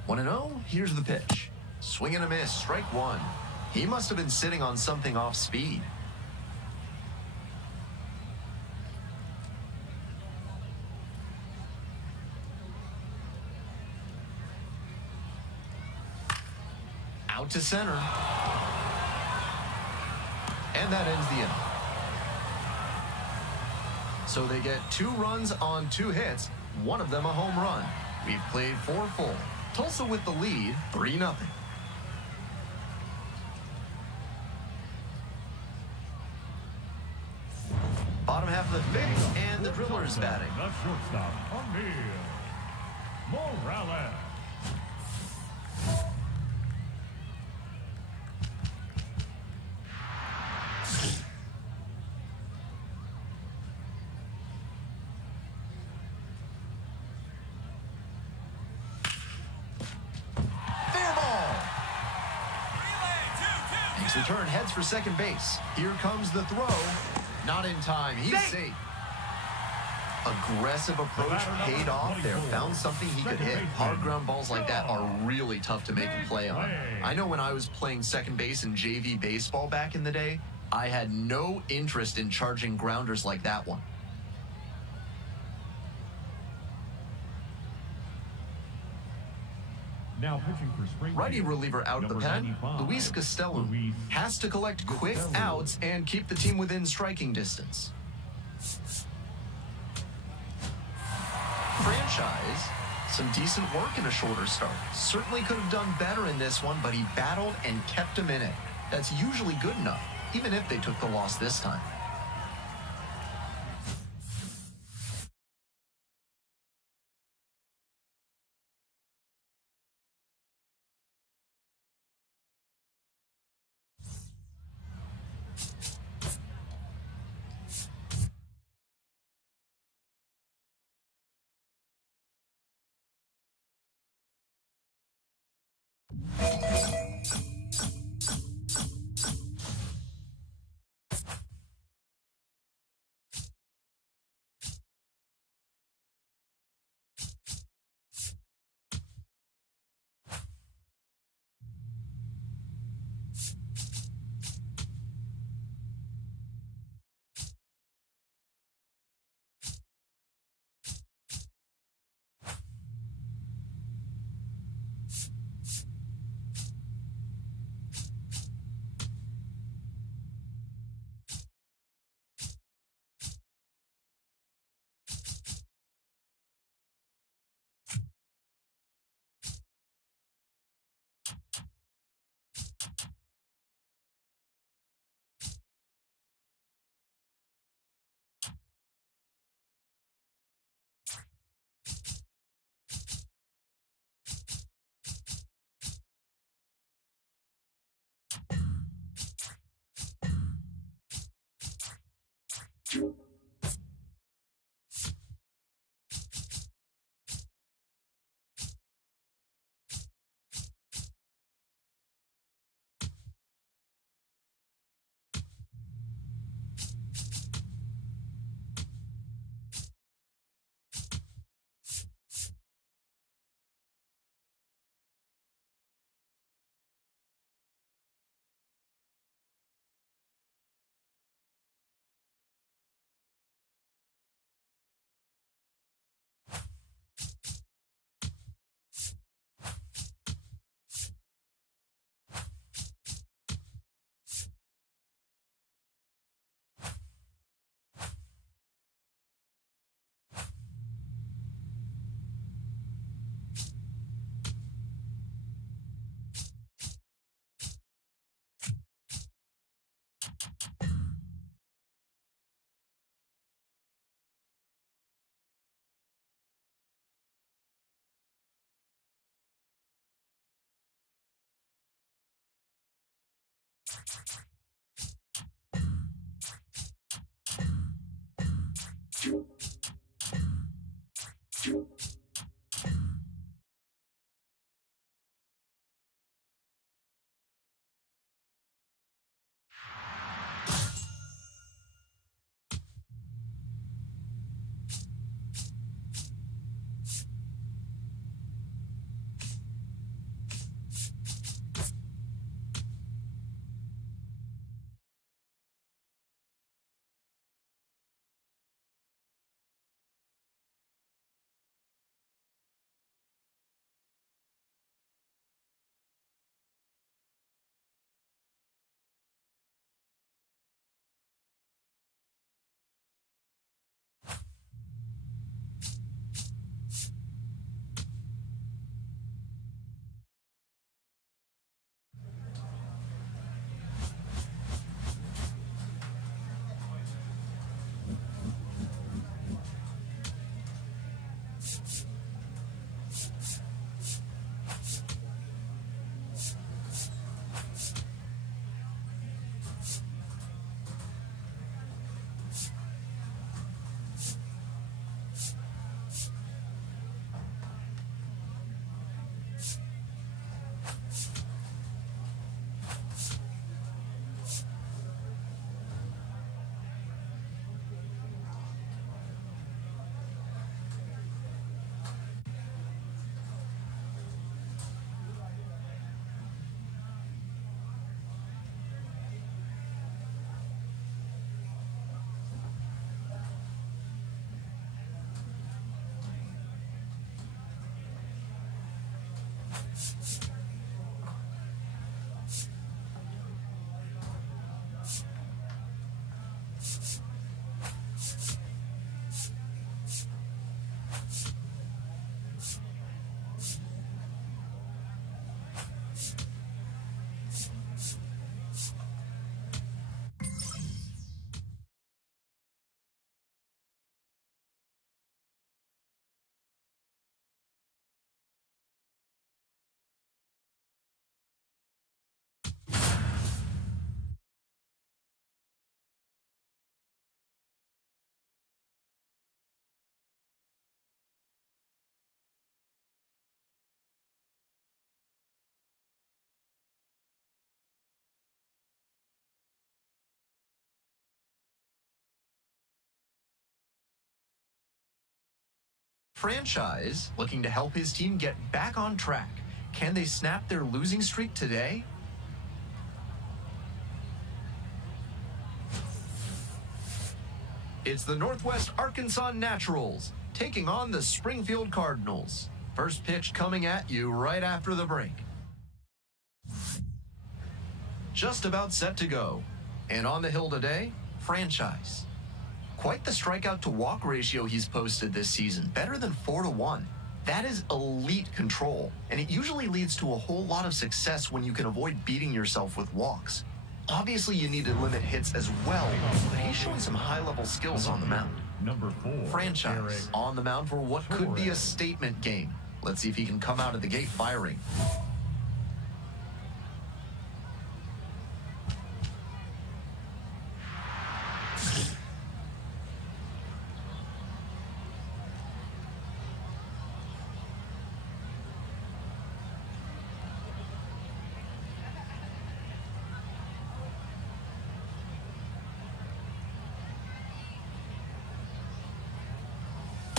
One and 0, here's the pitch. Swing and a miss, strike 1. He must have been sitting on something off speed. Out to center. And that ends the inning. So they get 2 runs on 2 hits, one of them a home run. We've played 4 full. Tulsa with the lead, 3-0. Bottom half of the 5th, and the Drillers batting. The shortstop, Emil Morales. return, heads for second base. Here comes the throw. Not in time. He's safe. Aggressive approach paid off there. Found something he could hit. Hard ground balls like that are really tough to make a play on. I know when I was playing second base in JV baseball back in the day, I had no interest in charging grounders like that one. Now pitching for Springfield. Righty reliever out of the Number pen. 95, Luis Castello Luis has to collect quick Castello. outs and keep the team within striking distance. Franchise, some decent work in a shorter start. Certainly could have done better in this one, but he battled and kept him in it. That's usually good enough, even if they took the loss this time. Franchise looking to help his team get back on track. Can they snap their losing streak today? It's the Northwest Arkansas Naturals taking on the Springfield Cardinals. First pitch coming at you right after the break. Just about set to go. And on the hill today, Franchise. Quite the strikeout to walk ratio he's posted this season, better than 4-1. That is elite control, and it usually leads to a whole lot of success when you can avoid beating yourself with walks. Obviously, you need to limit hits as well, but he's showing some high-level skills on the mound. Number 4. Franchise Eric on the mound for what could be a statement game. Let's see if he can come out of the gate firing.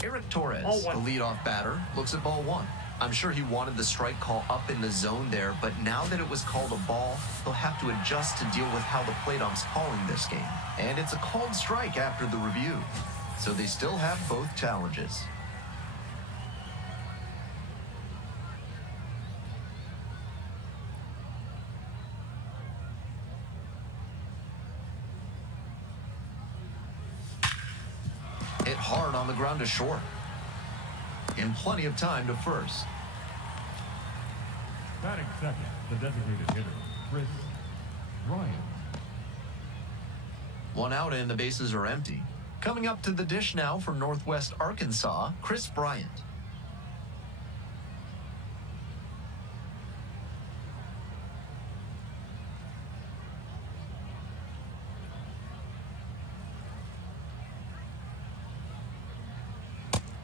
Eric Torres, Ball the one. leadoff batter, looks at ball one. I'm sure he wanted the strike call up in the zone there, but now that it was called a ball, he'll have to adjust to deal with how the plate ump's calling this game. And it's a called strike after the review. So they still have both challenges. Hit hard on the ground to short. And plenty of time to first. batting second, the designated hitter, Chris Bryant. One out and the bases are empty. Coming up to the dish now for Northwest Arkansas, Chris Bryant.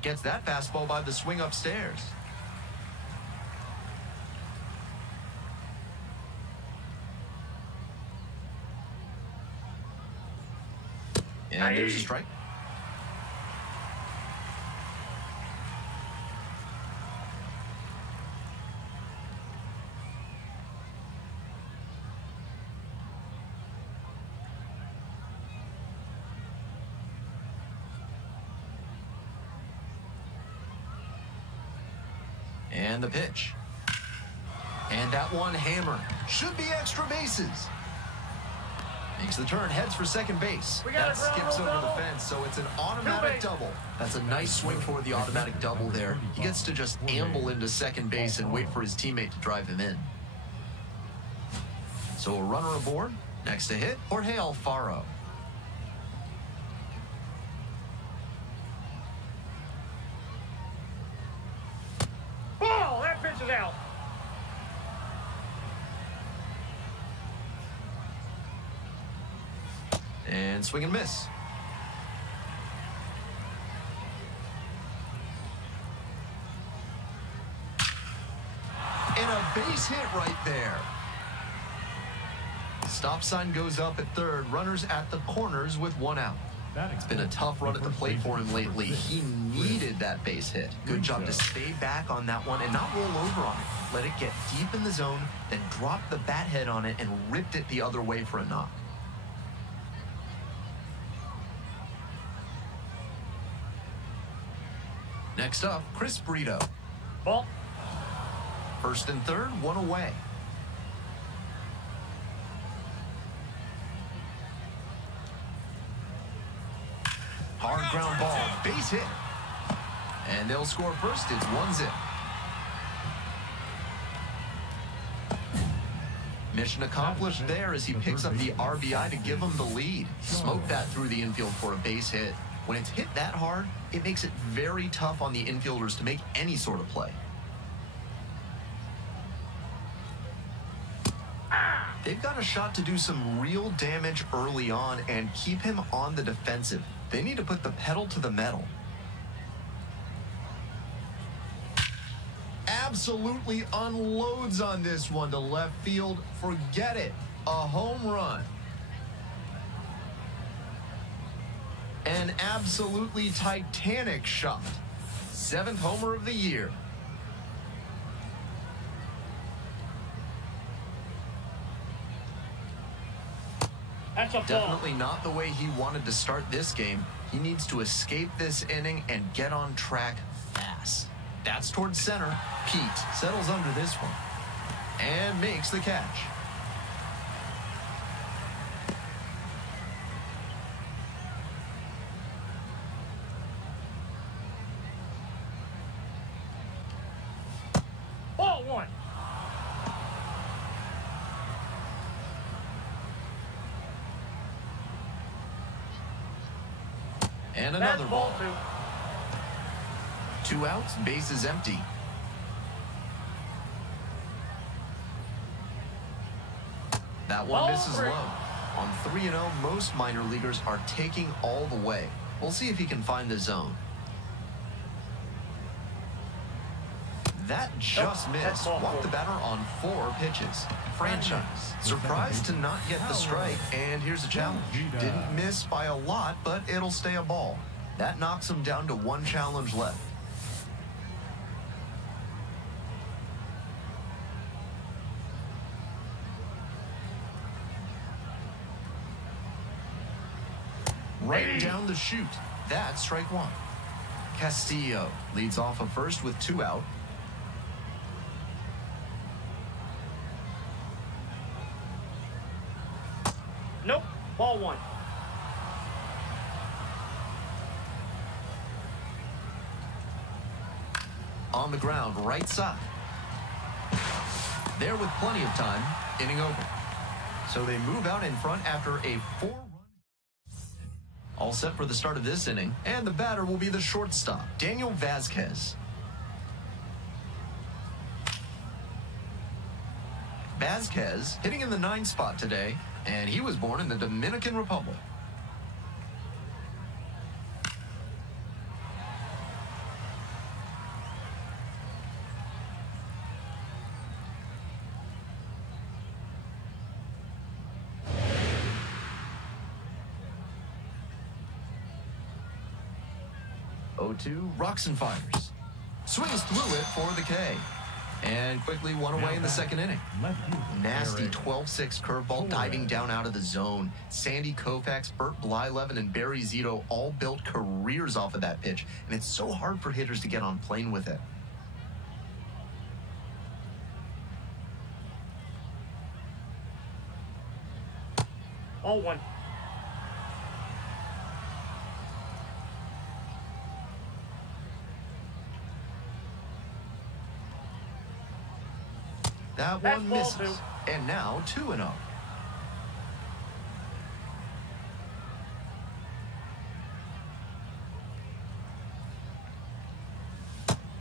Gets that fastball by the swing upstairs. And there's a strike. And the pitch. And that one hammer. Should be extra bases. Makes the turn, heads for second base. That skips over the fence, so it's an automatic double. That's a nice swing for the automatic double there. He gets to just amble into second base and wait for his teammate to drive him in. So a runner aboard. Next to hit, Jorge Alfaro. Ball! That pitch is out. And swing and miss. And a base hit right there. Stop sign goes up at third. Runners at the corners with one out. It's been a tough run at the plate for him lately. He needed that base hit. Good job to stay back on that one and not roll over on it. Let it get deep in the zone, then drop the bat head on it and ripped it the other way for a knock. Next up, Chris Brito. Ball. First and third, one away. Hard ground ball, base hit. And they'll score first. It's 1-0. Mission accomplished there as he picks up the RBI to give him the lead. Smoked that through the infield for a base hit. When it's hit that hard, it makes it very tough on the infielders to make any sort of play. They've got a shot to do some real damage early on and keep him on the defensive. They need to put the pedal to the metal. Absolutely unloads on this one to left field. Forget it. A home run. An absolutely titanic shot. 7th homer of the year. That's a ball. Definitely not the way he wanted to start this game. He needs to escape this inning and get on track fast. That's towards center. Pete settles under this one and makes the catch. Ball one. And That's another ball ball. two. 2 outs, base is empty. That one Ball misses three. low. On 3-0, most minor leaguers are taking all the way. We'll see if he can find the zone. That just missed. Walked the batter on 4 pitches. Franchise. Surprised to not get the strike, and here's a challenge. Didn't miss by a lot, but it'll stay a ball. That knocks him down to 1 challenge left. Right down the chute. That's strike 1. Castillo leads off of first with 2 out. Nope. Ball one. On the ground, right side. There with plenty of time, inning over. So they move out in front after a 4-run. All set for the start of this inning, and the batter will be the shortstop, Daniel Vazquez. Vazquez hitting in the 9 spot today, and he was born in the Dominican Republic. Oh-2, rocks and fires. Swings through it for the K. And quickly one away in the second inning. Nasty 12-6 curveball diving down out of the zone. Sandy Koufax, Bert Blyleven, and Barry Zito all built careers off of that pitch. And it's so hard for hitters to get on plane with it. Ball one. That That's one ball misses. 2. And now 2-0.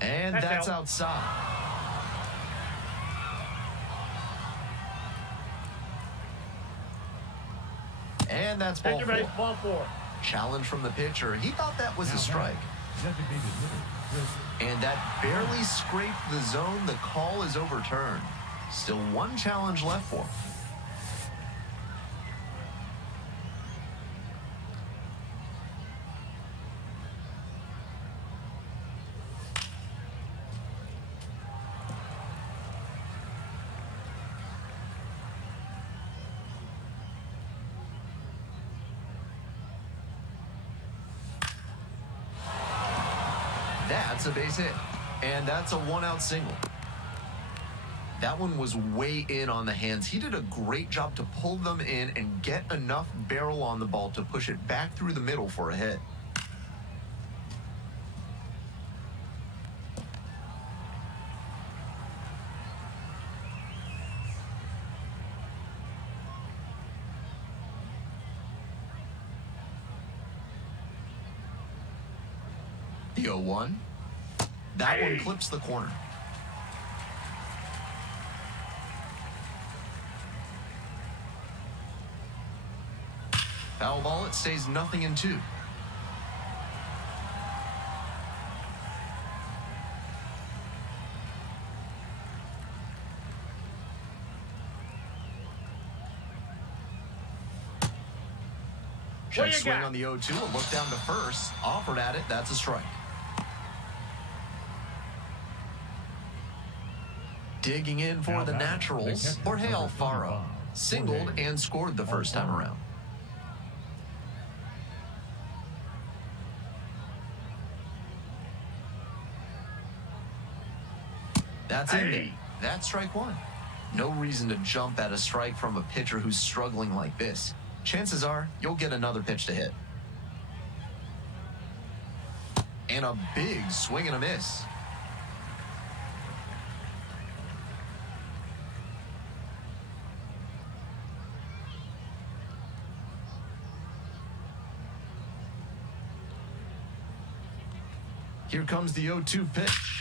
And that's out. outside. And that's ball Extra base. 4. Ball 4. Challenge from the pitcher. He thought that was a strike. Designated hitter, Chris And that barely scraped the zone. The call is overturned. Still 1 challenge left for him. That's a base hit. And that's a 1-out single. That one was way in on the hands. He did a great job to pull them in and get enough barrel on the ball to push it back through the middle for a hit. The 0-1. That one clips the corner. Foul ball, it stays 0-2. What do Check you swing got? on the 0-2, a look down to first. Offered at it, that's a strike. Digging in for Now the batting, Naturals, the catcher, Jorge number Alfaro. 25, Singled Jorge and scored the first time Alfaro. around. That's in there. That's strike one. No reason to jump at a strike from a pitcher who's struggling like this. Chances are you'll get another pitch to hit. And a big swing and a miss. Here comes the 0-2 pitch.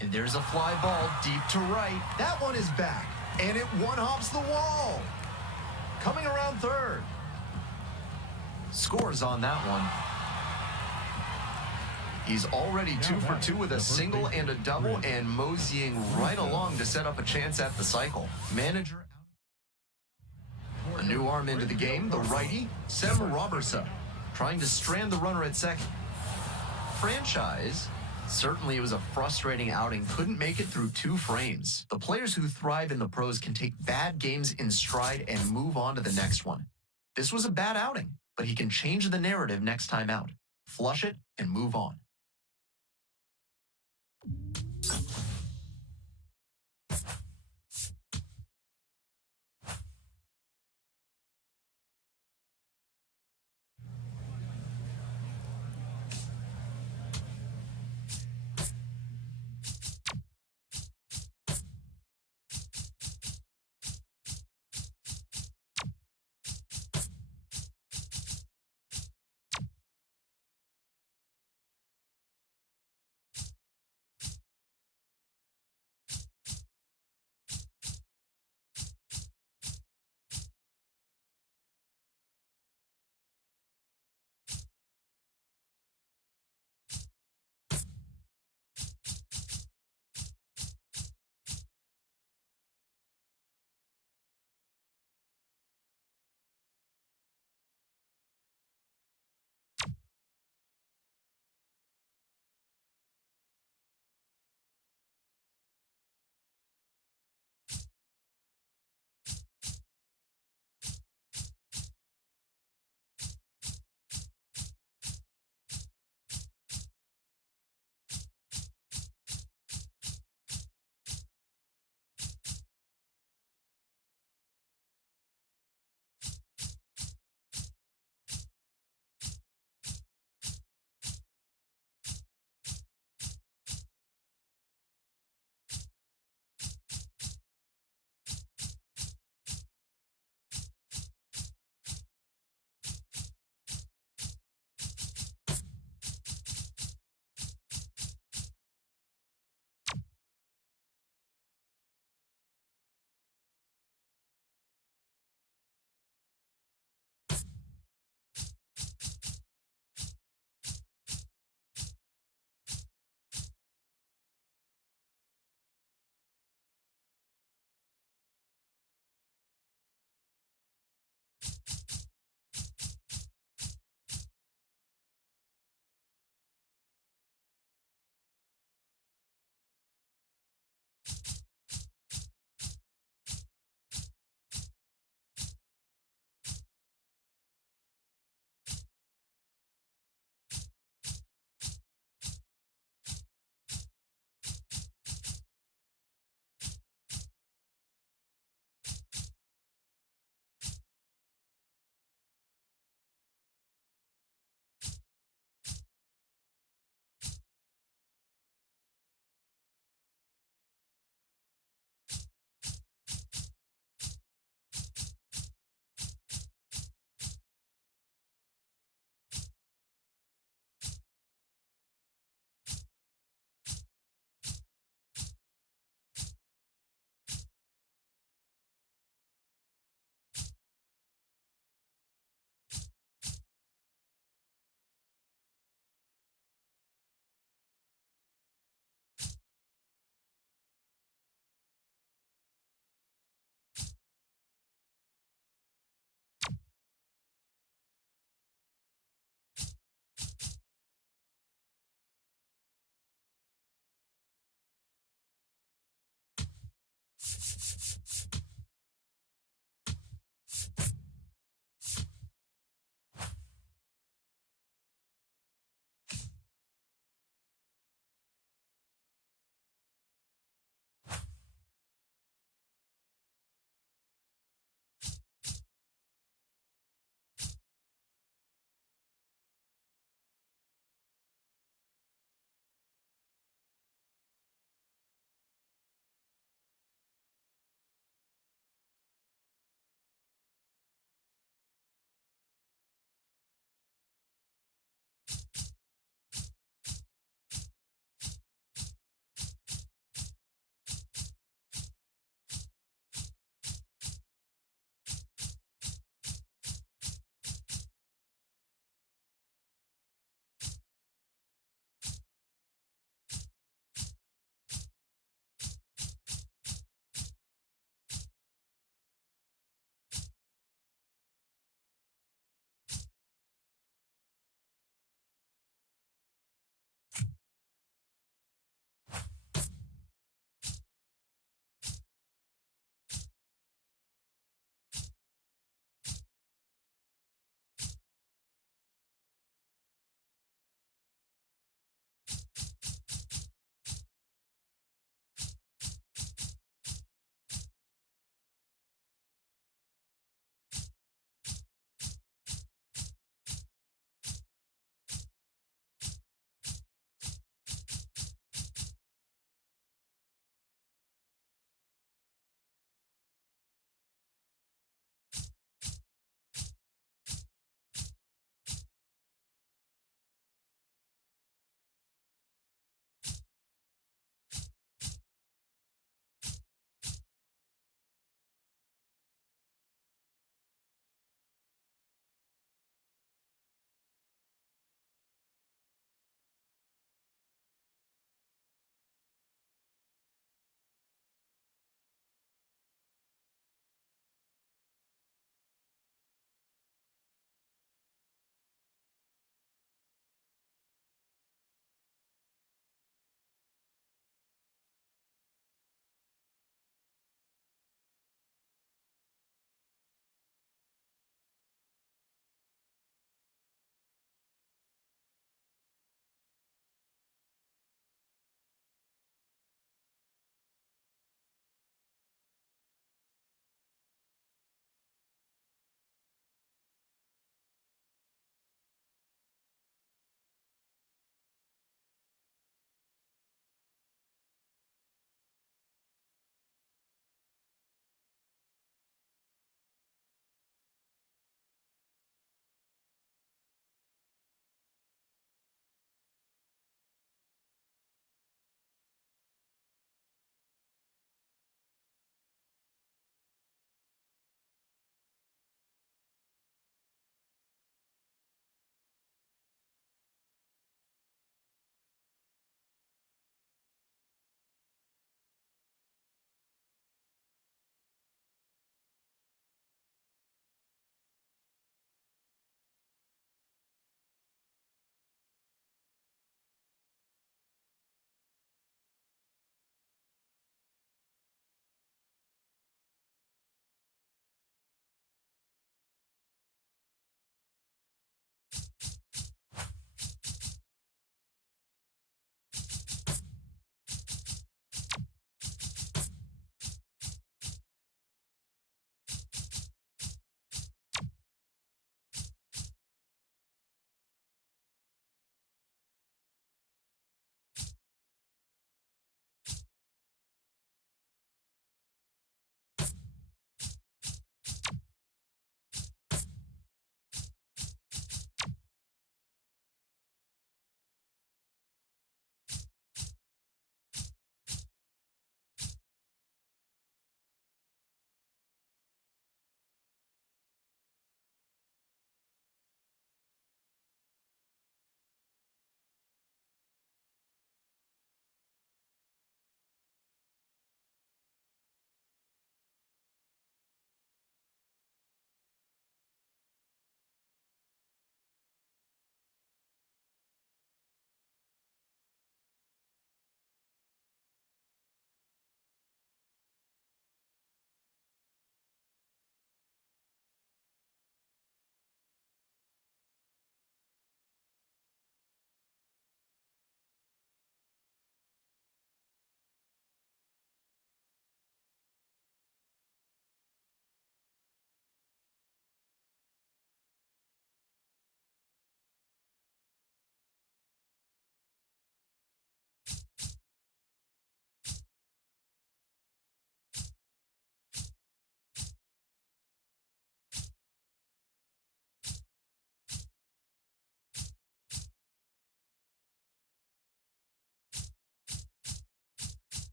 And there's a fly ball deep to right. That one is back. And it one-hops the wall. Coming around third. Scores on that one. He's already 2 for 2 with a single and a double and moseying right along to set up a chance at the cycle. Manager out. A new arm into the game, the righty, Sam Robertson, trying to strand the runner at second. Franchise. Certainly it was a frustrating outing, couldn't make it through 2 frames. The players who thrive in the pros can take bad games in stride and move on to the next one. This was a bad outing, but he can change the narrative next time out. Flush it and move on.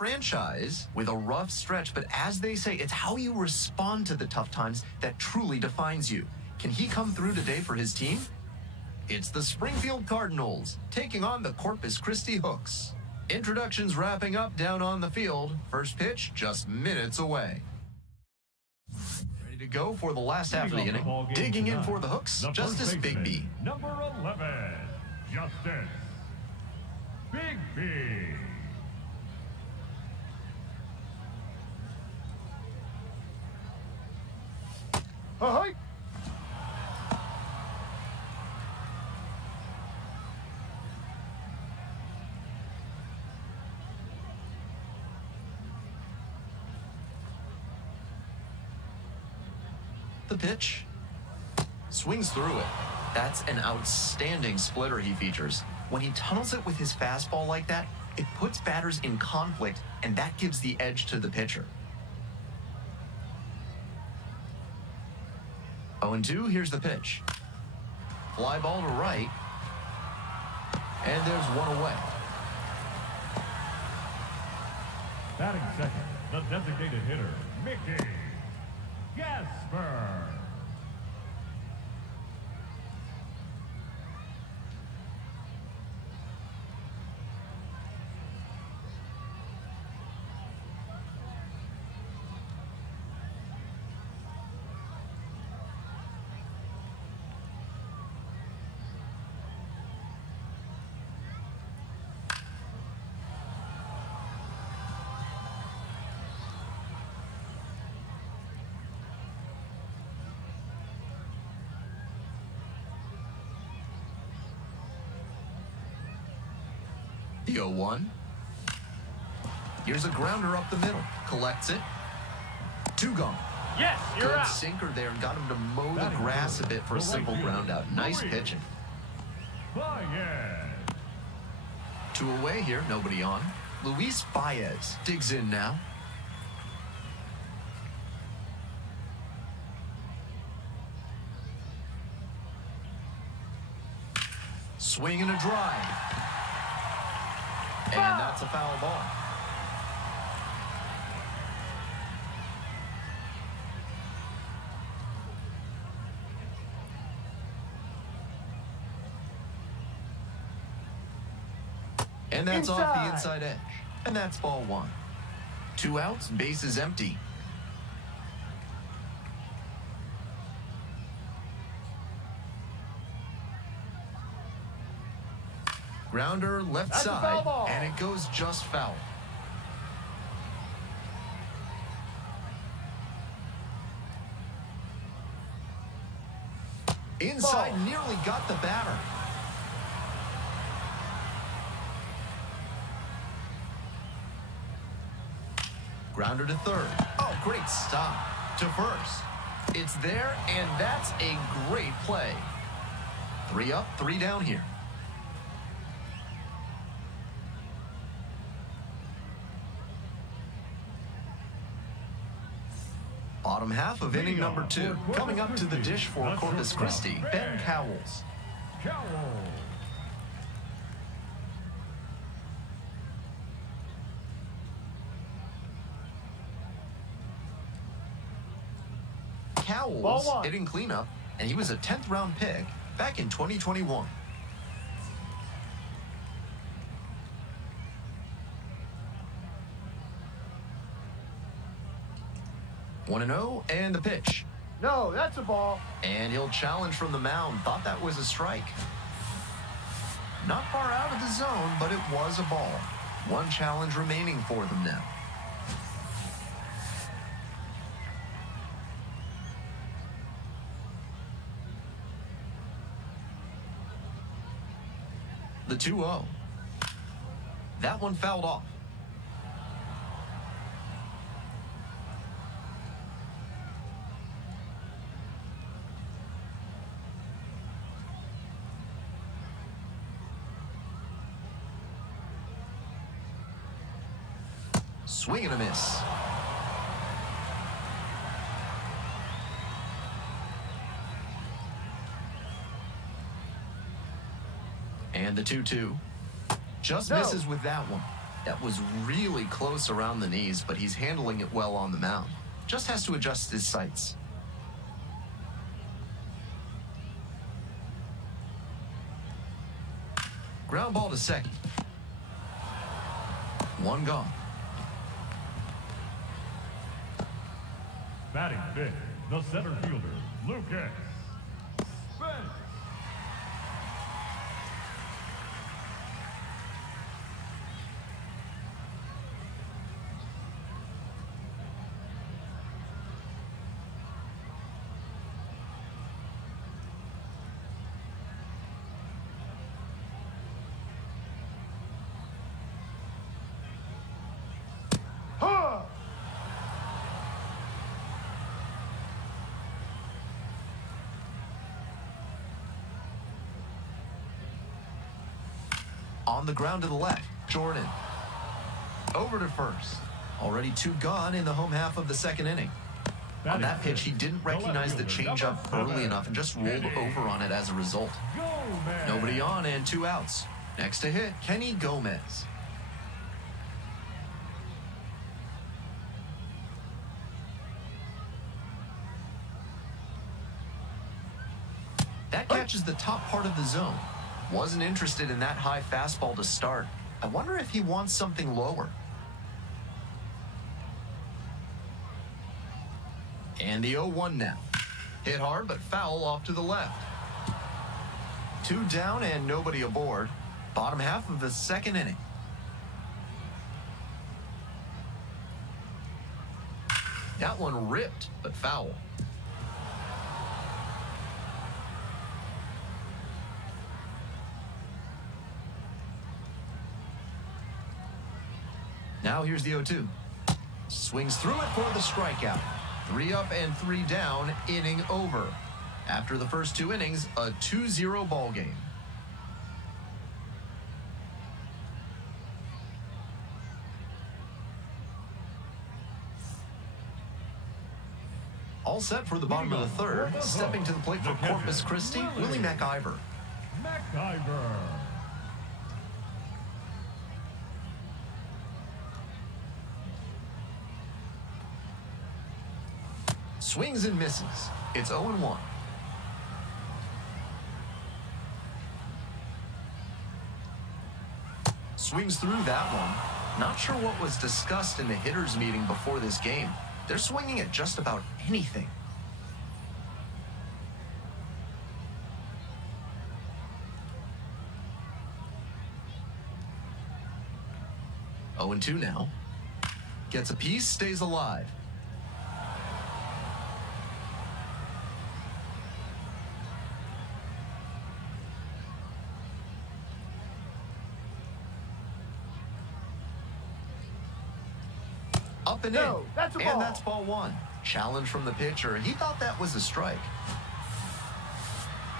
Franchise with a rough stretch, but as they say, it's how you respond to the tough times that truly defines you. Can he come through today for his team? It's the Springfield Cardinals taking on the Corpus Christi Hooks. Introductions wrapping up down on the field. First pitch just minutes away. Ready to go for the last half of the inning. Digging in for the Hooks, Justice Bigby. Number 11, Justice Bigby. Ahoy! The pitch. Swings through it. That's an outstanding splitter he features. When he tunnels it with his fastball like that, it puts batters in conflict, and that gives the edge to the pitcher. 0-2, here's the pitch. Fly ball to right. And there's one away. Batting second, the designated hitter, Mickey Gasper. The 0-1. Here's a grounder up the middle. Collects it. Two gone. Yes, you're Good out. sinker there and got him to mow the Batting grass a third, bit for a the right simple fielder, ground out. Nice Luis pitching. Baez. 2 away here, nobody on. Luis Baez digs in now. Swing and a drive. And that's a foul ball. And that's off the inside edge. And that's ball 1. 2 outs, bases empty. Grounder left That's a side, foul ball. and it goes just foul. Inside, nearly got the batter. Grounder to third. Oh, great stop. To first. It's there, and that's a great play. 3 up, 3 down here. Bottom half of inning number 2. Coming up to the dish for Corpus Christi, Ben Cowles. Cowell. Cowles Ball 1. hitting cleanup, and he was a 10th round pick back in 2021. One and 0, and the pitch. No, that's a ball. And he'll challenge from the mound. Thought that was a strike. Not far out of the zone, but it was a ball. One challenge remaining for them now. The 2-0. That one fouled off. Swing and a miss. And the 2-2. Just misses with that one. That was really close around the knees, but he's handling it well on the mound. Just has to adjust his sights. Ground ball to second. One gone. Batting fifth, the center fielder, Lucas Spence. Huh! On the ground to the left, Jordan. Over to first. Already 2 gone in the home half of the second inning. On that pitch, he didn't recognize the changeup early enough and just rolled over on it as a result. Gomez. Nobody on and 2 outs. Next to hit, Kenny Gomez. That catches the top part of the zone. Wasn't interested in that high fastball to start. I wonder if he wants something lower. And the 0-1 now. Hit hard, but foul off to the left. 2 down and nobody aboard. Bottom half of the second inning. That one ripped, but foul. Now here's the 0-2. Swings through it for the strikeout. 3 up and 3 down, inning over. After the first 2 innings, a 2-0 ball game. All set for the bottom of the third. Stepping to the plate for Corpus Christi, Willie McIver. McIver. Swings and misses. It's 0-1. Swings through that one. Not sure what was discussed in the hitters meeting before this game. They're swinging at just about anything. Oh, 0-2 now. Gets a piece, stays alive. Up and No, in. that's a ball. And that's ball 1. Challenge from the pitcher. He thought that was a strike.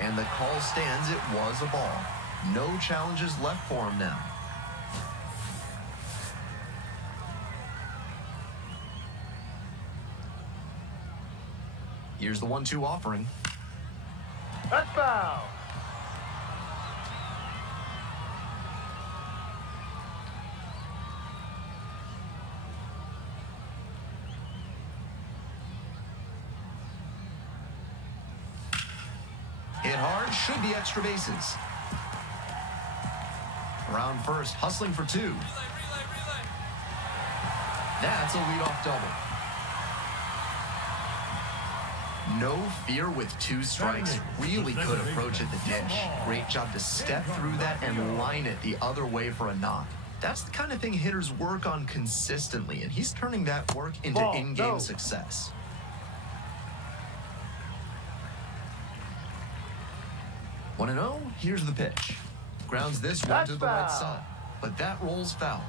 And the call stands. It was a ball. No challenges left for him now. Here's the 1-2 offering. That's foul. Hit hard, should be extra bases. Around first, hustling for 2. That's a leadoff double. No fear with 2 strikes. Really could approach at the dish. Great job to step through that and line it the other way for a knock. That's the kind of thing hitters work on consistently, and he's turning that work into Ball, in-game no. success. One 1-0, here's the pitch. Grounds this one That's to the right foul. side, but that rolls foul.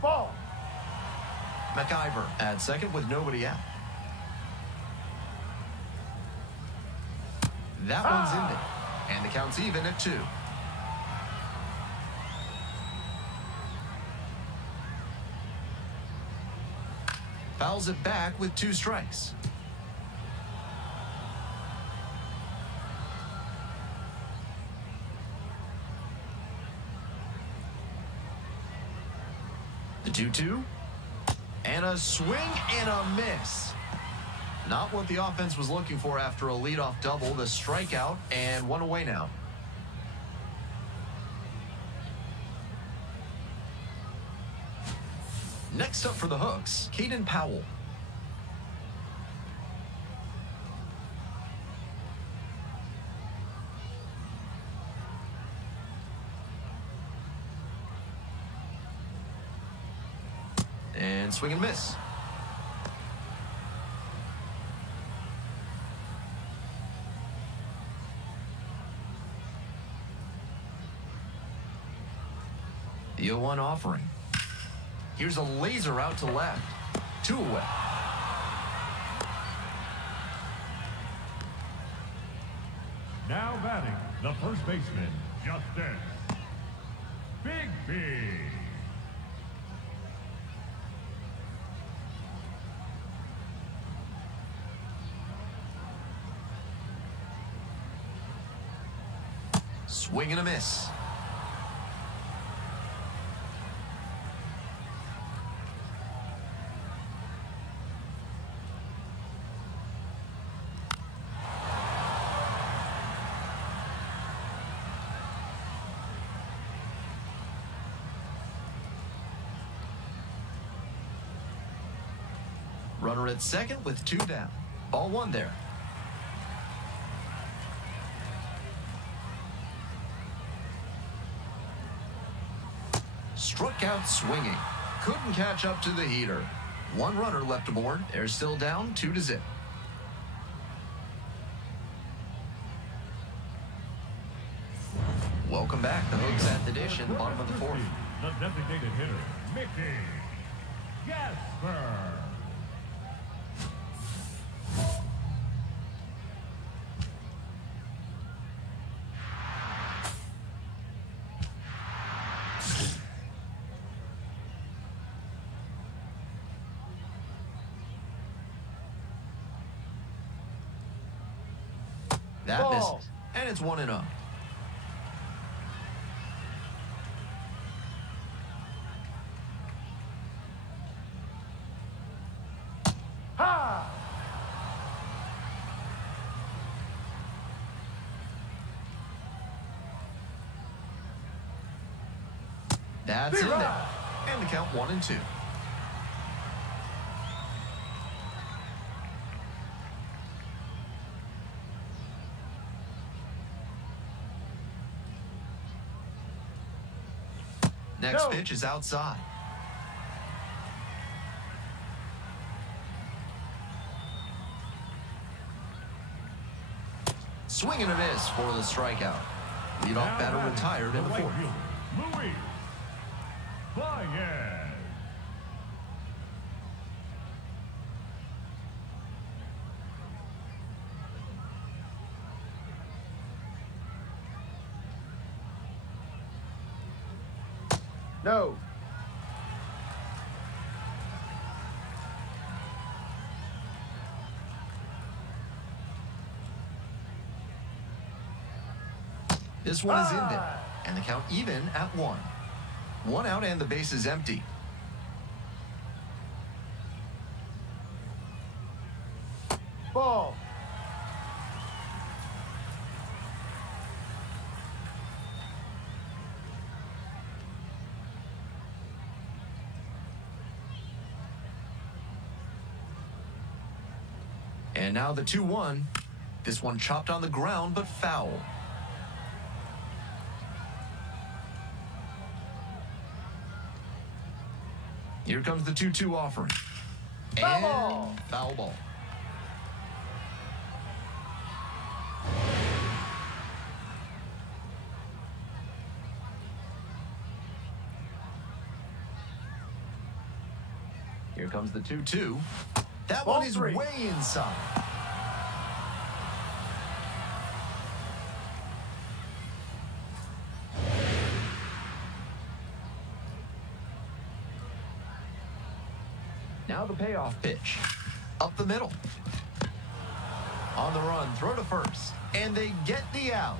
Ball. McIver at second with nobody out. That one's in there, and the count's even at 2. Fouls it back with 2 strikes. The 2-2. And a swing and a miss. Not what the offense was looking for after a leadoff double. The strikeout and one away now. Next up for the Hooks, Caden Powell. And swing and miss. The 0-1 offering. Here's a laser out to left. 2 away. Now batting, the first baseman, Justice Bigby. Swing and a miss. Runner at second with 2 down. Ball 1 there. Struck out swinging. Couldn't catch up to the heater. 1 runner left aboard. They're still down 2-0. Welcome back. The Hooks at the dish in the bottom of the 4th. The designated hitter, Mickey Gasper. That Ball. misses. And it's 1-0. Ha! That's in there. And the count 1-2. Next No. pitch is outside. Swing and a miss for the strikeout. Leadoff Now batter batting, retired in the right 4th. fielder, Luis Baez. No. This one is in there. And the count even at 1. 1 out and the base is empty. Ball. And now the 2-1. This one chopped on the ground, but foul. Here comes the 2-2 offering. Foul And ball. foul ball. Here comes the 2-2. That Ball one is 3. way inside. Now the payoff pitch. Up the middle. On the run, throw to first. And they get the out.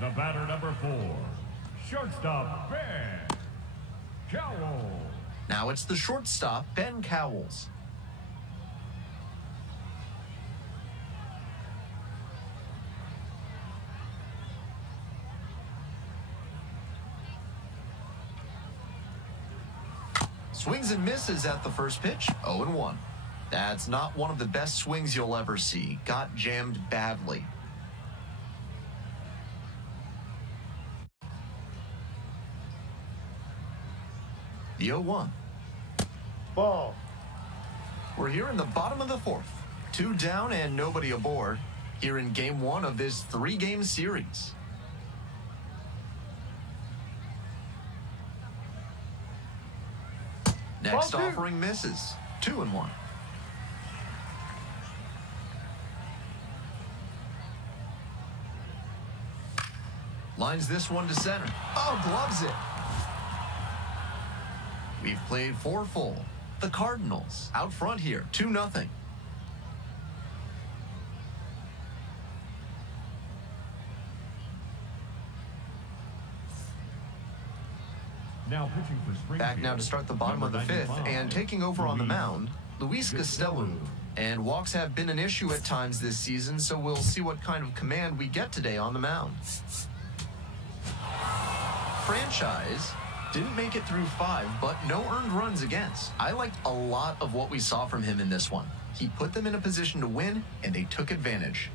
The batter number 4, shortstop Ben Cowell. Now it's the shortstop, Ben Cowles. Swings and misses at the first pitch, 0-1. That's not one of the best swings you'll ever see. Got jammed badly. The 0-1. Ball. We're here in the bottom of the fourth. 2 down and nobody aboard. Here in game 1 of this 3-game series. Next Ball 2. offering misses. 2-1. Lines this one to center. Oh, gloves it. We've played 4 full. The Cardinals out front here, 2-0. Now pitching for Springfield. Back now to start the bottom of the number 5th 95, and taking over on the Luis mound, Luis Castello. And walks have been an issue at times this season, so we'll see what kind of command we get today on the mound. Franchise didn't make it through 5, but no earned runs against. I liked a lot of what we saw from him in this one. He put them in a position to win, and they took advantage.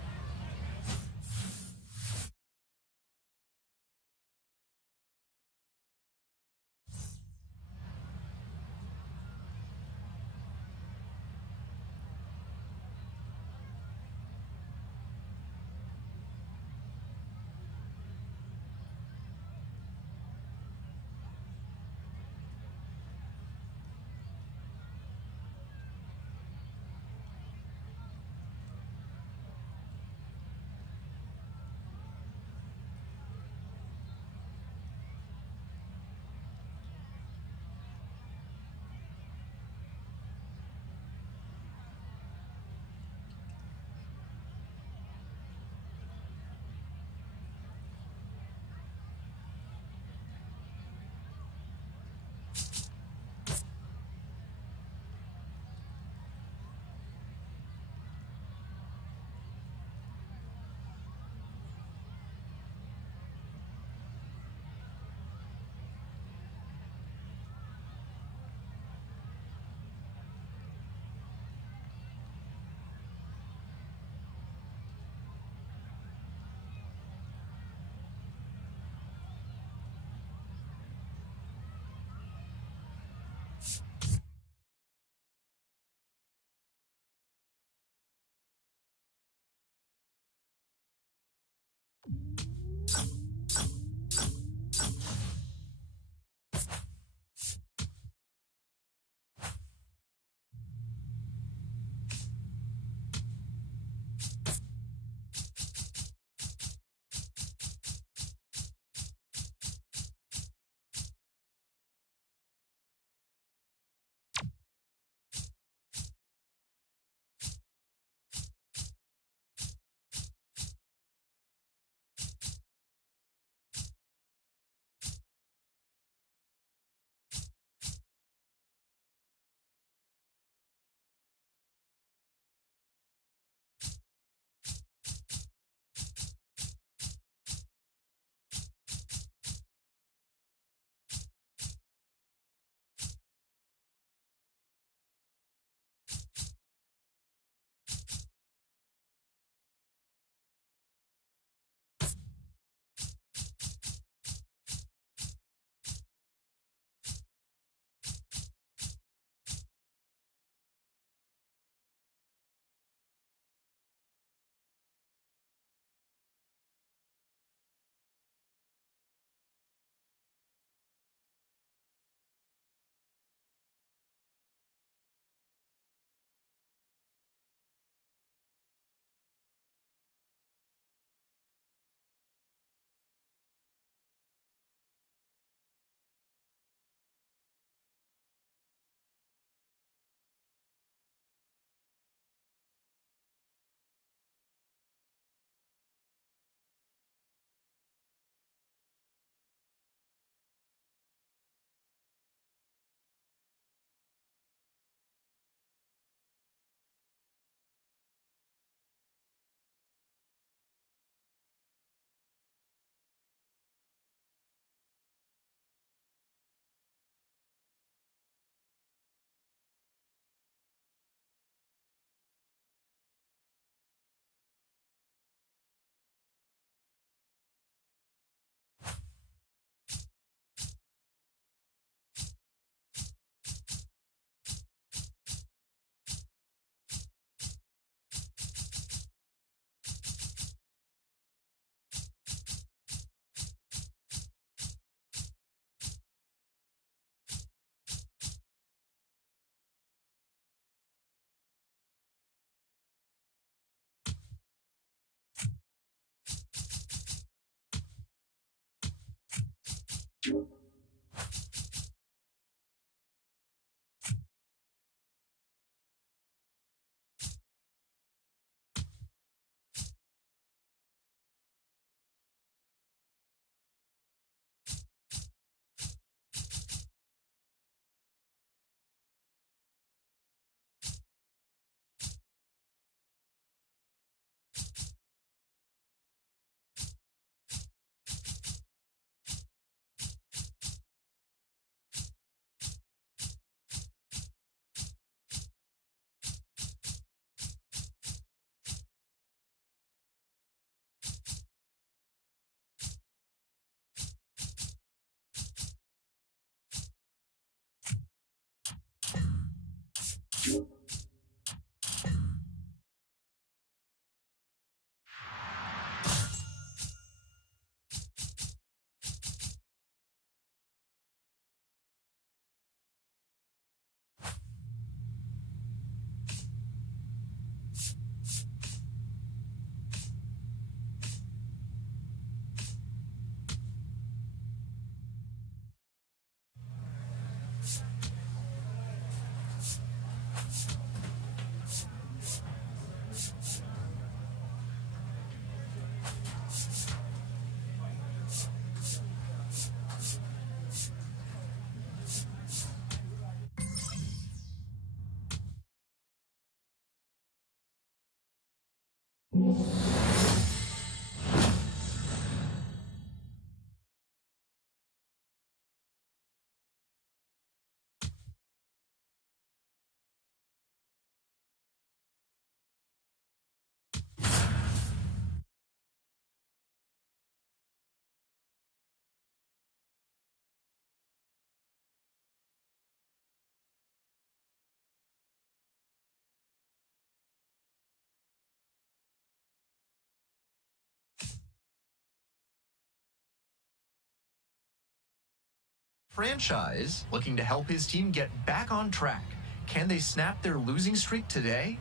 Franchise looking to help his team get back on track. Can they snap their losing streak today?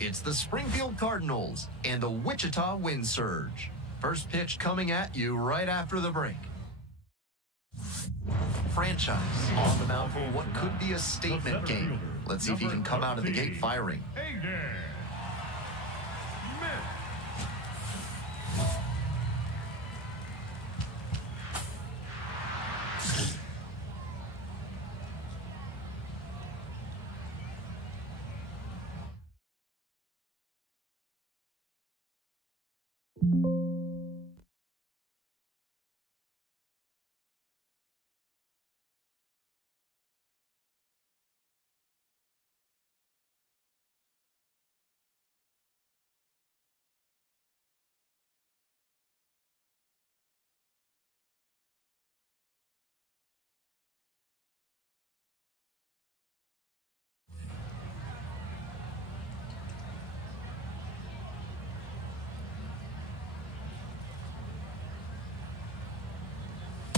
It's the Springfield Cardinals and the Wichita Wind Surge. First pitch coming at you right after the break. Franchise on the mound for what could be a statement game. Let's see if he can come out of the gate firing. Hey there.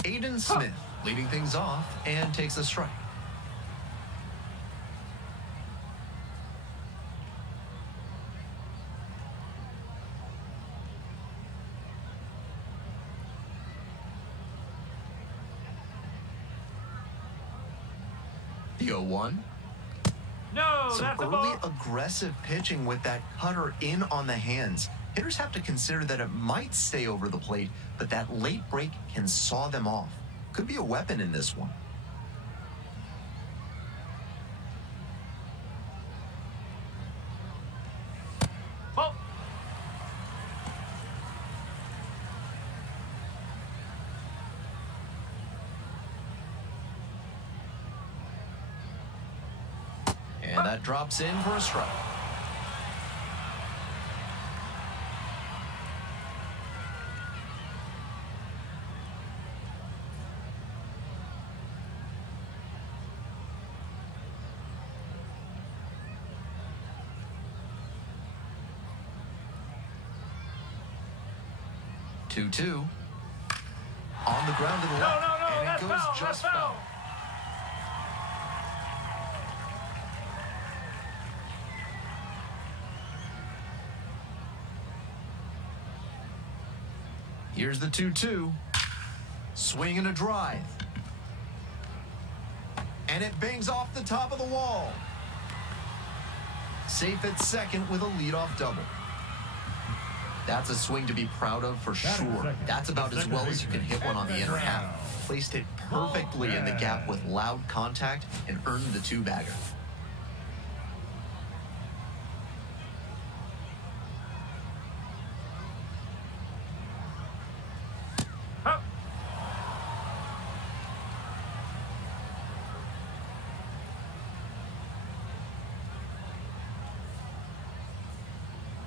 Aiden Smith leading things off and takes a strike. The 0-1. No, Some that's a early ball. aggressive pitching with that cutter in on the hands. Hitters have to consider that it might stay over the plate, but that late break can saw them off. Could be a weapon in this one. Oh. And that drops in for a strike. Two. On the ground to the left. And it that's goes foul, just that's foul. foul. Here's the 2-2. Swing and a drive. And it bangs off the top of the wall. Safe at second with a leadoff double. That's a swing to be proud of for sure. That's about as well as you can hit one on the inner half. Placed it perfectly in the gap with loud contact and earned the two-bagger.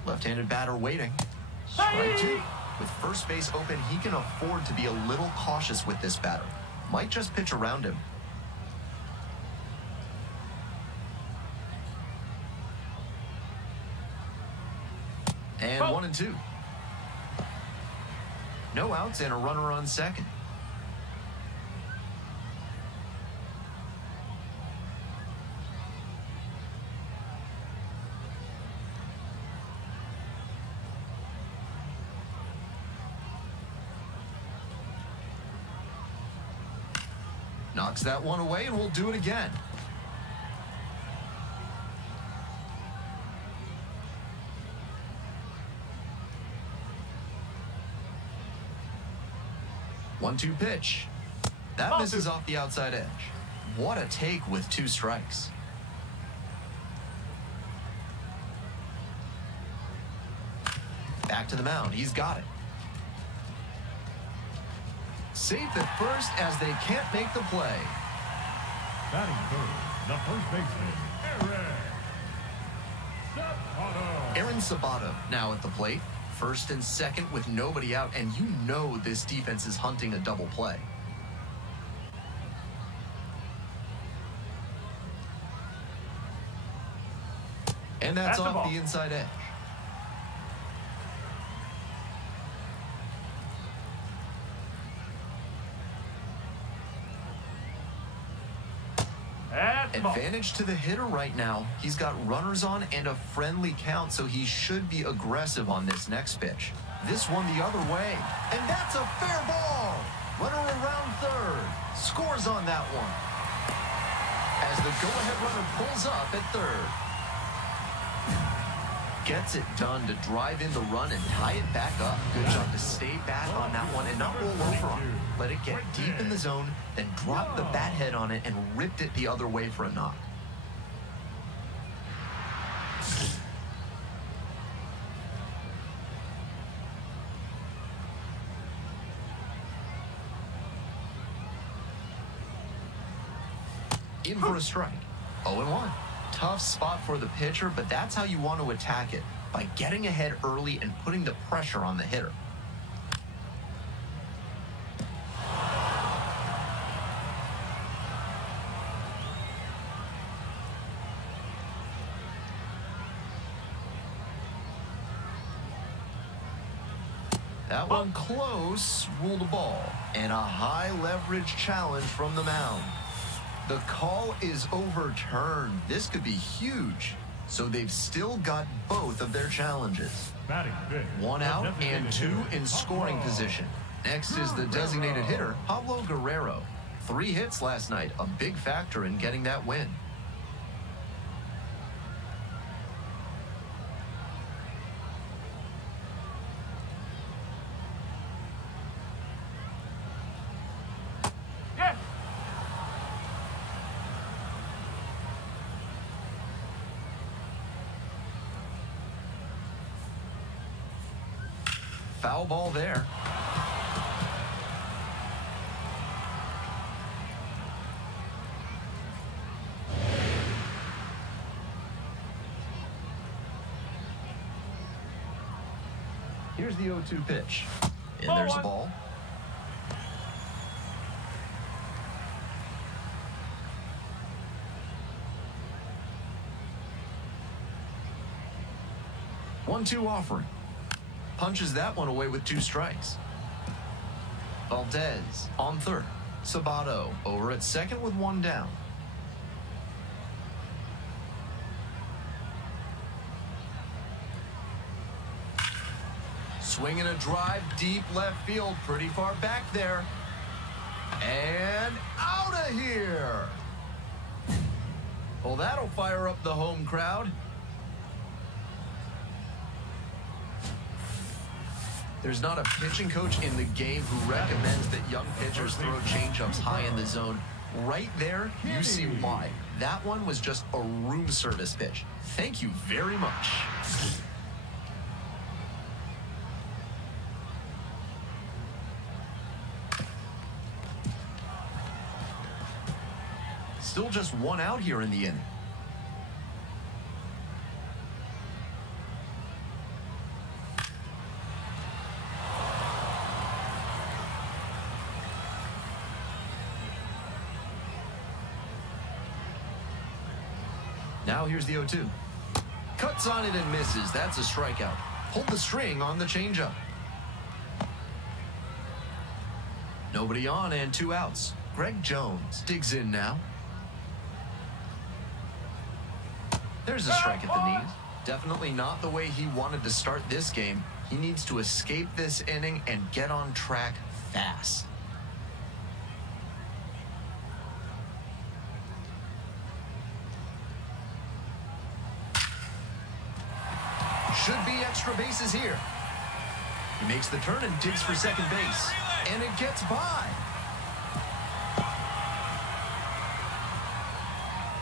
Left-handed batter waiting. Strike two. With first base open, he can afford to be a little cautious with this batter. Might just pitch around him. And 1-2. No outs and a runner on second. Knocks that one away, and we'll do it again. One-two pitch. That misses off the outside edge. What a take with 2 strikes. Back to the mound. He's got it. Safe at first as they can't make the play. Batting third, the first baseman, Aaron Sabato now at the plate. First and second with nobody out, and you know this defense is hunting a double play. And that's off the inside edge. Advantage to the hitter right now. He's got runners on and a friendly count, so he should be aggressive on this next pitch. This one the other way, and that's a fair ball. Runner around third. Scores on that one. As the go-ahead runner pulls up at third. Gets it done to drive in the run and tie it back up. Good job to stay back on that one and not roll over on it. Let it get deep in the zone, then drop the bat head on it and ripped it the other way for a knock. In for a strike. 0-1. Tough spot for the pitcher, but that's how you want to attack it, by getting ahead early and putting the pressure on the hitter. That one close, ruled a ball, and a high leverage challenge from the mound. The call is overturned. This could be huge. So they've still got both of their challenges. batting fifth, 1 out the and designated 2 hitter, in scoring Pablo position. Next is the designated hitter, Pablo Guerrero. 3 hits last night, a big factor in getting that win. Foul ball there. Here's the 0-2 pitch. And there's the ball. One-two offering. Punches that one away with 2 strikes. Valdez on third. Sabato over at second with 1 down. Swinging a drive deep left field, pretty far back there. And out of here. Well, that'll fire up the home crowd. There's not a pitching coach in the game who recommends that young pitchers throw changeups high in the zone. Right there, you see why. That one was just a room service pitch. Thank you very much. Still just one out here in the inning. Now here's the 0-2. Cuts on it and misses. That's a strikeout. Pulled the string on the changeup. Nobody on and 2 outs. Greg Jones digs in now. There's a strike at the knees. Definitely not the way he wanted to start this game. He needs to escape this inning and get on track fast. Should be extra bases here. He makes the turn and digs for second base. And it gets by.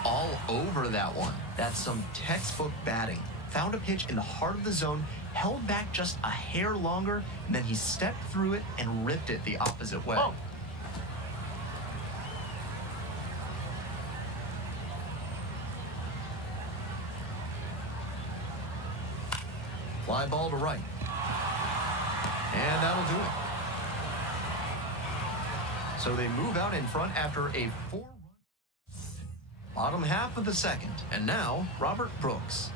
All over that one. That's some textbook batting. Found a pitch in the heart of the zone, held back just a hair longer, and then he stepped through it and ripped it the opposite way. Oh. Fly ball to right. And that'll do it. So they move out in front after a 4-run bottom half of the second. And now, Robert Brooks.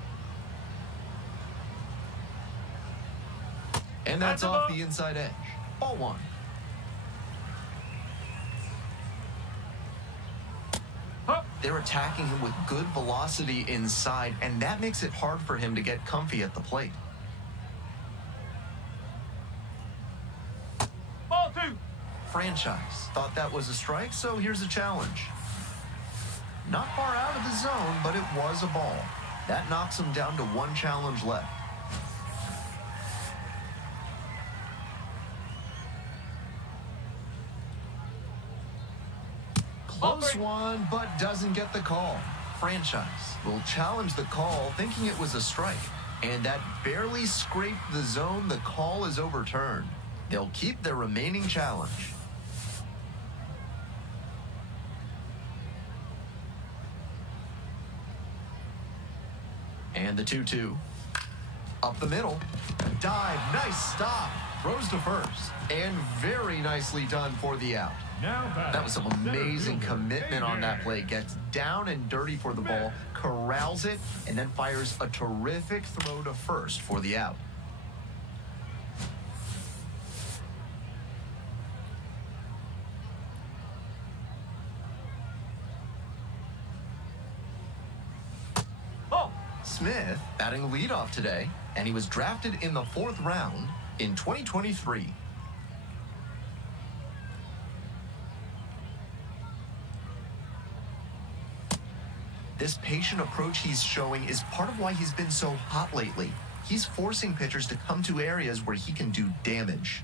And that's off the inside edge. Ball 1. They're attacking him with good velocity inside, and that makes it hard for him to get comfy at the plate. Ball 2. Franchise. Thought that was a strike, so here's a challenge. Not far out of the zone, but it was a ball. That knocks him down to 1 challenge left. Close one, but doesn't get the call. Franchise will challenge the call, thinking it was a strike. And that barely scraped the zone. The call is overturned. They'll keep their remaining challenge. And the 2-2. Up the middle. Dive. Nice stop. Throws to first. And very nicely done for the out. That was some amazing commitment on that play. Gets down and dirty for the ball, corrals it, and then fires a terrific throw to first for the out. Smith batting leadoff today, and he was drafted in the 4th round in 2023. This patient approach he's showing is part of why he's been so hot lately. He's forcing pitchers to come to areas where he can do damage.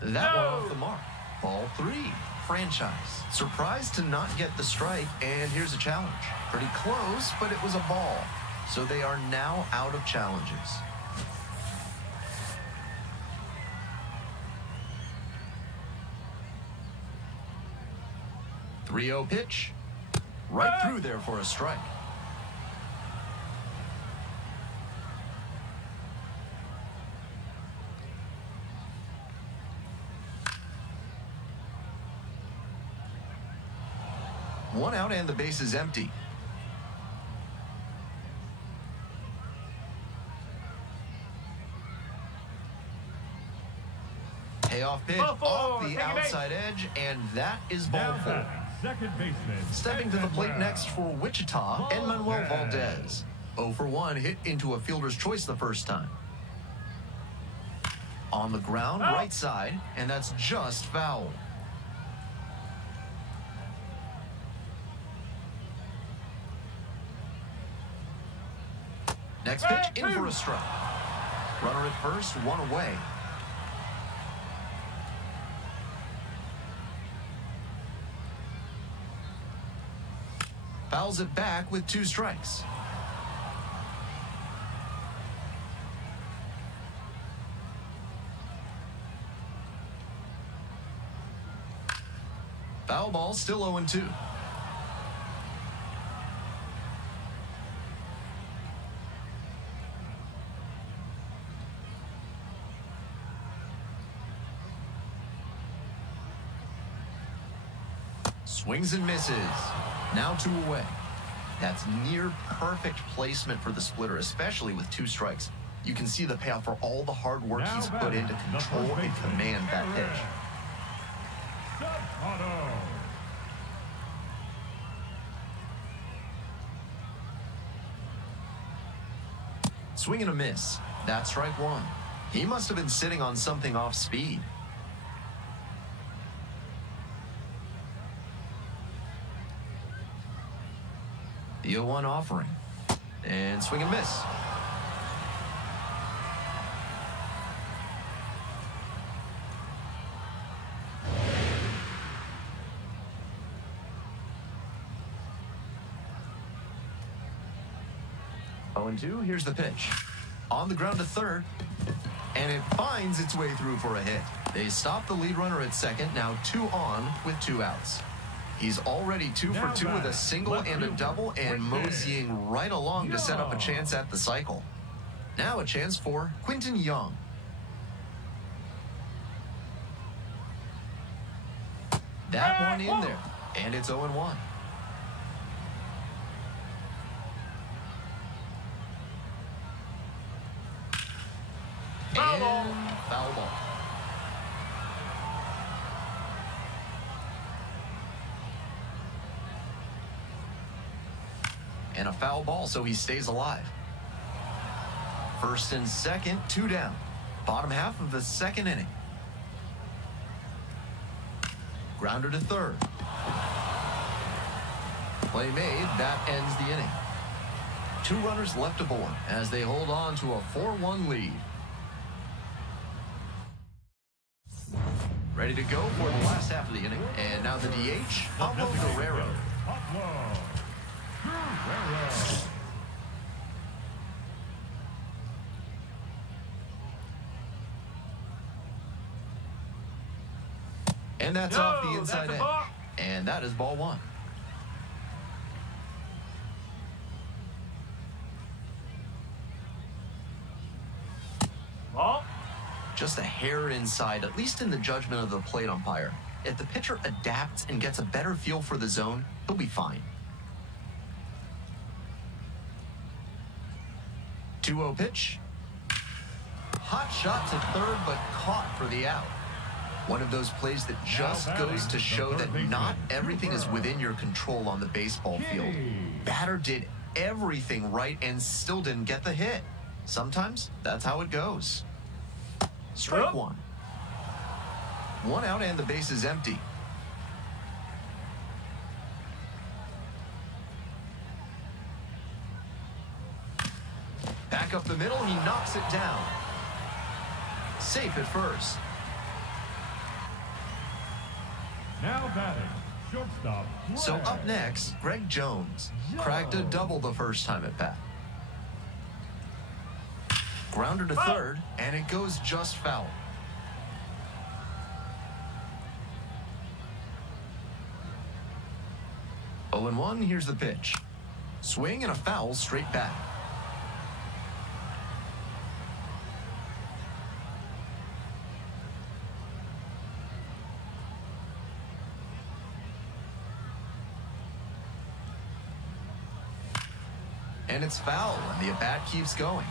That one off the mark. Ball 3. Franchise. Surprised to not get the strike, and here's a challenge. Pretty close, but it was a ball. So they are now out of challenges. 3-0 pitch. Right through there for a strike. One out and the base is empty. Payoff pitch off the outside edge, and that is ball 4. Second baseman. Stepping to the plate next for Wichita, Emmanuel Valdez. 0 for 1, hit into a fielder's choice the first time. On the ground, right side, and that's just foul. Next pitch, in for a strike. Runner at first, one away. Fouls it back with 2 strikes. Foul ball, still 0-2. Swings and misses. Now 2 away. That's near perfect placement for the splitter, especially with 2 strikes. You can see the payoff for all the hard work Now he's put batting, in to the control first and baseman, command that Herrera. pitch. Auto. Swing and a miss. That's strike 1. He must have been sitting on something off speed. The 0-1 offering. And swing and miss. Oh, and 2, here's the pitch. On the ground to third, and it finds its way through for a hit. They stop the lead runner at second, now 2 on with 2 outs. He's already 2 for 2 with a single and a double, and moseying right along to set up a chance at the cycle. Now a chance for Quinton Young. That one in there, and it's 0-1. Foul ball. And a foul ball, so he stays alive. First and second, 2 down. Bottom half of the second inning. Grounder to third. Play made, that ends the inning. 2 runners left aboard as they hold on to a 4-1 lead. Ready to go for the last half of the inning. And now the DH, Pablo Guerrero. Pablo Guerrero. And that's off the inside edge. And that is ball 1. Just a hair inside, at least in the judgment of the plate umpire. If the pitcher adapts and gets a better feel for the zone, he'll be fine. 2-0 pitch. Hot shot to third, but caught for the out. One of those plays that just goes to show that not everything is within your control on the baseball field. Batter did everything right and still didn't get the hit. Sometimes that's how it goes. Strike 1. 1 out and the base is empty. Back up the middle, he knocks it down. Safe at first. Now batting, shortstop. So Greg. up next, Greg Jones. Cracked a double the first time at bat. Grounder to third, and it goes just foul. Oh, and 1, here's the pitch. Swing and a foul straight back. And it's foul, and the at-bat keeps going.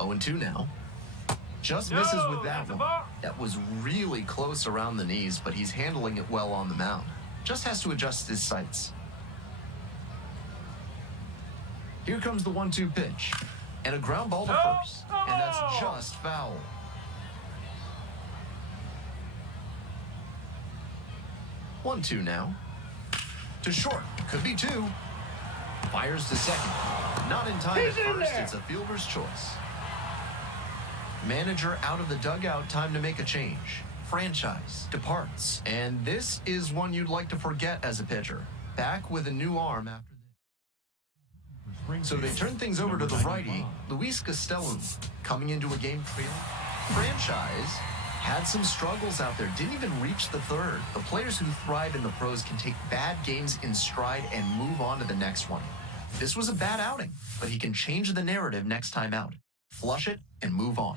Oh, and 2 now. Just misses with that one. That was really close around the knees, but he's handling it well on the mound. Just has to adjust his sights. Here comes the 1-2 pitch. And a ground ball to first. And that's just foul. 1-2 now. To short. Could be 2. Fires to second. Not in time at first. It's a fielder's choice. Manager out of the dugout. Time to make a change. Franchise departs. And this is one you'd like to forget as a pitcher. Back with a new arm after this. So they turn things over to the righty, Luis Castellum, coming into a game trailing. Franchise had some struggles out there, didn't even reach the third. The players who thrive in the pros can take bad games in stride and move on to the next one. This was a bad outing, but he can change the narrative next time out. Flush it and move on.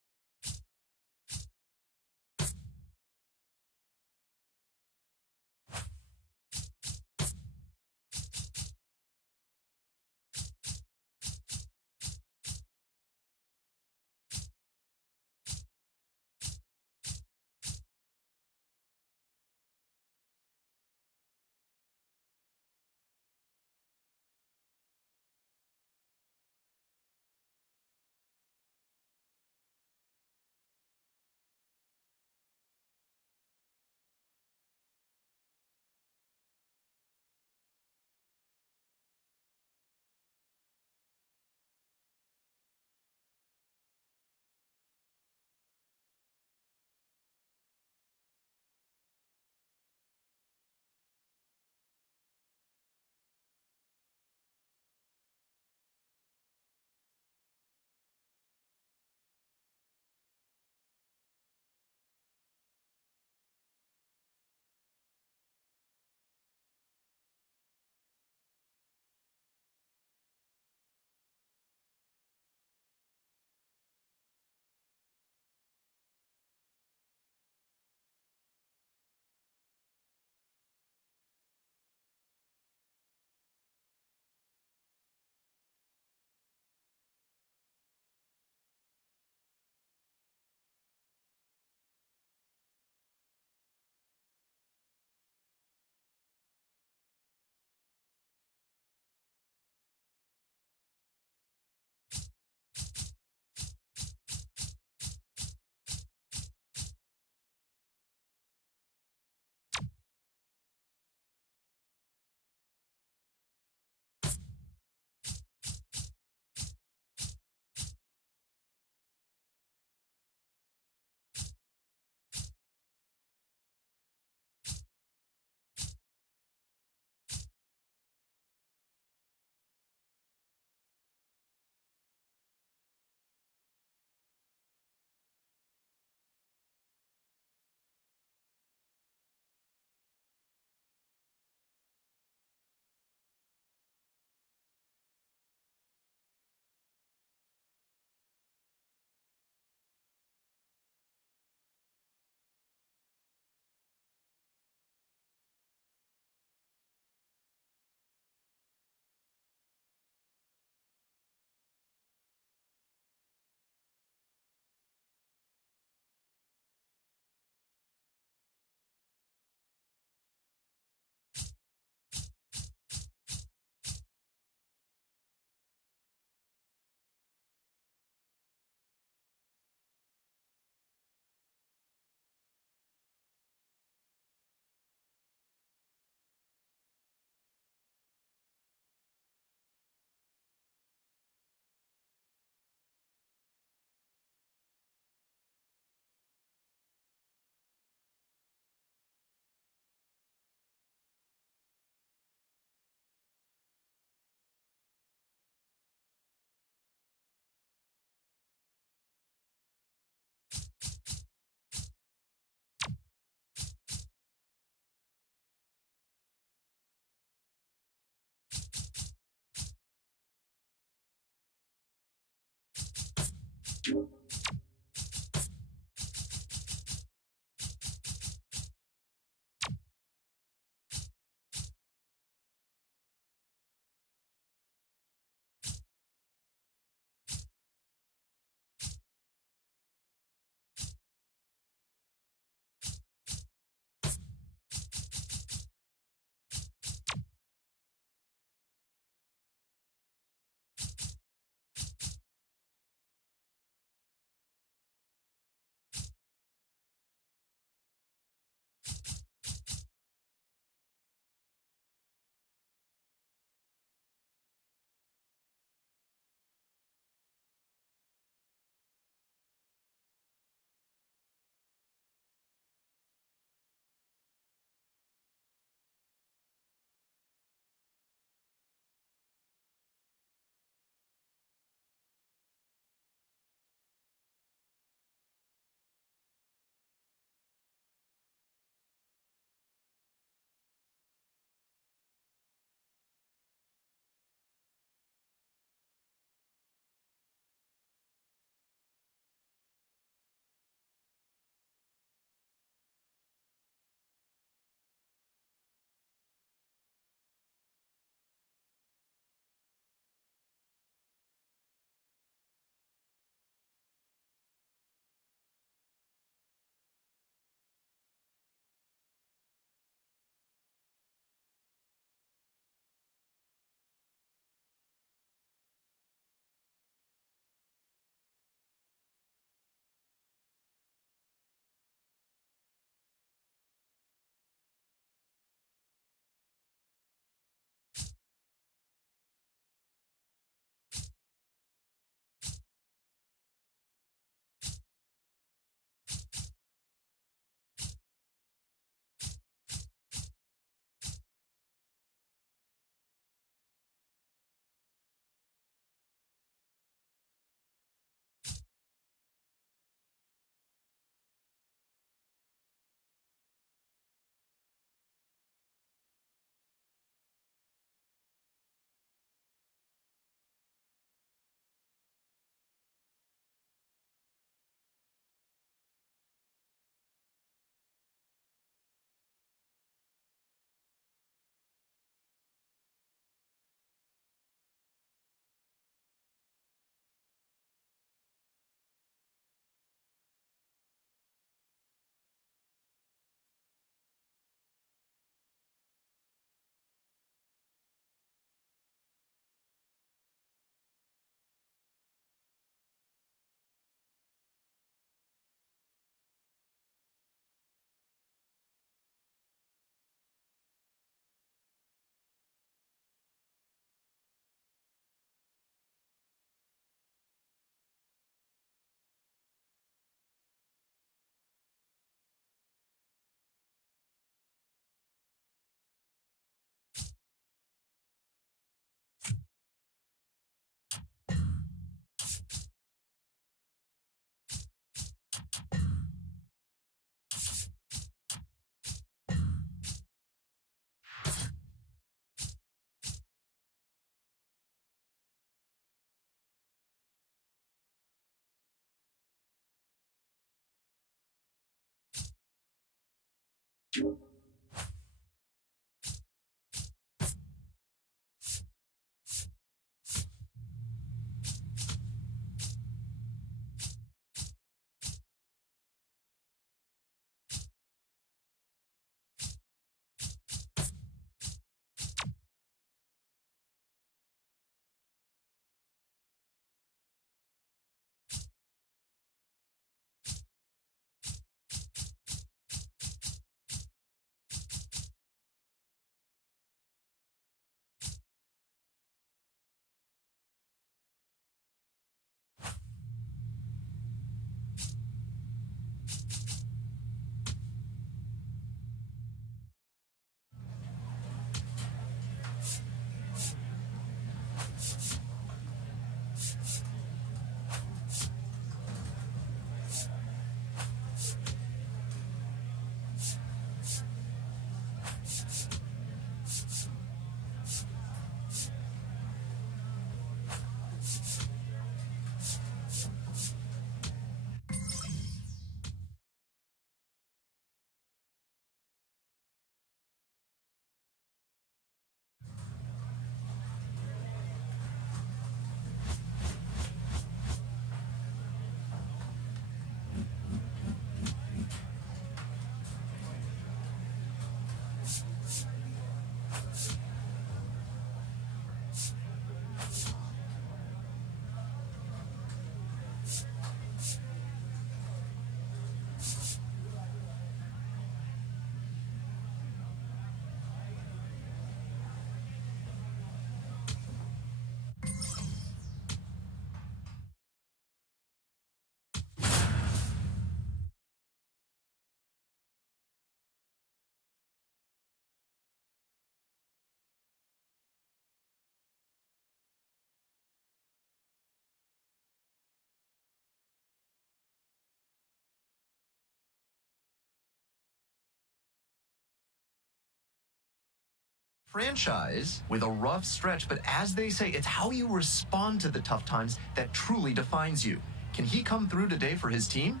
franchise with a rough stretch, but as they say, it's how you respond to the tough times that truly defines you. Can he come through today for his team?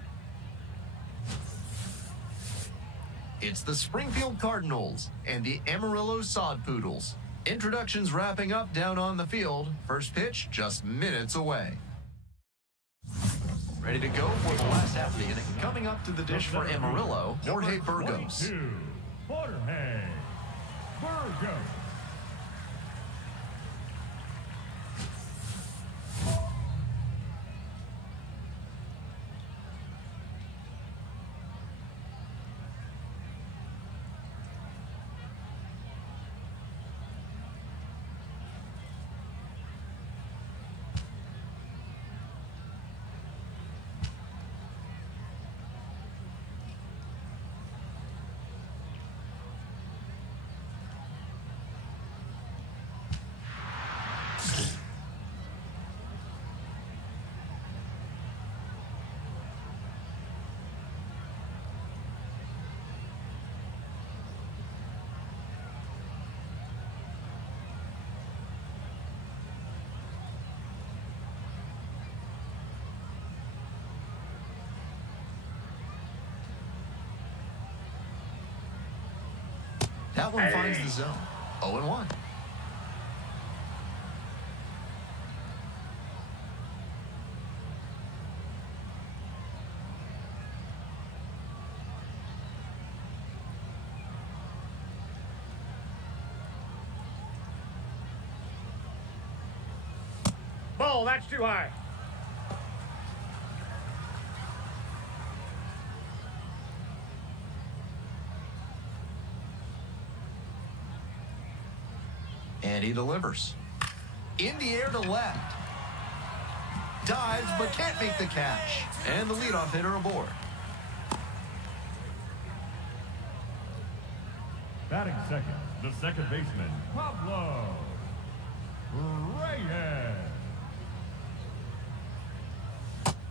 It's the Springfield Cardinals and the Amarillo Sod Poodles. Introductions wrapping up down on the field. First pitch just minutes away. Ready to go for the last half of the inning. Coming up to the dish for Amarillo, Jorge Burgos. 22, Jorge Burgos. That one finds the zone. 0-1. Ball, that's too high. And he delivers. In the air to left. Dives, but can't make the catch. And the leadoff hitter aboard. Batting second, the second baseman, Pablo Reyes.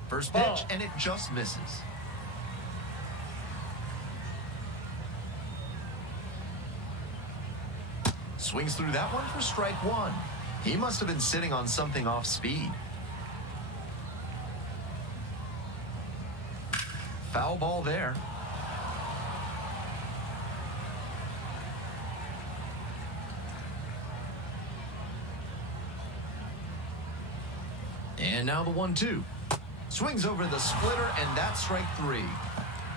First pitch, and it just misses. Swings through that one for strike one. He must have been sitting on something off speed. Foul ball there. And now the 1-2. Swings over the splitter, and that's strike three.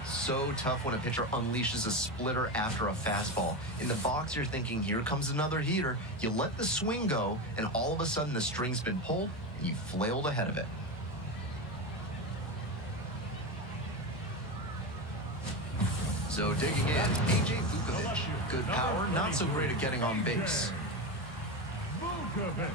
So tough when a pitcher unleashes a splitter after a fastball. In the box, you're thinking, here comes another heater. You let the swing go, and all of a sudden the string's been pulled, and you flailed ahead of it. So digging in, A.J. Vukovic. Good power, not so great at getting on base. Vukovic.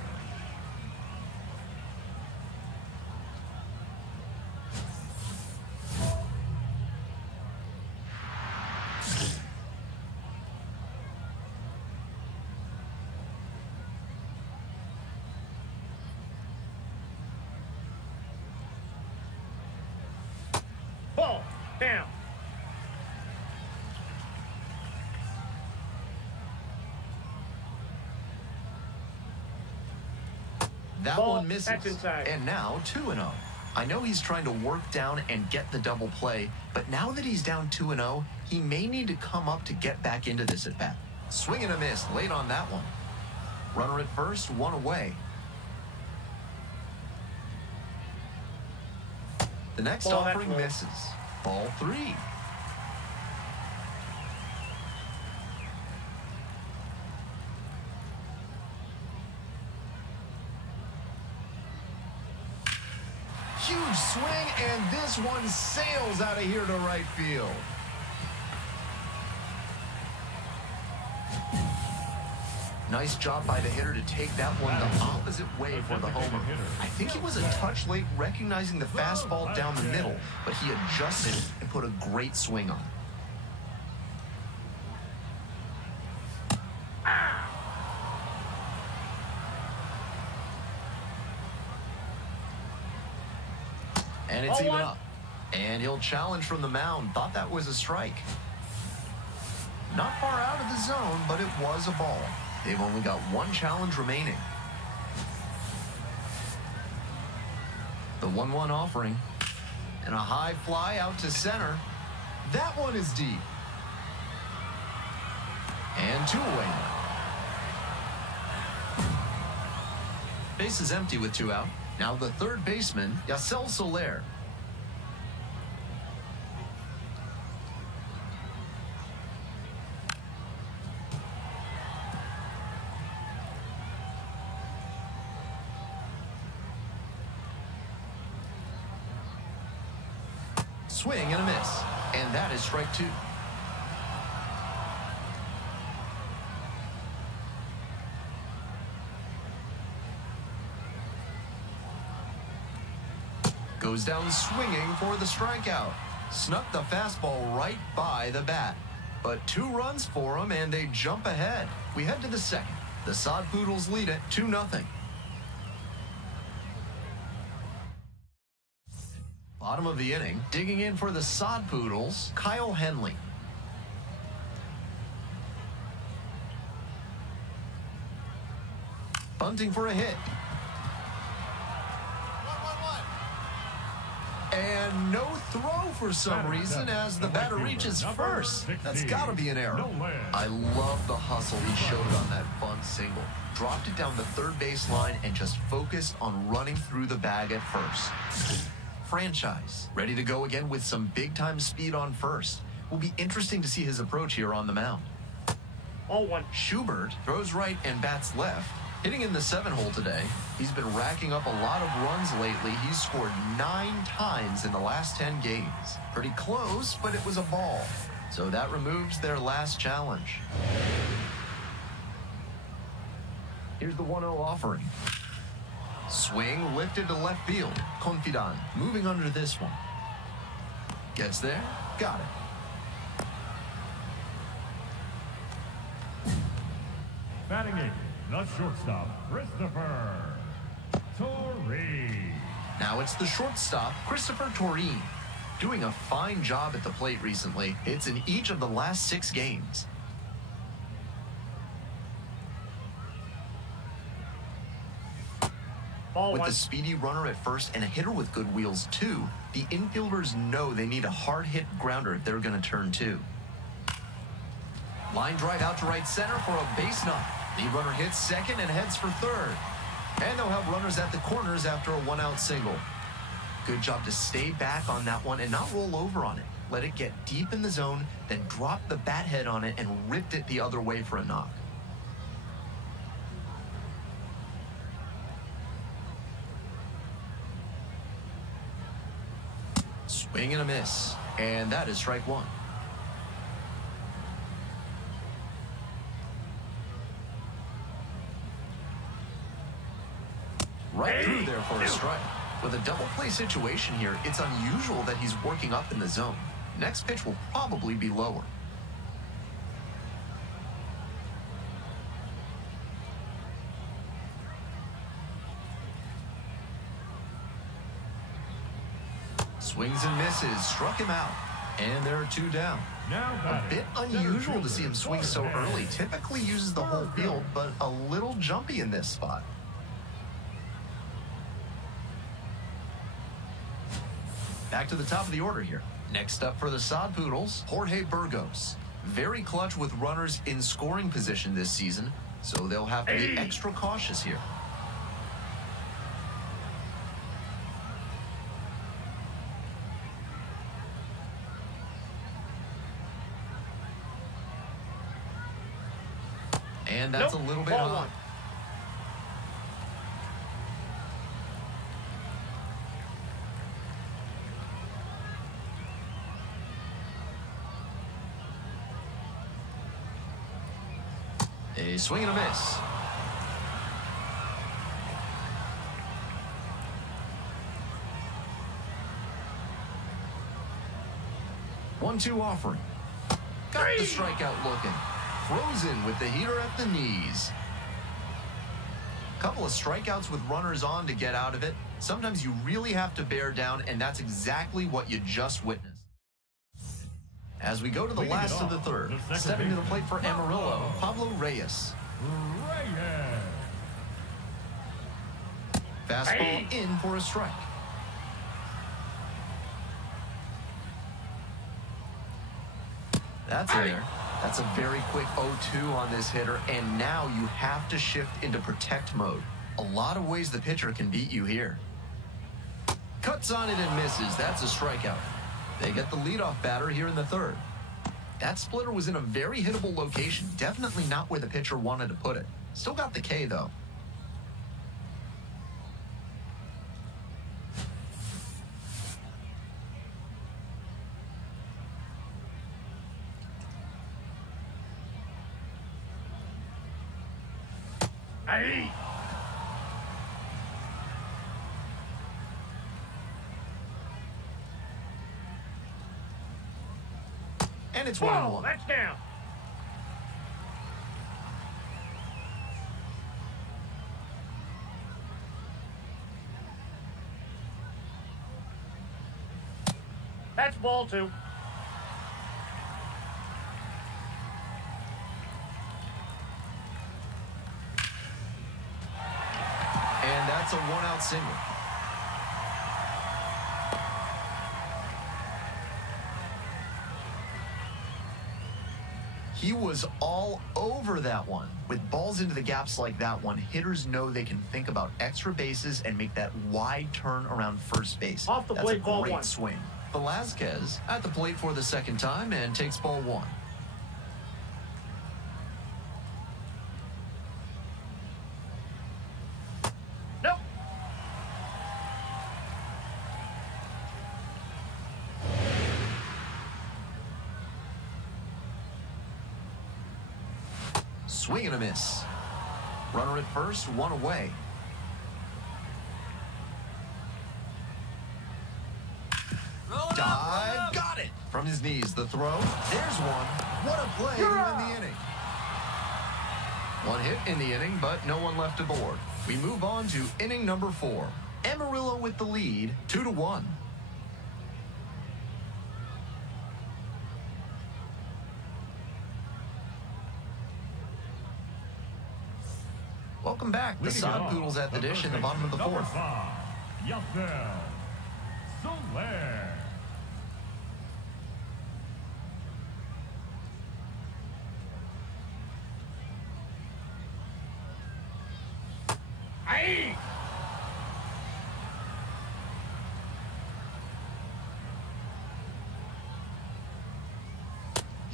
Ball, down. That Ball, one misses. that's inside. And now 2-0. I know he's trying to work down and get the double play, but now that he's down 2-0, he may need to come up to get back into this at bat. Swing and a miss late on that one. Runner at first, one away. The next Ball, that's offering low. misses. Ball three. Huge swing, and this one sails out of here to right field. Nice job by the hitter to take that one the opposite way for the homer. I think he was a touch late recognizing the fastball down the middle, but he adjusted and put a great swing on it. And it's even up. And he'll challenge from the mound. Thought that was a strike. Not far out of the zone, but it was a ball. They've only got one challenge remaining. The 1-1 offering. And a high fly out to center. That one is deep. And 2 away now. Base is empty with 2 out. Now the third baseman, Yasel Soler. Swing and a miss. And that is strike 2. Goes down swinging for the strikeout. Snuck the fastball right by the bat. But 2 runs for him, and they jump ahead. We head to the second. The Sod Poodles lead it 2-0. Bottom of the inning, digging in for the Sod Poodles, Kyle Henley. Bunting for a hit. And no throw for some reason as the batter reaches first. That's got to be an error. I love the hustle he showed on that bunt single. Dropped it down the third base line and just focused on running through the bag at first. Franchise, ready to go again with some big-time speed on first. Will be interesting to see his approach here on the mound. 0-1. Schubert throws right and bats left. Hitting in the 7-hole today, he's been racking up a lot of runs lately. He's scored 9 times in the last 10 games. Pretty close, but it was a ball. So that removes their last challenge. Here's the 1-0 offering. Swing lifted to left field. Confidant moving under this one. Gets there. Got it. Batting eighth, the shortstop, Christopher Torre. Now it's the shortstop, Christopher Torre. Doing a fine job at the plate recently. It's in each of the last 6 games. With the speedy runner at first and a hitter with good wheels too, the infielders know they need a hard hit grounder if they're going to turn 2. Line drive out to right center for a base knock. The runner hits second and heads for third. And they'll have runners at the corners after a 1-out single. Good job to stay back on that one and not roll over on it. Let it get deep in the zone, then drop the bat head on it and ripped it the other way for a knock. Swing and a miss. And that is strike 1. Right through there for a strike. With a double play situation here, it's unusual that he's working up in the zone. Next pitch will probably be lower. Swings and misses, struck him out. And there are 2 down. A bit unusual to see him swing so early. Typically uses the whole field, but a little jumpy in this spot. Back to the top of the order here. Next up for the Sod Poodles, Jorge Burgos. Very clutch with runners in scoring position this season, so they'll have to be extra cautious here. And that's a little bit high. A swing and a miss. One-two offering. Got the strikeout looking. Frozen with the heater at the knees. Couple of strikeouts with runners on to get out of it. Sometimes you really have to bear down, and that's exactly what you just witnessed. As we go to the last of the third, stepping to the plate for Amarillo, Pablo Reyes. Reyes. Fastball in for a strike. That's in there. That's a very quick 0-2 on this hitter, and now you have to shift into protect mode. A lot of ways the pitcher can beat you here. Cuts on it and misses. That's a strikeout. They get the leadoff batter here in the third. That splitter was in a very hittable location. Definitely not where the pitcher wanted to put it. Still got the K, though. Aye. And it's Whoa, 1-1. that's down. That's ball 2. And that's a 1-out single. He was all over that one. With balls into the gaps like that one, hitters know they can think about extra bases and make that wide turn around first base. Off the That's plate, a ball great 1. swing. Velazquez at the plate for the second time and takes ball 1. Nope. Swing and a miss. Runner at first, 1 away. Dive, got it. From his knees, the throw. There's one. What a play to win the inning. 1 hit in the inning, but no one left aboard. We move on to inning number 4. Amarillo with the lead, 2-1. Welcome back. The Leading Sod off, Poodles at the dish in the first bottom of the baseman, 4th. number 5, Yasser Soler. Aye.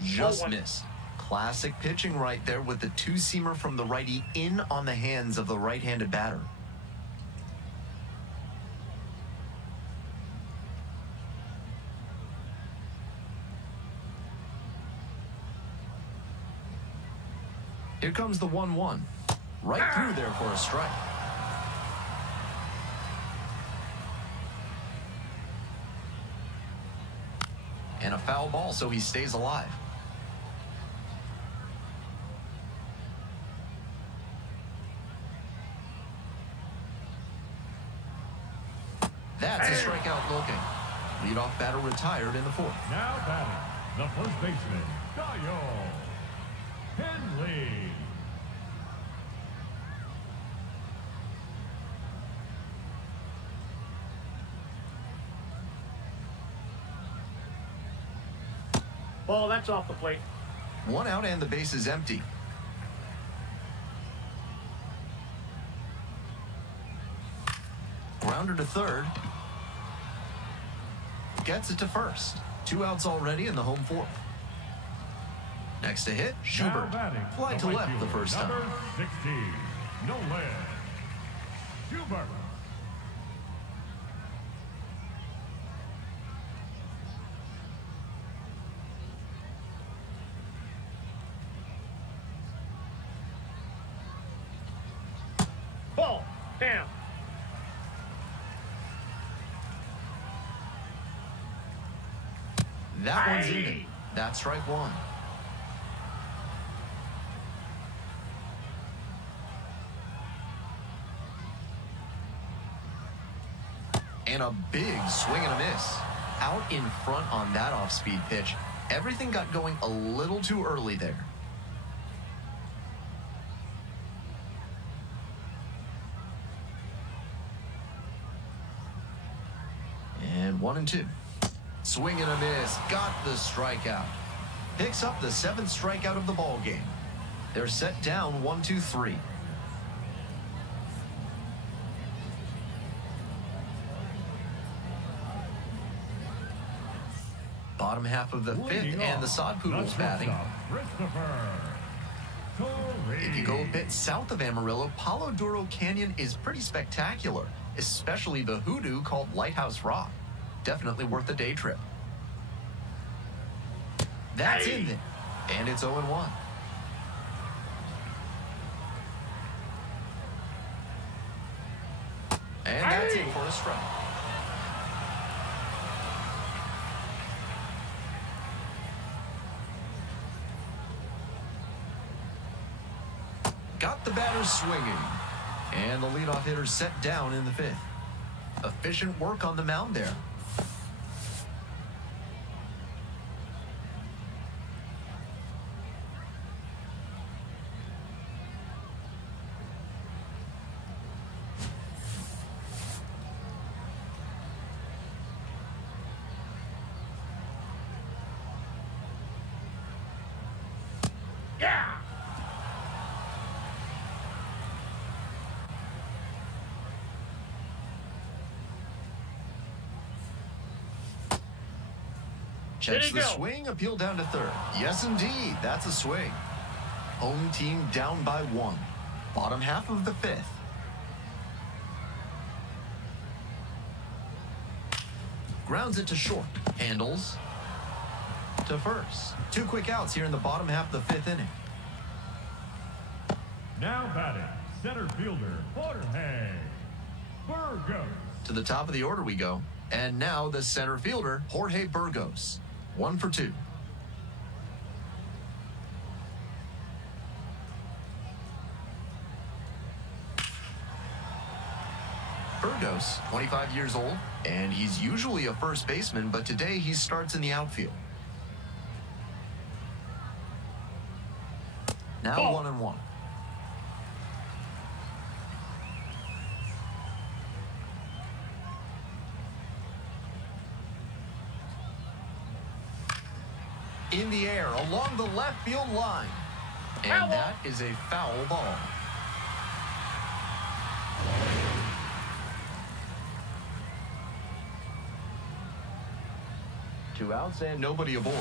Just 0-1. missed. Classic pitching right there with the two-seamer from the righty in on the hands of the right-handed batter. Here comes the 1-1. Right through there for a strike. And a foul ball, so he stays alive. That's a strikeout looking. Leadoff batter retired in the 4th. Now batting, the first baseman, Dio Henley. Ball, that's off the plate. 1 out and the base is empty. Grounder to third. Gets it to first. 2 outs already in the home 4th. Next to hit, Now Schubert. batting, Fly the to right left the fielder, first time. number 16, Nolan Schubert. Ball, down. That one's in Aye. there. That's strike 1. And a big swing and a miss. Out in front on that off-speed pitch. Everything got going a little too early there. 1-2. Swing and a miss. Got the strikeout. Picks up the 7th strikeout of the ball game. They're set down 1-2-3. Bottom half of the 5th, and the Sod Poodles batting. If you go a bit south of Amarillo, Palo Duro Canyon is pretty spectacular, especially the hoodoo called Lighthouse Rock. Definitely worth a day trip. That's in there, and it's 0-1. And that's in for a strike. Got the batter swinging. And the leadoff hitter set down in the 5th. Efficient work on the mound there. Yeah! Checks Did he the go? swing, appeal down to 3rd. Yes, indeed, that's a swing. Home team down by 1. Bottom half of the 5th. Grounds it to short. Handles to first. 2 quick outs here in the bottom half of the 5th inning. Now batting, center fielder Jorge Burgos. To the top of the order we go. And now the center fielder, Jorge Burgos. 1 for 2. Burgos, 25 years old, and he's usually a first baseman, but today he starts in the outfield. Now 1-1. In the air along the left field line. And that is a foul ball. Two outs and nobody aboard.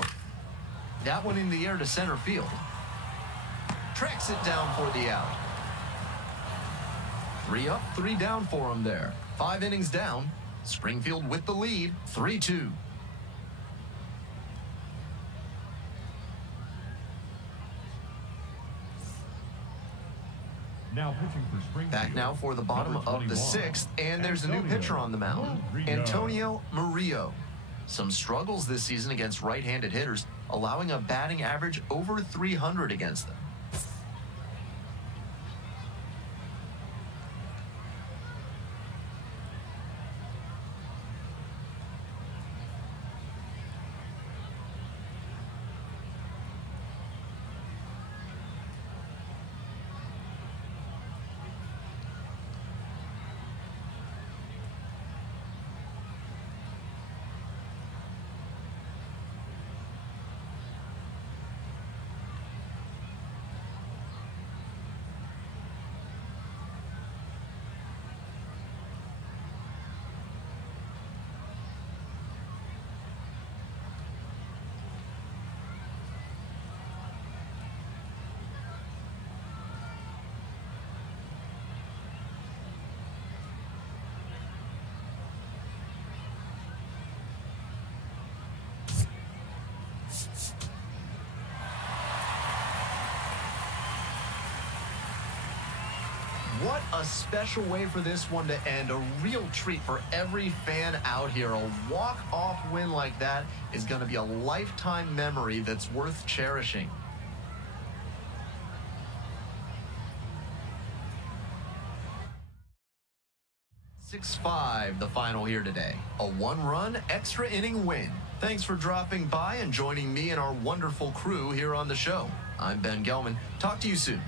That one in the air to center field. Tracks it down for the out. 3 up, 3 down for him there. 5 innings down. Springfield with the lead, 3-2. Now pitching for Springfield. Back now for the bottom Number of the 21, 6th, and there's a new Antonio pitcher on the mound, Murillo. Antonio Murillo. Some struggles this season against right-handed hitters, allowing a batting average over 300 against them. What a special way for this one to end. A real treat for every fan out here. A walk-off win like that is going to be a lifetime memory that's worth cherishing. "6-5 the final here today. A 1-run extra inning win. Thanks for dropping by and joining me and our wonderful crew here on the show. I'm Ben Gelman. Talk to you soon.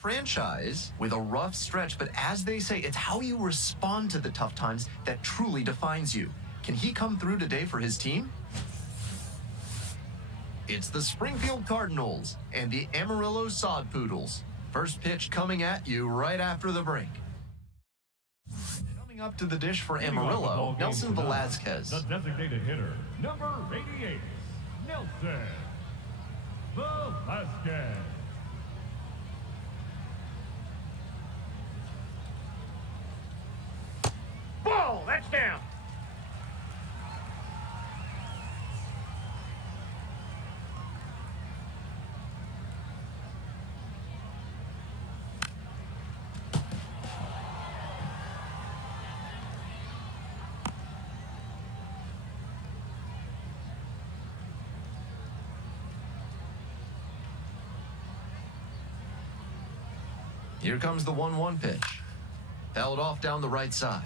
Franchise with a rough stretch, but as they say, it's how you respond to the tough times that truly defines you. Can he come through today for his team? It's the Springfield Cardinals and the Amarillo Sod Poodles. First pitch coming at you right after the break. Coming up to the dish for Amarillo, Nelson Velasquez. The designated hitter, number 88, Nelson Velasquez. Ball, that's down. Here comes the 1-1 pitch. Fouled off down the right side.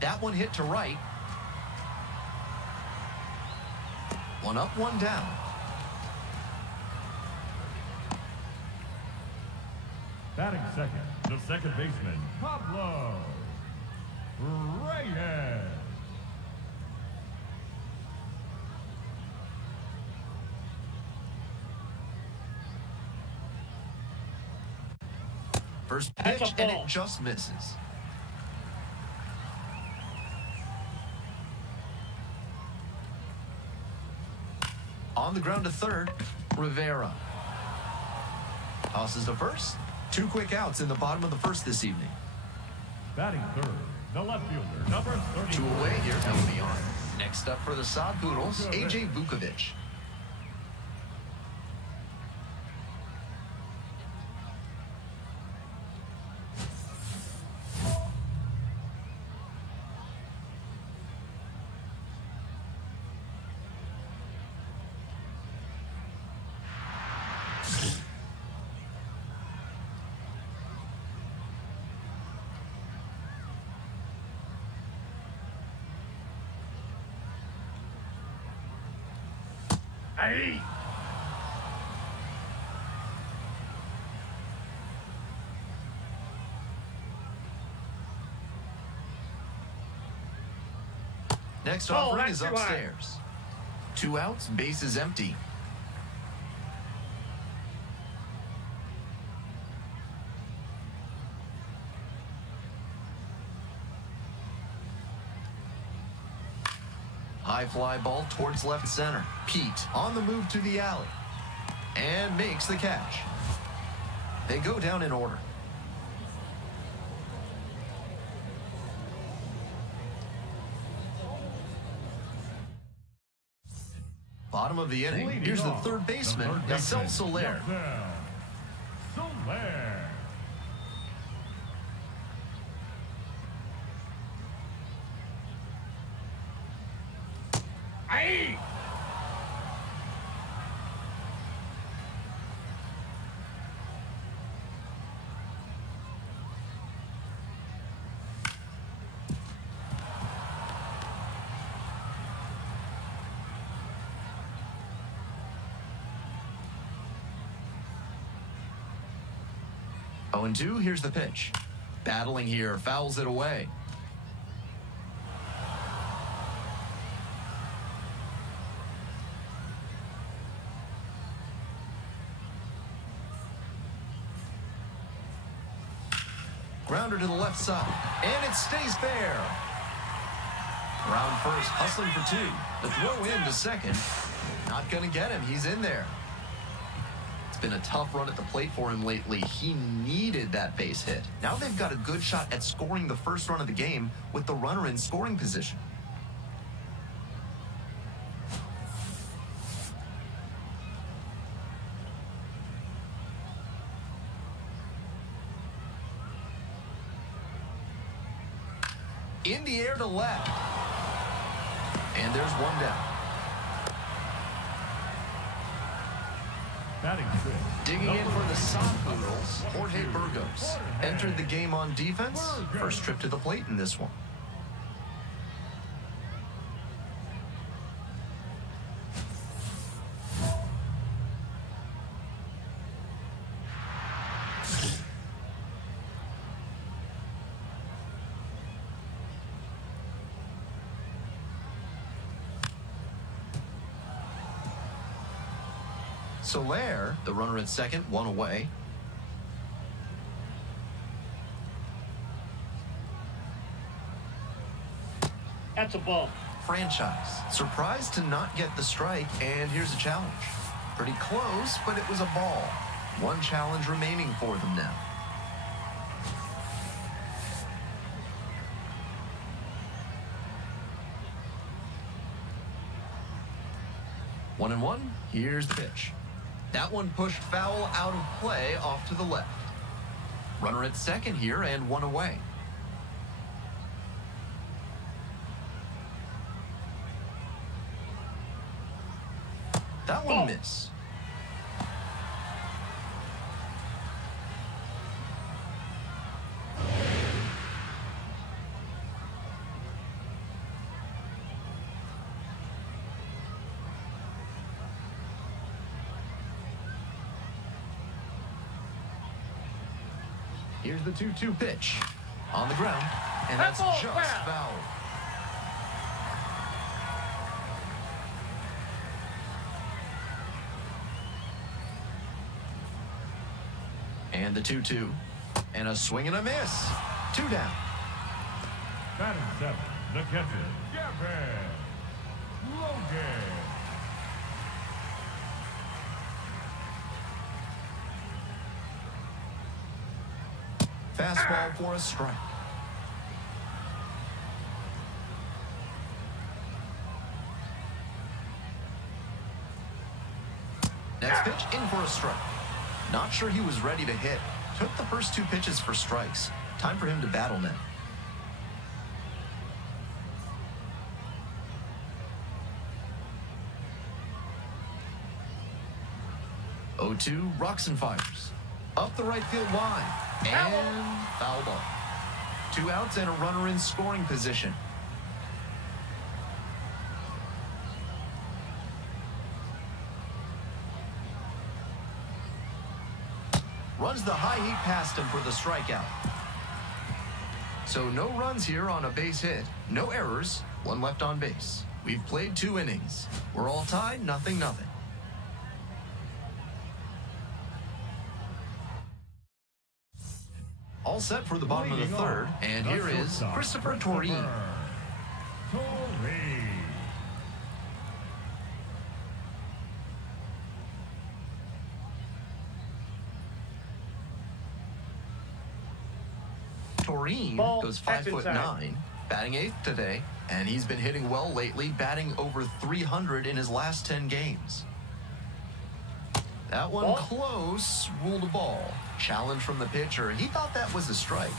That one hit to right. One up, one down. Batting second, the second baseman, Pablo Reyes. First pitch, and it just misses. On the ground to third, Rivera. Tosses to first. 2 quick outs in the bottom of the first this evening. Batting third, the left fielder, number 30. 2 away, here comes the on. Next up for the Sod Poodles, A.J. Vukovic. Aye. Next Oh, offering that's is too high. upstairs. 2 outs, base is empty. High fly ball towards left center. Pete on the move to the alley and makes the catch. They go down in order. Bottom of the inning. Leading Here's the off, third baseman, third Yacel baseman, Soler. Yacel Soler. Aye. Oh, and 2, here's the pitch. Battling here, fouls it away. Grounder to the left side, and it stays fair. Round first, hustling for 2. The throw in to second. Not going to get him. He's in there. It's been a tough run at the plate for him lately. He needed that base hit. Now they've got a good shot at scoring the first run of the game with the runner in scoring position. In the air to left. And there's one down. Batting fifth. Digging in for the Soft Poodles, Jorge Burgos. Entered the game on defense. First trip to the plate in this one. Soler, the runner at second, 1 away. That's a ball. Franchise. Surprised to not get the strike, and here's a challenge. Pretty close, but it was a ball. One challenge remaining for them now. One and one. Here's the pitch. That one pushed foul out of play off to the left. Runner at second here and 1 away. That one missed. Here's the 2-2 pitch. On the ground, and that's That ball just foul. foul. And the 2-2. And a swing and a miss. 2 down. Batting seventh, the catcher, Gavin Logan. Fastball for a strike. Next pitch, in for a strike. Not sure he was ready to hit. Took the first 2 pitches for strikes. Time for him to battle now. Oh-2, rocks and fires. Up the right field line. And foul ball. 2 outs and a runner in scoring position. Runs the high heat past him for the strikeout. So no runs here on a base hit, no errors, one left on base. We've played 2 innings. We're all tied, 0-0. All set for the bottom of the Leading third, off, and the here is shortstop, Christopher Torine. Torine. Torine Ball, goes that's 5'9", inside. batting 8th today, and he's been hitting well lately, batting over 300 in his last 10 games. That one Ball. close, ruled a ball. Challenge from the pitcher. He thought that was a strike.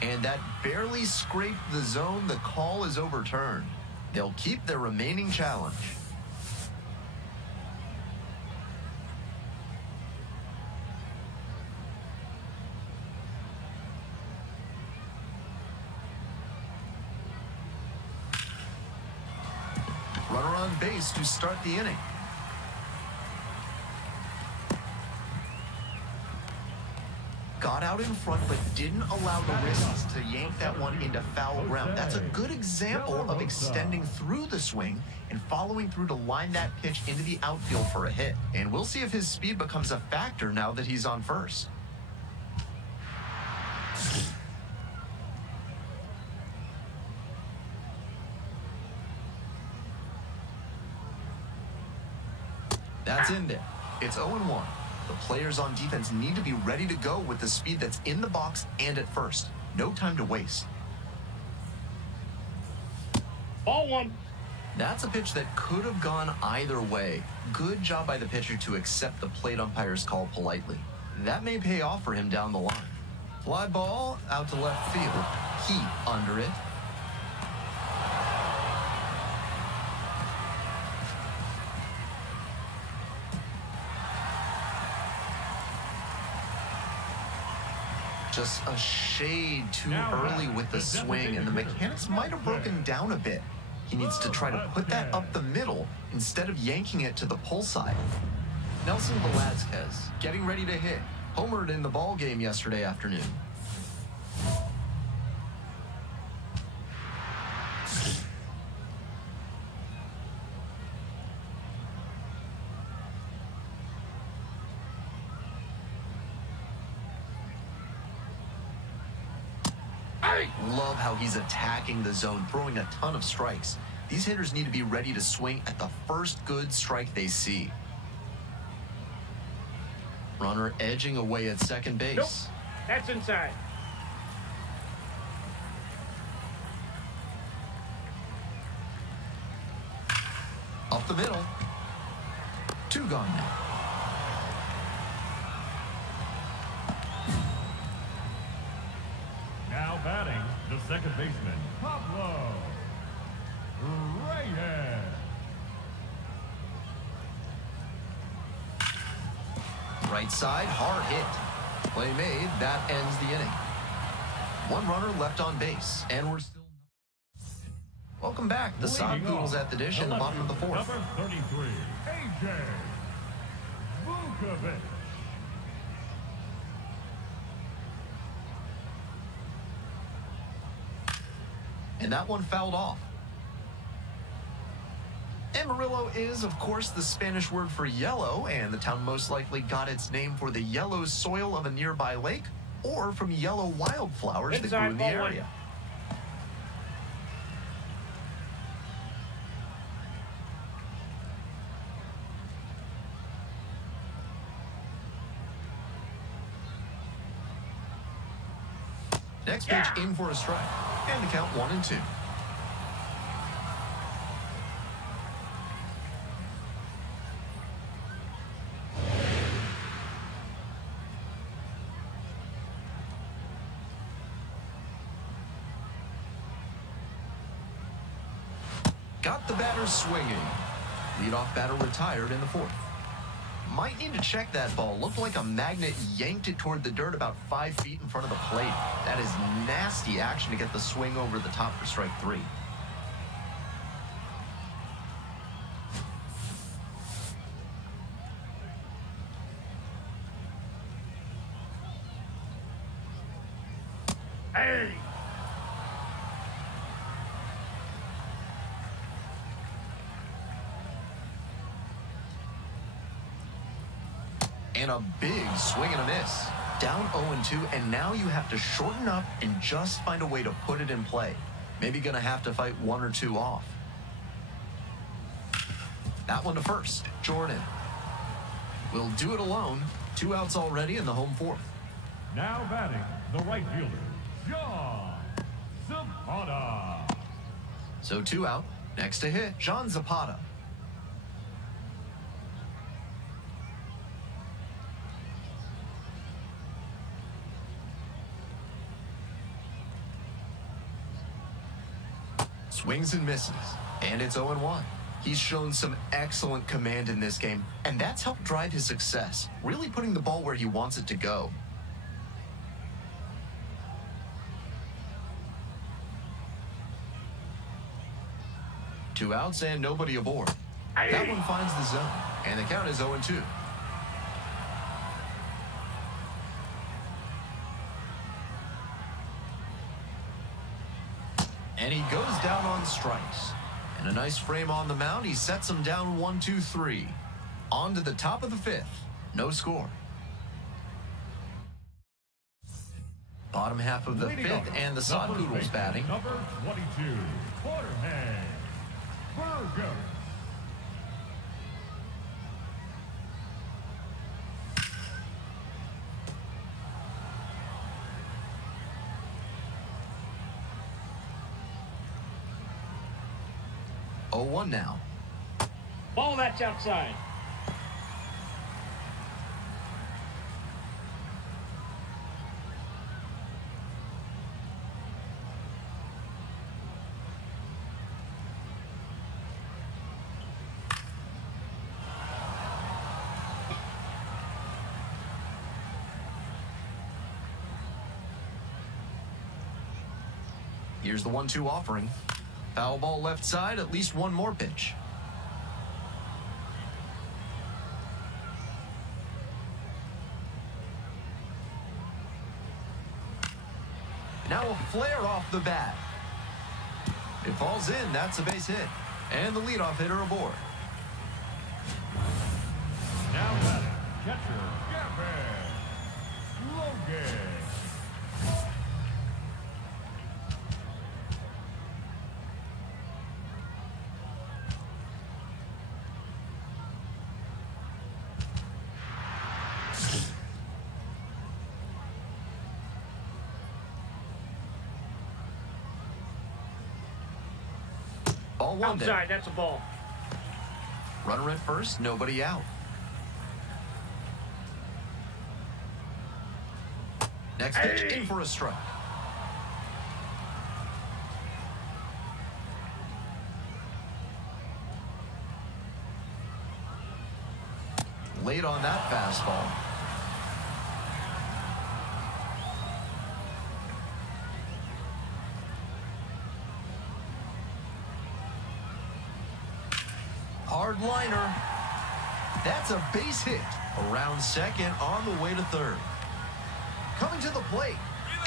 And that barely scraped the zone. The call is overturned. They'll keep their remaining challenge. Runner on base to start the inning. Got out in front, but didn't allow the wrists to yank that one into foul ground. That's a good example of extending through the swing and following through to line that pitch into the outfield for a hit. And we'll see if his speed becomes a factor now that he's on first. That's in there. It's 0-1. The players on defense need to be ready to go with the speed that's in the box and at first. No time to waste. Ball 1. That's a pitch that could have gone either way. Good job by the pitcher to accept the plate umpire's call politely. That may pay off for him down the line. Fly ball out to left field. Heat under it. Just a shade too early with the swing, and the mechanics might have broken down a bit. He needs to try to put that up the middle instead of yanking it to the pull side. Nelson Velazquez getting ready to hit. Homered in the ball game yesterday afternoon. Love how he's attacking the zone, throwing a ton of strikes. These hitters need to be ready to swing at the first good strike they see. Runner edging away at second base. Nope. That's inside. Up the middle. 2 gone now. Now batting, the second baseman, Pablo Reyes. Right side, hard hit. Play made, that ends the inning. 1 runner left on base, and we're still... Welcome back. The Sod Leading Poodles off, at the dish in the bottom of the 4th. Number 33, AJ Vukovic. And that one fouled off. Amarillo is, of course, the Spanish word for yellow, and the town most likely got its name for the yellow soil of a nearby lake or from yellow wildflowers that grew in the Inside, ball 1. area. Next pitch in for a strike, and the count 1-2. Got the batter swinging. Leadoff batter retired in the 4th. Might need to check that ball. Looked like a magnet yanked it toward the dirt about 5 feet in front of the plate. That is nasty action to get the swing over the top for strike 3. Hey! And a big swing and a miss. Down 0-2, and now you have to shorten up and just find a way to put it in play. Maybe gonna have to fight one or two off. That one to first, Jordan. Will do it alone. 2 outs already in the home fourth. Now batting, the right fielder, John Zapata. So 2 out. Next to hit, John Zapata. Swings and misses, and it's 0-1. He's shown some excellent command in this game, and that's helped drive his success, really putting the ball where he wants it to go. Two outs and nobody aboard. That one finds the zone, and the count is 0-2. And he goes down on strikes. And a nice frame on the mound. He sets him down 1-2-3. On to the top of the fifth. No score. Bottom half of the Leading fifth, off, and the Sod number Poodles 8, batting. Number 22, Jorge Burgos. Oh, 1 now. Ball that's outside. Here's the 1-2 offering. Foul ball left side, at least one more pitch. Now a flare off the bat. It falls in, that's a base hit. And the leadoff hitter aboard. Now batting, catcher, Gavin Logan. Ball one there. Outside, that's a ball. Runner at first, nobody out. Next pitch, in for a strike. Late on that fastball. Hard liner. That's a base hit. Around second, on the way to third. Coming to the plate,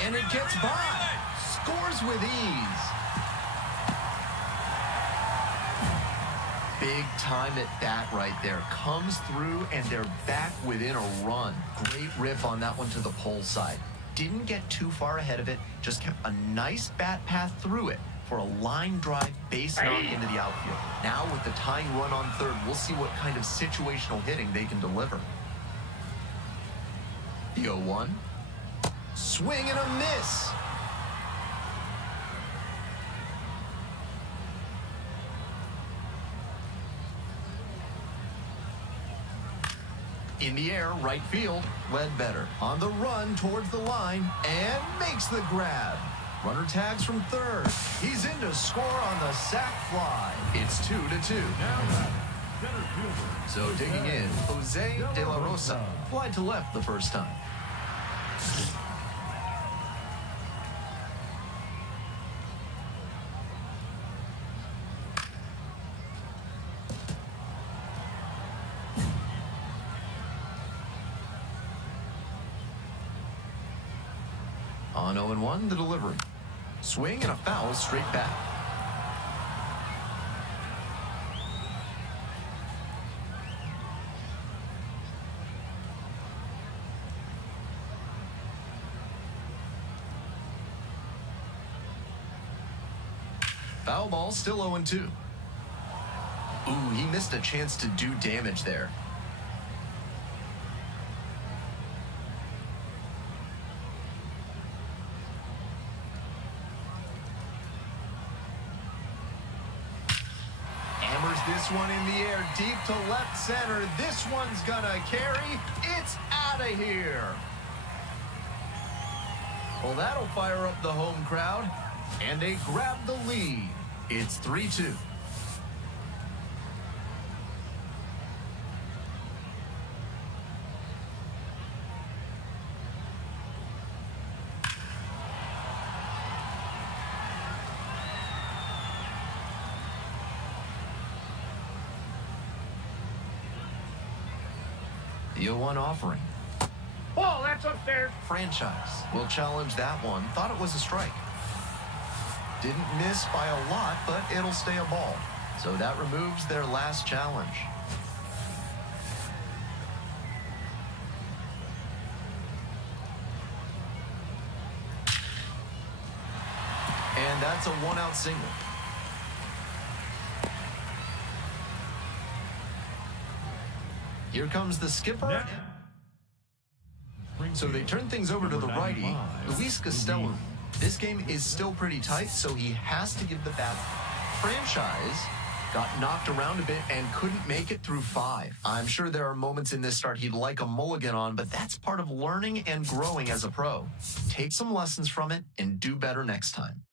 and it gets by. Scores with ease. Big time at bat right there. Comes through, and they're back within a run. Great rip on that one to the pole side. Didn't get too far ahead of it, just kept a nice bat path through it for a line drive base knock into the outfield. Now with the tying run on third, we'll see what kind of situational hitting they can deliver. The 0-1. Swing and a miss. In the air, right field, Ledbetter on the run towards the line and makes the grab. Runner tags from third. He's in to score on the sac fly. It's 2-2. Now batting, center fielder. So digging in, Jose De La Rosa fly to left the first time. On 0-1, the delivery. Swing and a foul straight back. Foul ball, still 0-2. Ooh, he missed a chance to do damage there. Hammers this one in the air, deep to left center. This one's gonna carry. It's out of here. Well, that'll fire up the home crowd, and they grab the lead. It's 3-2. The 0-1 offering. Ball, that's upstairs. Franchise will challenge that one. Thought it was a strike. Didn't miss by a lot, but it'll stay a ball. So that removes their last challenge. And that's a one-out single. Here comes the skipper. So they turn things over to the righty, Luis Castello. This game is still pretty tight, so he has to give the bat. Franchise got knocked around a bit and couldn't make it through 5. I'm sure there are moments in this start he'd like a mulligan on, but that's part of learning and growing as a pro. Take some lessons from it and do better next time.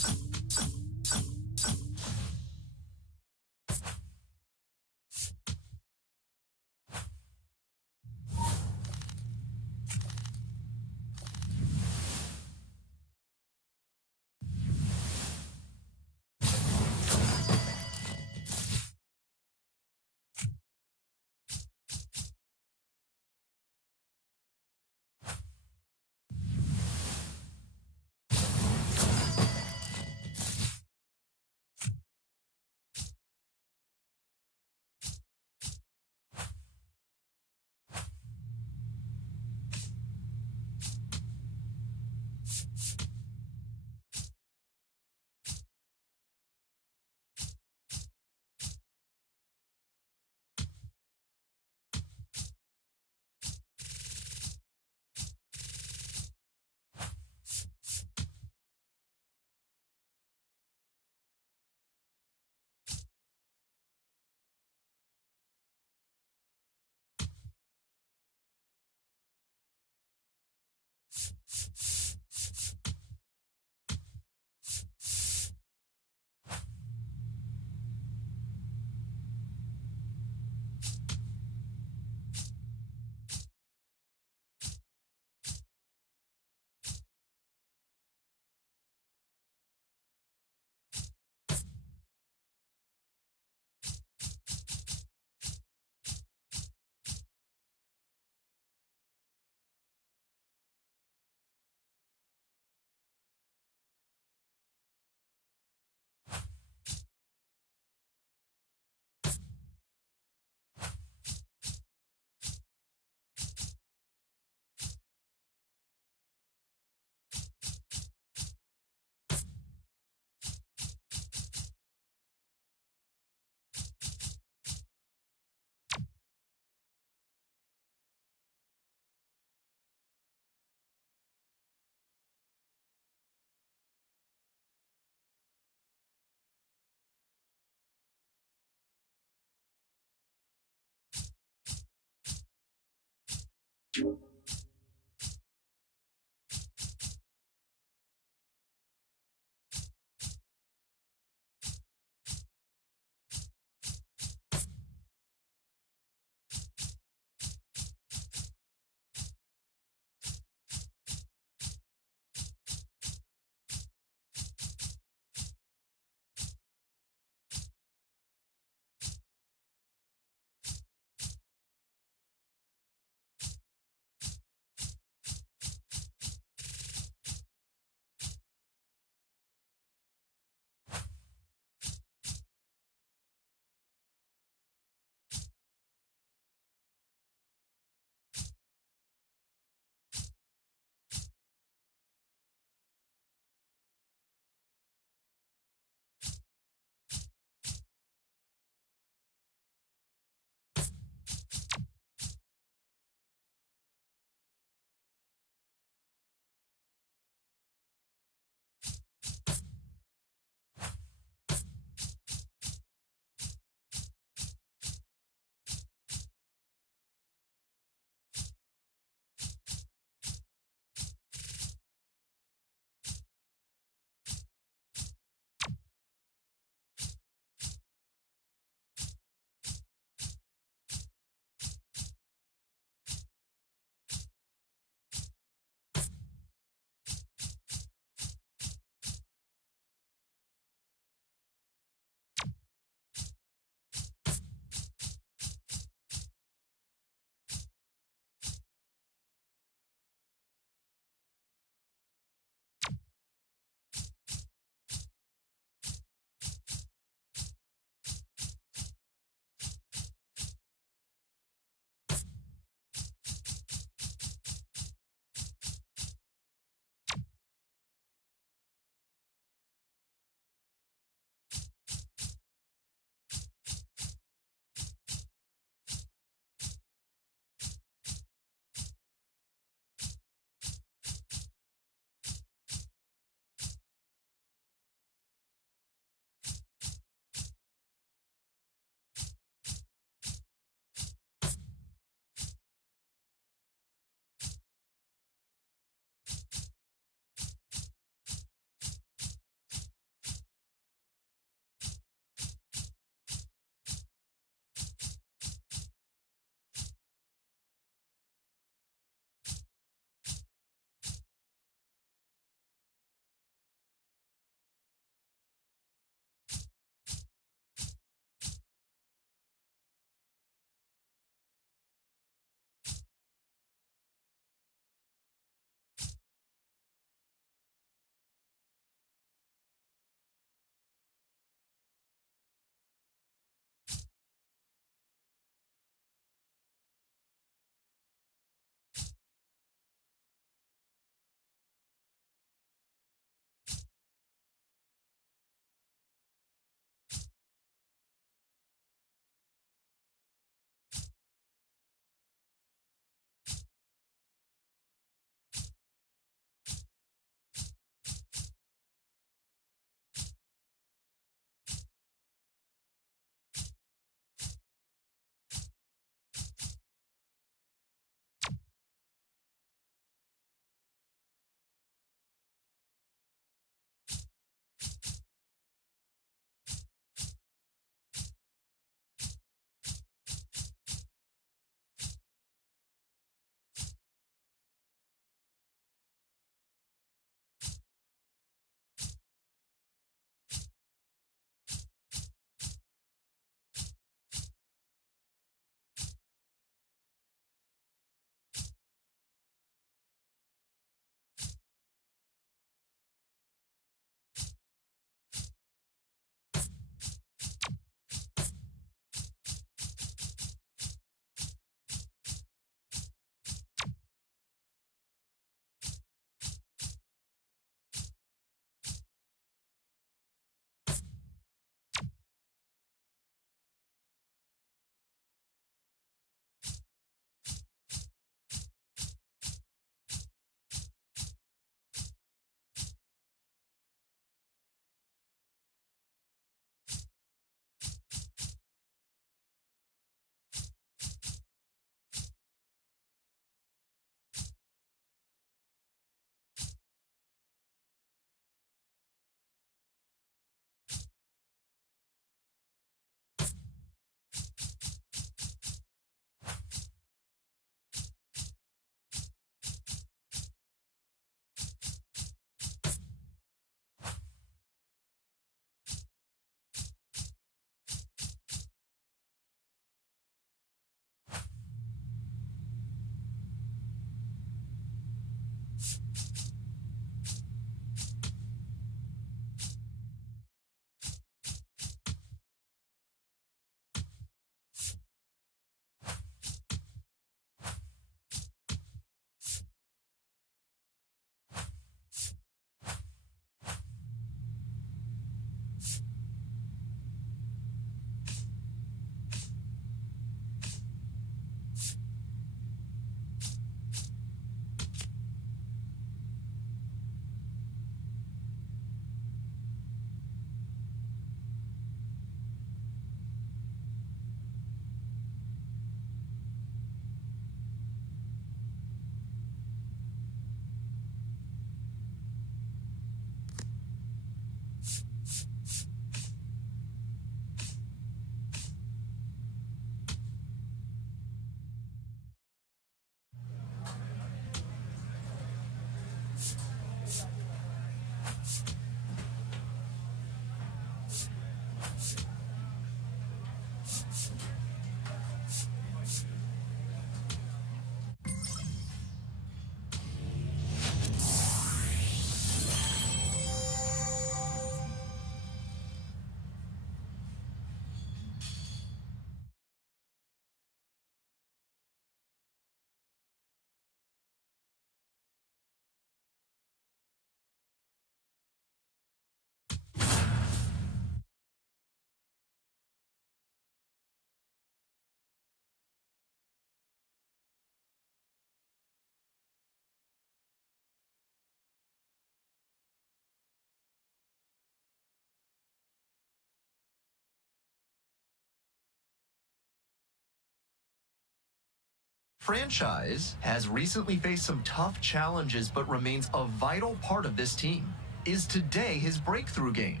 Franchise has recently faced some tough challenges but remains a vital part of this team. Is today his breakthrough game?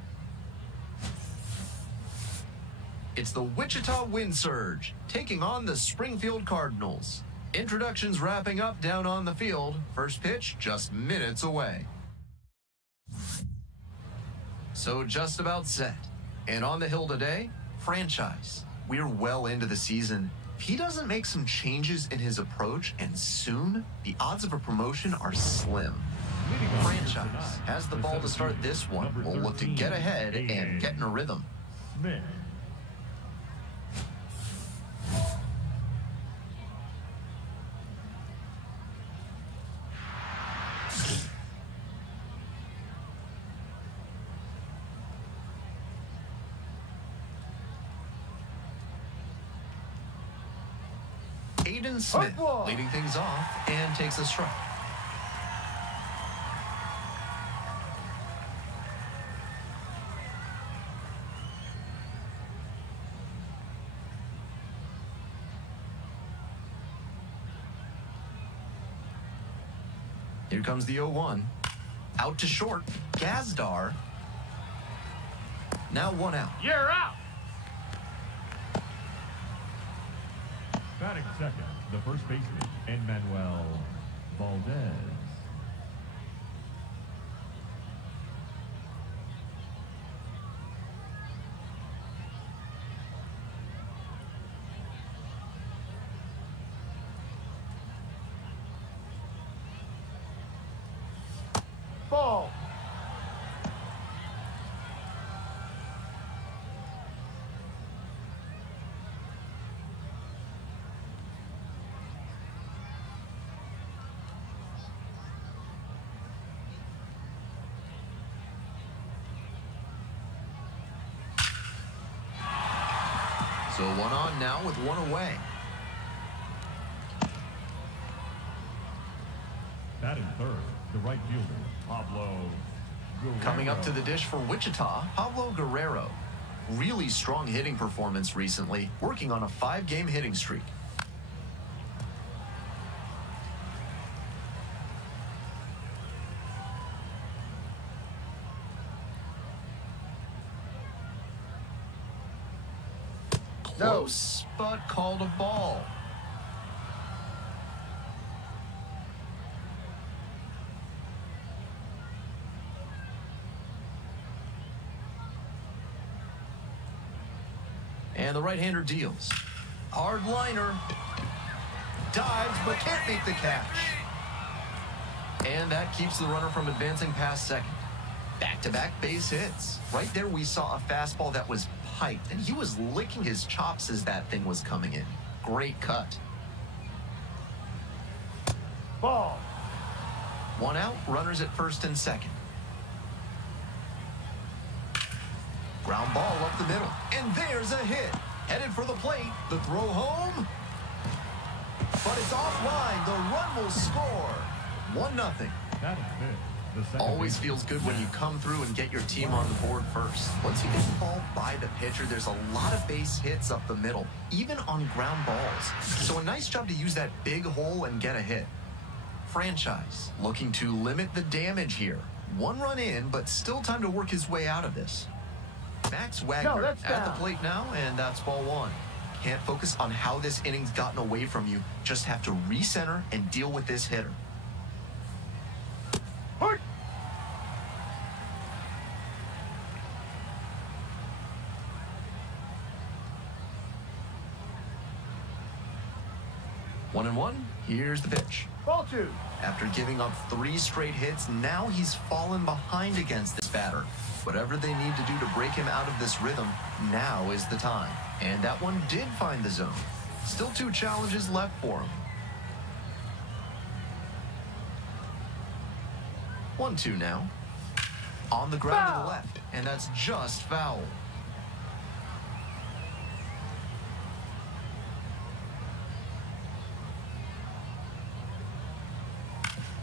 It's the Wichita Wind Surge taking on the Springfield Cardinals. Introductions wrapping up down on the field. First pitch just minutes away. So just about set. And on the hill today, Franchise. We're well into the season. If he doesn't make some changes in his approach, and soon, the odds of a promotion are slim. Franchise has the ball to start this one. We'll look to get ahead and get in a rhythm. Smith. Aiden Smith leading things off and takes a strike. Here comes the 0-1. Out to short, Gazdar. Now one out. You're out. Batting second, the first baseman, Emmanuel Valdez. Ball. So one on now with one away. Batting third, the right fielder, Pablo Guerrero. Coming up to the dish for Wichita, Pablo Guerrero. Really strong hitting performance recently, working on a 5-game hitting streak. Close, but called a ball. And the right-hander deals. Hard liner. Dives, but can't beat the catch. And that keeps the runner from advancing past second. Back-to-back base hits. Right there we saw a fastball that was piped, and he was licking his chops as that thing was coming in. Great cut. Ball. One out, runners at first and second. Ground ball up the middle, and there's a hit. Headed for the plate, the throw home. But it's offline, the run will score. 1-0. That is big. The second Always baseman, feels good when you come through and get your team on the board first. Once you get the ball by the pitcher, there's a lot of base hits up the middle, even on ground balls. So a nice job to use that big hole and get a hit. Franchise looking to limit the damage here. 1 run in, but still time to work his way out of this. Max Wagner that's at the down. plate now, and that's ball 1. Can't focus on how this inning's gotten away from you. Just have to recenter and deal with this hitter. Hurt. 1-1, here's the pitch. Ball 2. After giving up 3 straight hits, now he's fallen behind against this batter. Whatever they need to do to break him out of this rhythm, now is the time. And that one did find the zone. Still 2 challenges left for him. 1-2 now. On the ground to Foul. the left, and that's just foul.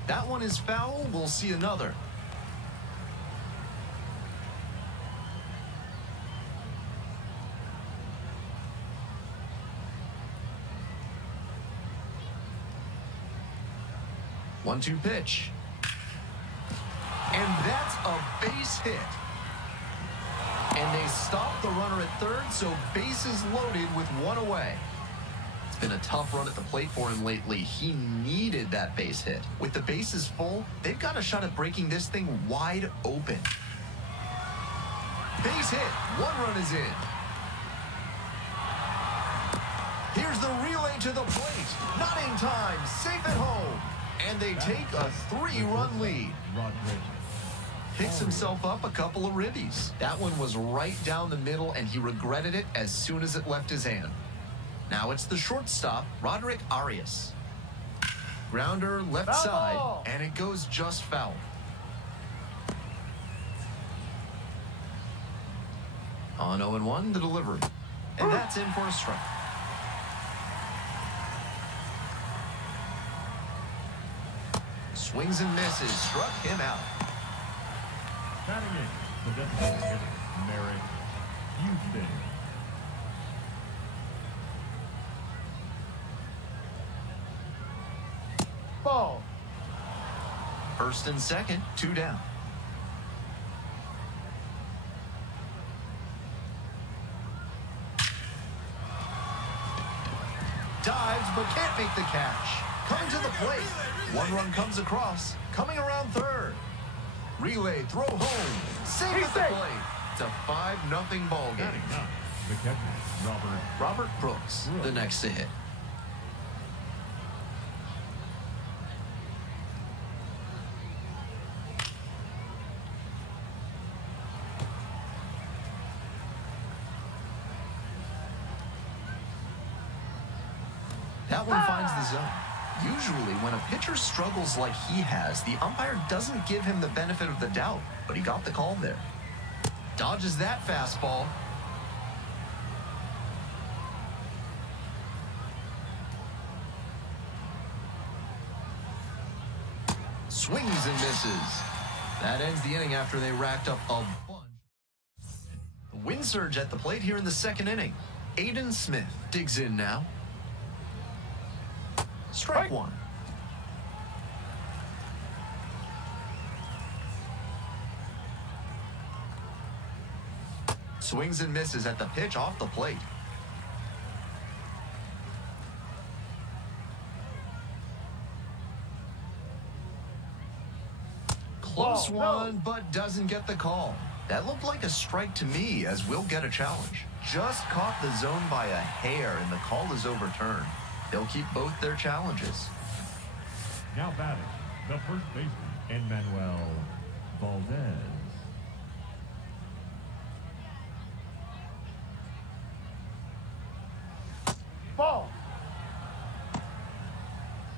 That one is foul. We'll see another. One-two pitch. And that's a base hit. And they stop the runner at third, so bases loaded with 1 away. It's been a tough run at the plate for him lately. He needed that base hit. With the bases full, they've got a shot at breaking this thing wide open. Base hit. 1 run is in. Here's the relay to the plate. Not in time. Safe at home. And they take a 3-run lead. Rodriguez. Picks himself up a couple of ribbies. That one was right down the middle, and he regretted it as soon as it left his hand. Now it's the shortstop, Roderick Arias. Grounder left Foul side, ball. and it goes just foul. On 0-1, the delivery. And that's in for a strike. Swings and misses, struck him out. Batting in, the designated hitter, Merrick Houston. Ball. First and second, 2 down. Dives, but can't make the catch. Coming to the plate. 1 run comes across. Coming around third. Relay, throw home. Safe He's at the safe. plate. It's a 5-0 ball game. Batting ninth, the catcher, Robert Brooks, the next to hit. That one finds the zone. Usually, when a pitcher struggles like he has, the umpire doesn't give him the benefit of the doubt, but he got the call there. Dodges that fastball. Swings and misses. That ends the inning after they racked up a bunch. The wind surge at the plate here in the second inning. Aiden Smith digs in now. Strike 1. Swings and misses at the pitch off the plate. Close Ball, no. one, but doesn't get the call. That looked like a strike to me, as we'll get a challenge. Just caught the zone by a hair, and the call is overturned. They'll keep both their challenges. Now batting, the first baseman, Emmanuel Valdez. Ball.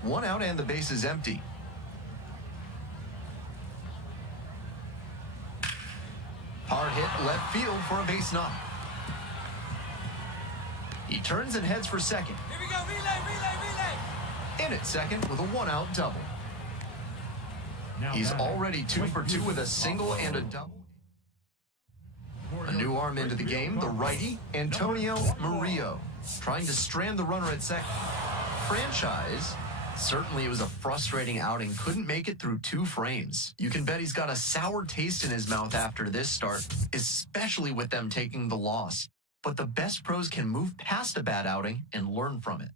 1 out and the base is empty. Hard hit left field for a base knock. He turns and heads for second. Here we go, relay. In at second with a 1-out double. Now He's batting, already 2 for 2 with a single and a double. A new arm into the game, the righty, Antonio Murillo, trying to strand the runner at second. Franchise. Certainly it was a frustrating outing, couldn't make it through 2 frames. You can bet he's got a sour taste in his mouth after this start, especially with them taking the loss. But the best pros can move past a bad outing and learn from it.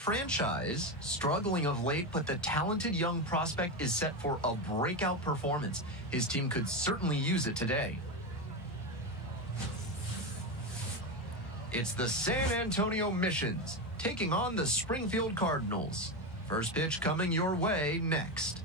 Franchise, struggling of late, but the talented young prospect is set for a breakout performance. His team could certainly use it today. It's the San Antonio Missions taking on the Springfield Cardinals. First pitch coming your way next.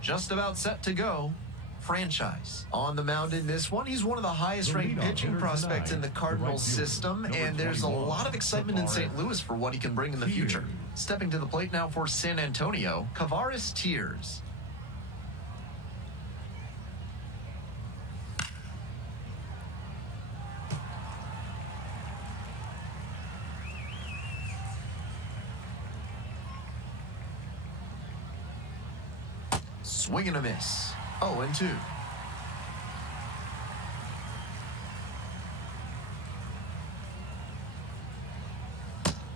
Just about set to go. Franchise on the mound in this one. He's one of the highest ranked pitching prospects in the Cardinals system, and there's a lot of excitement in St. Louis for what he can bring in the future. Stepping to the plate now for San Antonio, Kavares Tears. Swing and a miss. 0-2.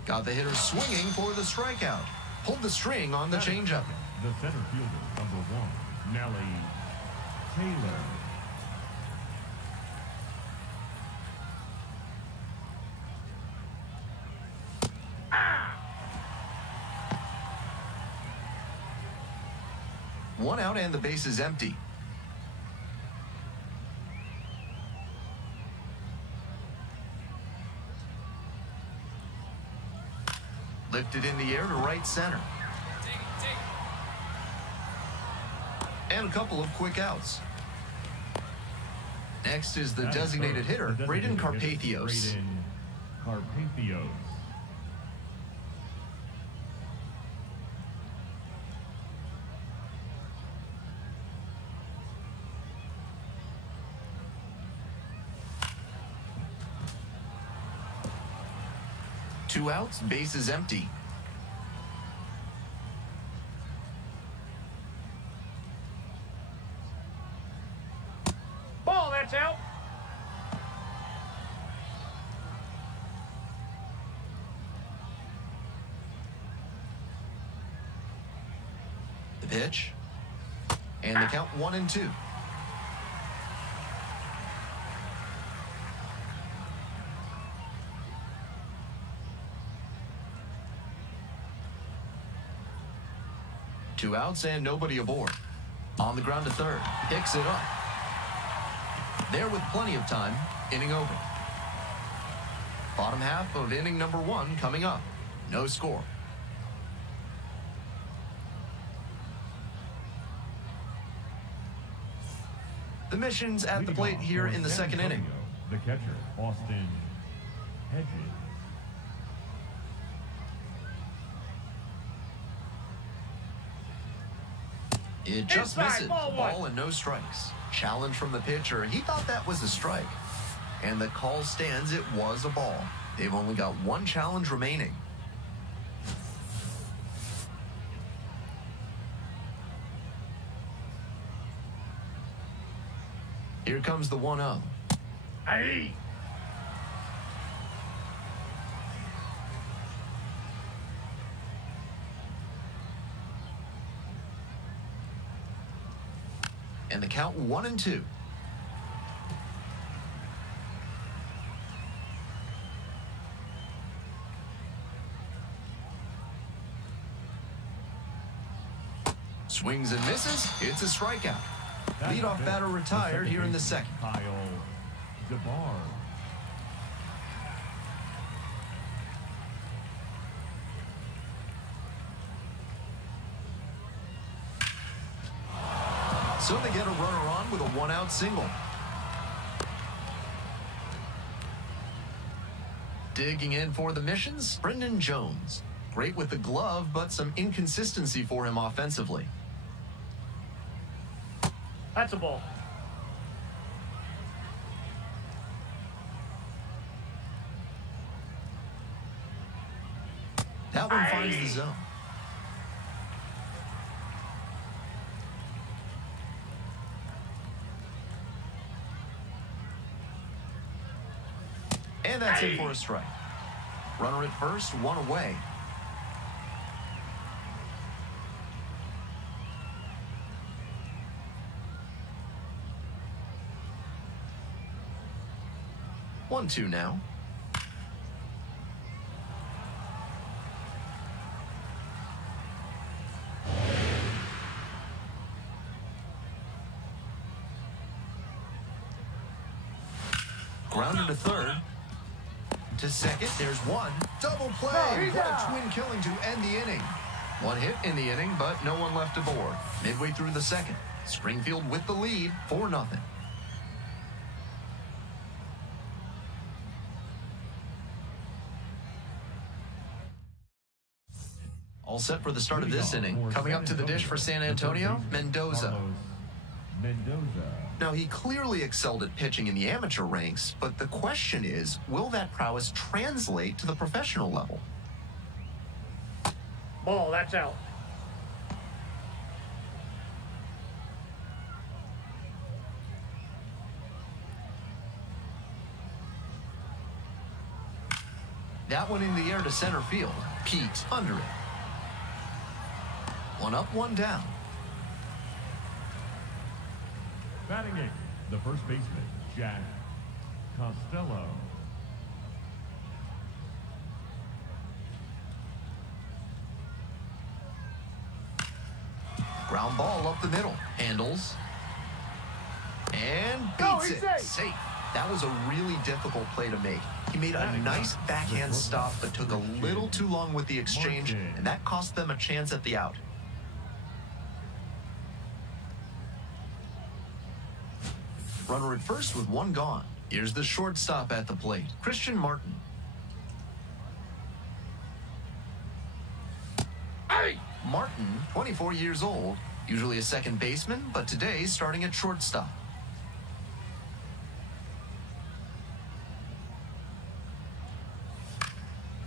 Got the hitter swinging for the strikeout. Pulled the string on the changeup. The center fielder, number 1, Nelly Taylor. One out and the base is empty. Lifted in the air to right center. And a couple of quick outs. Next is the designated hitter, Braden Carpathios. Braden Carpathios. Two outs, base is empty. Ball, that's out. The pitch. And the count 1-2. Two outs and nobody aboard. On the ground to third. Picks it up. There with plenty of time. Inning over. Bottom half of inning number 1 coming up. No score. The Missions at the plate here in the second inning. The catcher, Austin Hedges. It just Inside, misses. ball one. Ball and no strikes. Challenge from the pitcher, and he thought that was a strike. And the call stands, it was a ball. They've only got one challenge remaining. Here comes the 1-0. Aye. And the count 1-2. Swings and misses. It's a strikeout. Leadoff batter retired here in the second. Kyle DeBar. So they get a runner on with a 1-out single. Digging in for the Missions, Brendan Jones. Great with the glove, but some inconsistency for him offensively. That's a ball. That one finds the zone. And that's it for a strike. Runner at first, one away. One, two now. Grounded to third. To second, there's one. Double play. he's What a out. twin killing to end the inning. One hit in the inning, but no one left aboard. Midway through the second, Springfield with the lead, 4-0. All set for the start of this inning. Coming up to the dish for San Antonio, Mendoza. Carlos Mendoza. Now, he clearly excelled at pitching in the amateur ranks, but the question is, will that prowess translate to the professional level? Ball, that's out. That one in the air to center field. Pete under it. One up, one down. Batting eighth, the first baseman, Jack Costello. Ground ball up the middle. Handles. And Go, beats he's it. safe. Safe. That was a really difficult play to make. He made a nice backhand stop, but took a little too long with the exchange, and that cost them a chance at the out. Runner at first with one gone. Here's the shortstop at the plate, Christian Martin. Hey! Martin, 24 years old, usually a second baseman, but today starting at shortstop.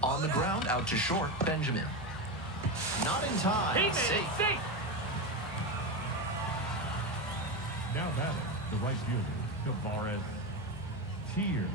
On the ground, out to short, Benjamin. Not in time. He made it Safe. safe. Now batting, the right fielder, Tavares Tier.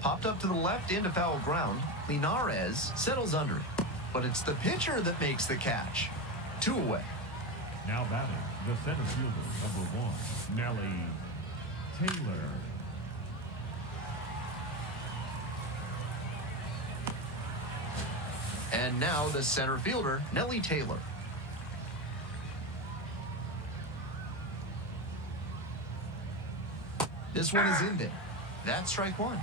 Popped up to the left into foul ground. Linares settles under it. But it's the pitcher that makes the catch. 2 away. Now batting, the center fielder, number 1, Nelly Taylor. And now the center fielder, Nelly Taylor. This one is in there. That's strike one.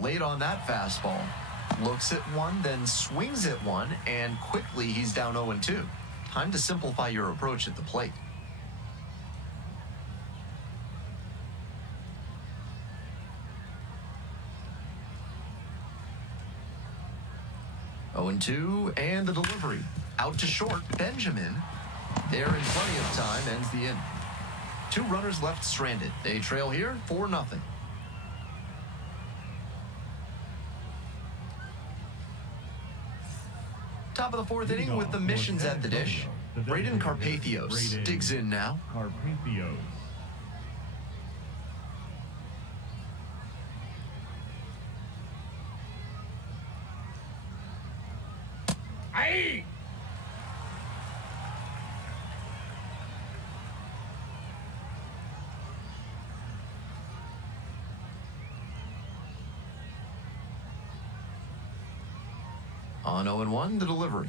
Late on that fastball. Looks at one, then swings at one, and quickly he's down 0-2. Time to simplify your approach at the plate. Oh, 0-2, and the delivery. Out to short, Benjamin. There in plenty of time, ends the inning. 2 runners left stranded. They trail here, 4-0. Top of the 4th inning with the missions at the dish. Braden Carpathios digs in now. Carpathios. Hey! On 0-1, the delivery.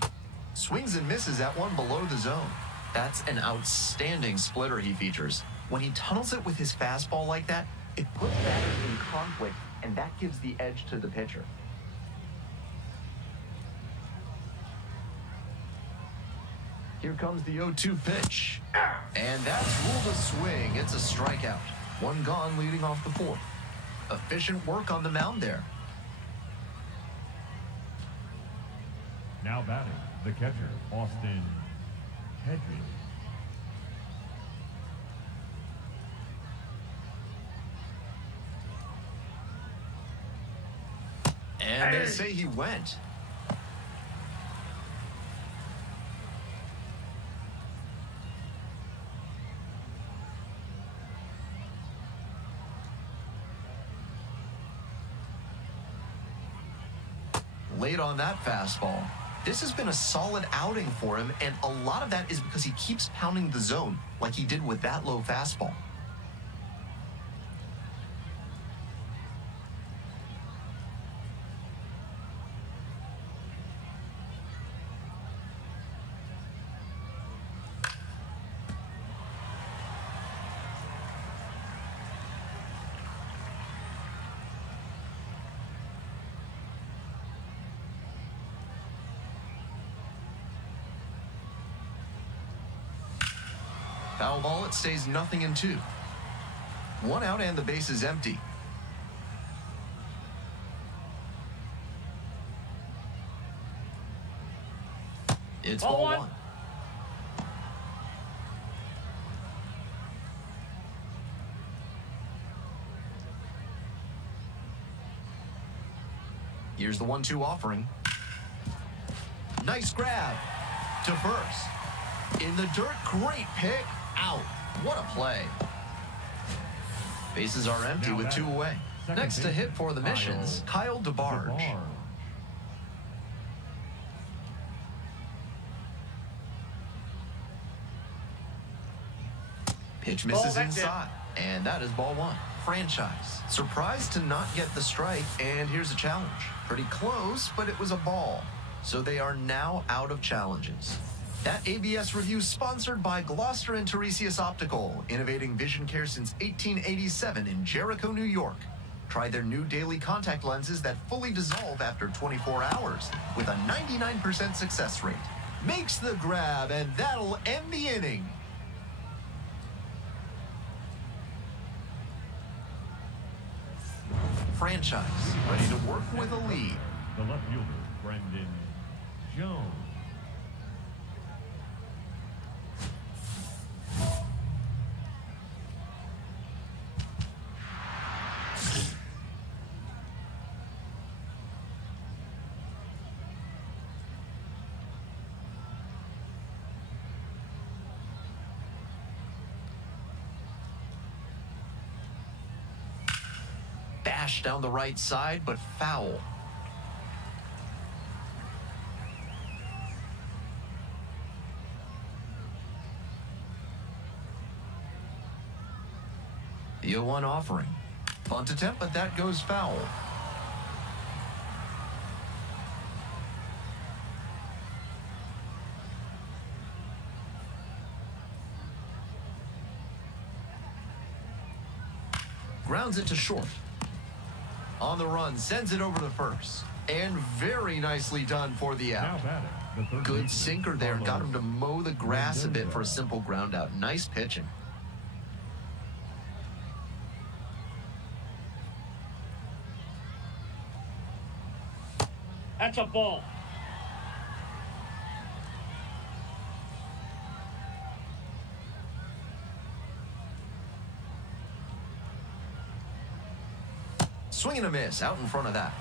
Swings and misses at one below the zone. That's an outstanding splitter he features. When he tunnels it with his fastball like that, it puts batters in conflict, and that gives the edge to the pitcher. Here comes the 0-2 pitch. And that's ruled a swing. It's a strikeout. One gone leading off the 4th. Efficient work on the mound there. Now batting, the catcher, Austin Hedges. And they say he went. hit on that fastball. This has been a solid outing for him, and a lot of that is because he keeps pounding the zone like he did with that low fastball. Foul ball, it stays 0-2. 1 out and the base is empty. It's ball one. Here's the 1-2 offering. Nice grab to first. In the dirt, great pick. Out. What a play. Bases are empty with 2 away. Next to hit for the Missions, Kyle DeBarge. Pitch misses inside, and that is ball one. Franchise. Surprised to not get the strike, and here's a challenge. Pretty close, but it was a ball. So they are now out of challenges. That ABS review sponsored by Gloucester and Tiresias Optical, innovating vision care since 1887 in Jericho, New York. Try their new daily contact lenses that fully dissolve after 24 hours with a 99% success rate. Makes the grab, and that'll end the inning. Franchise, ready to work with a lead. The left fielder, Brendan Jones. Bash down the right side, but foul. The 0-1 offering. Bunt attempt, but that goes foul. Grounds it to short. On the run, sends it over to first. And very nicely done for the out. Good sinker there. Got him to mow the grass a bit for a simple ground out. Nice pitching. That's a ball. Swing and a miss out in front of that.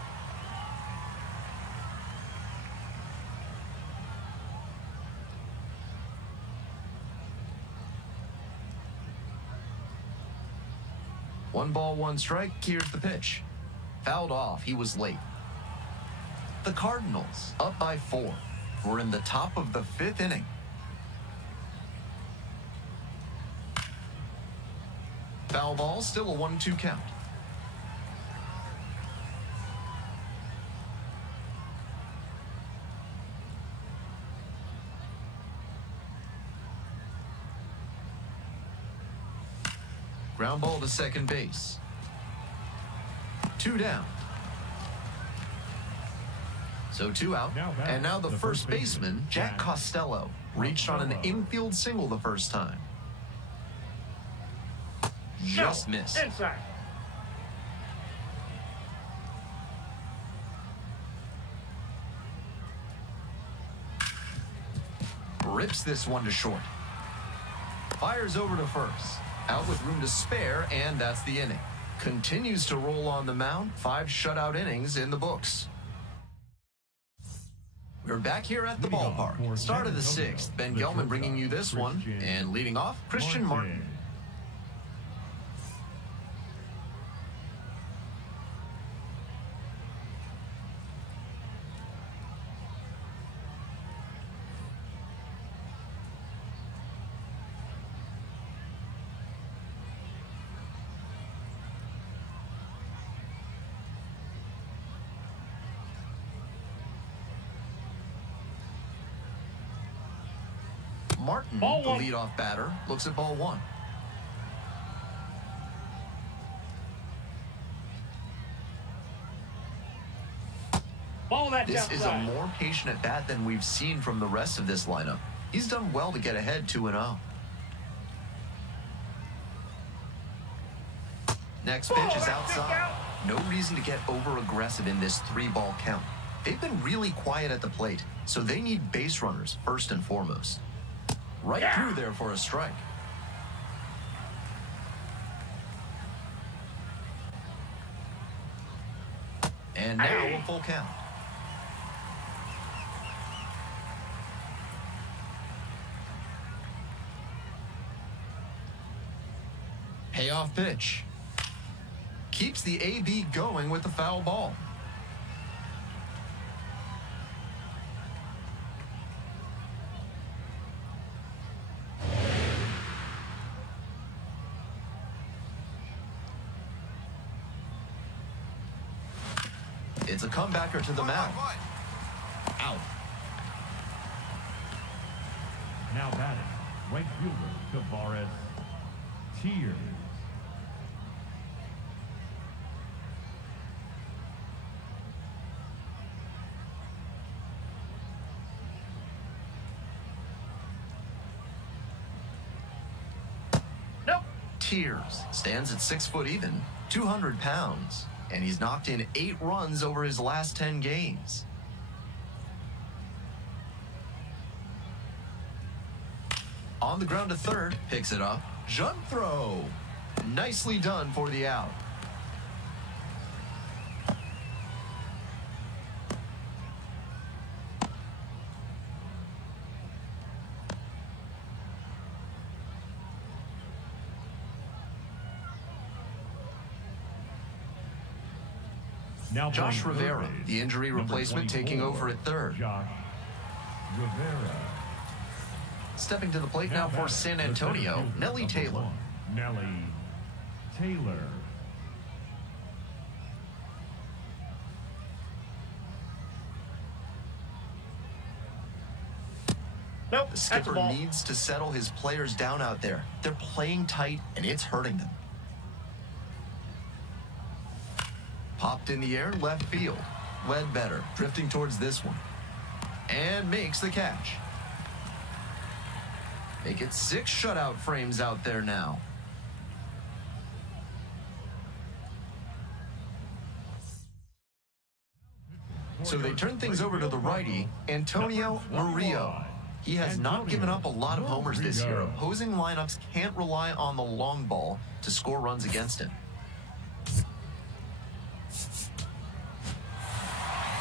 One ball, one strike. Here's the pitch. Fouled off. He was late. The Cardinals, up by 4. We're in the top of the 5th inning. Foul ball, still a 1-2 count. Ground ball to second base. 2 down. So 2 out. And now the first baseman, Jack Costello, reached on an infield single the first time. Just missed. Inside. Rips this one to short. Fires over to first. Out with room to spare, and that's the inning. Continues to roll on the mound. 5 shutout innings in the books. We're back here at the ballpark. Start of the 6th. Ben Gelman bringing you this one. And leading off, Christian Martin. Martin, Ball the one. leadoff batter, looks at ball one. Ball that's This is a outside. more patient at bat than we've seen from the rest of this lineup. He's done well to get ahead 2-0. Next pitch is outside. No reason to get over-aggressive in this 3-ball count. They've been really quiet at the plate, so they need base runners first and foremost. Right through there for a strike. And now a full count. Payoff pitch. Keeps the AB going with the foul ball. It's a comebacker to the mound. Out. Now batting, right fielder Tavares Tears. Nope. Tears stands at 6 foot even, 200 pounds, and he's knocked in 8 runs over his last 10 games. On the ground to third, picks it up, jump throw. Nicely done for the out. Now Josh playing Rivera, third base, the injury number replacement, taking 24, over at third. Josh Rivera. Stepping to the plate now for batting, San the center Antonio, fielder, Nelly number Taylor. 1, Nelly Taylor. Nope. The That's a skipper ball. needs to settle his players down out there. They're playing tight, and it's hurting them. Popped in the air, left field. Ledbetter drifting towards this one. And makes the catch. Make it 6 shutout frames out there now. So they turn things over to the righty, Antonio Murillo. He has not given up a lot of homers this year. Opposing lineups can't rely on the long ball to score runs against him.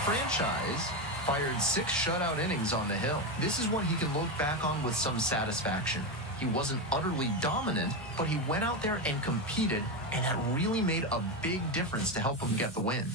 Franchise fired 6 shutout innings on the hill. This is one he can look back on with some satisfaction. He wasn't utterly dominant, but he went out there and competed, and that really made a big difference to help him get the win.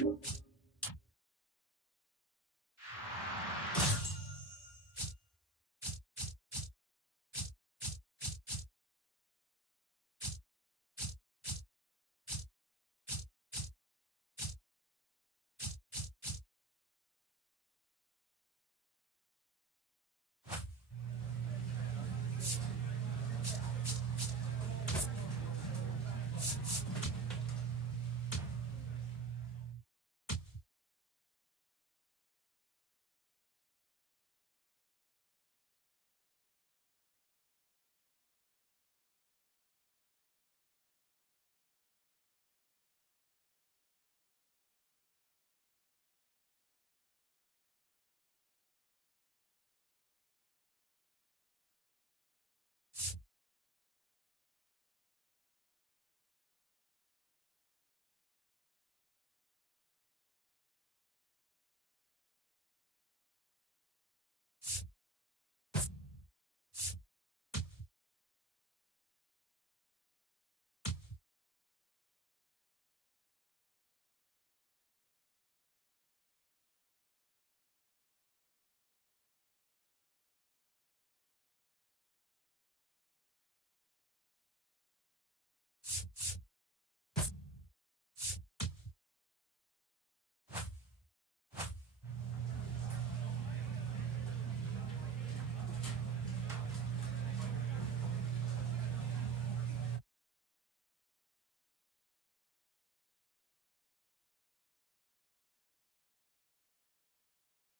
you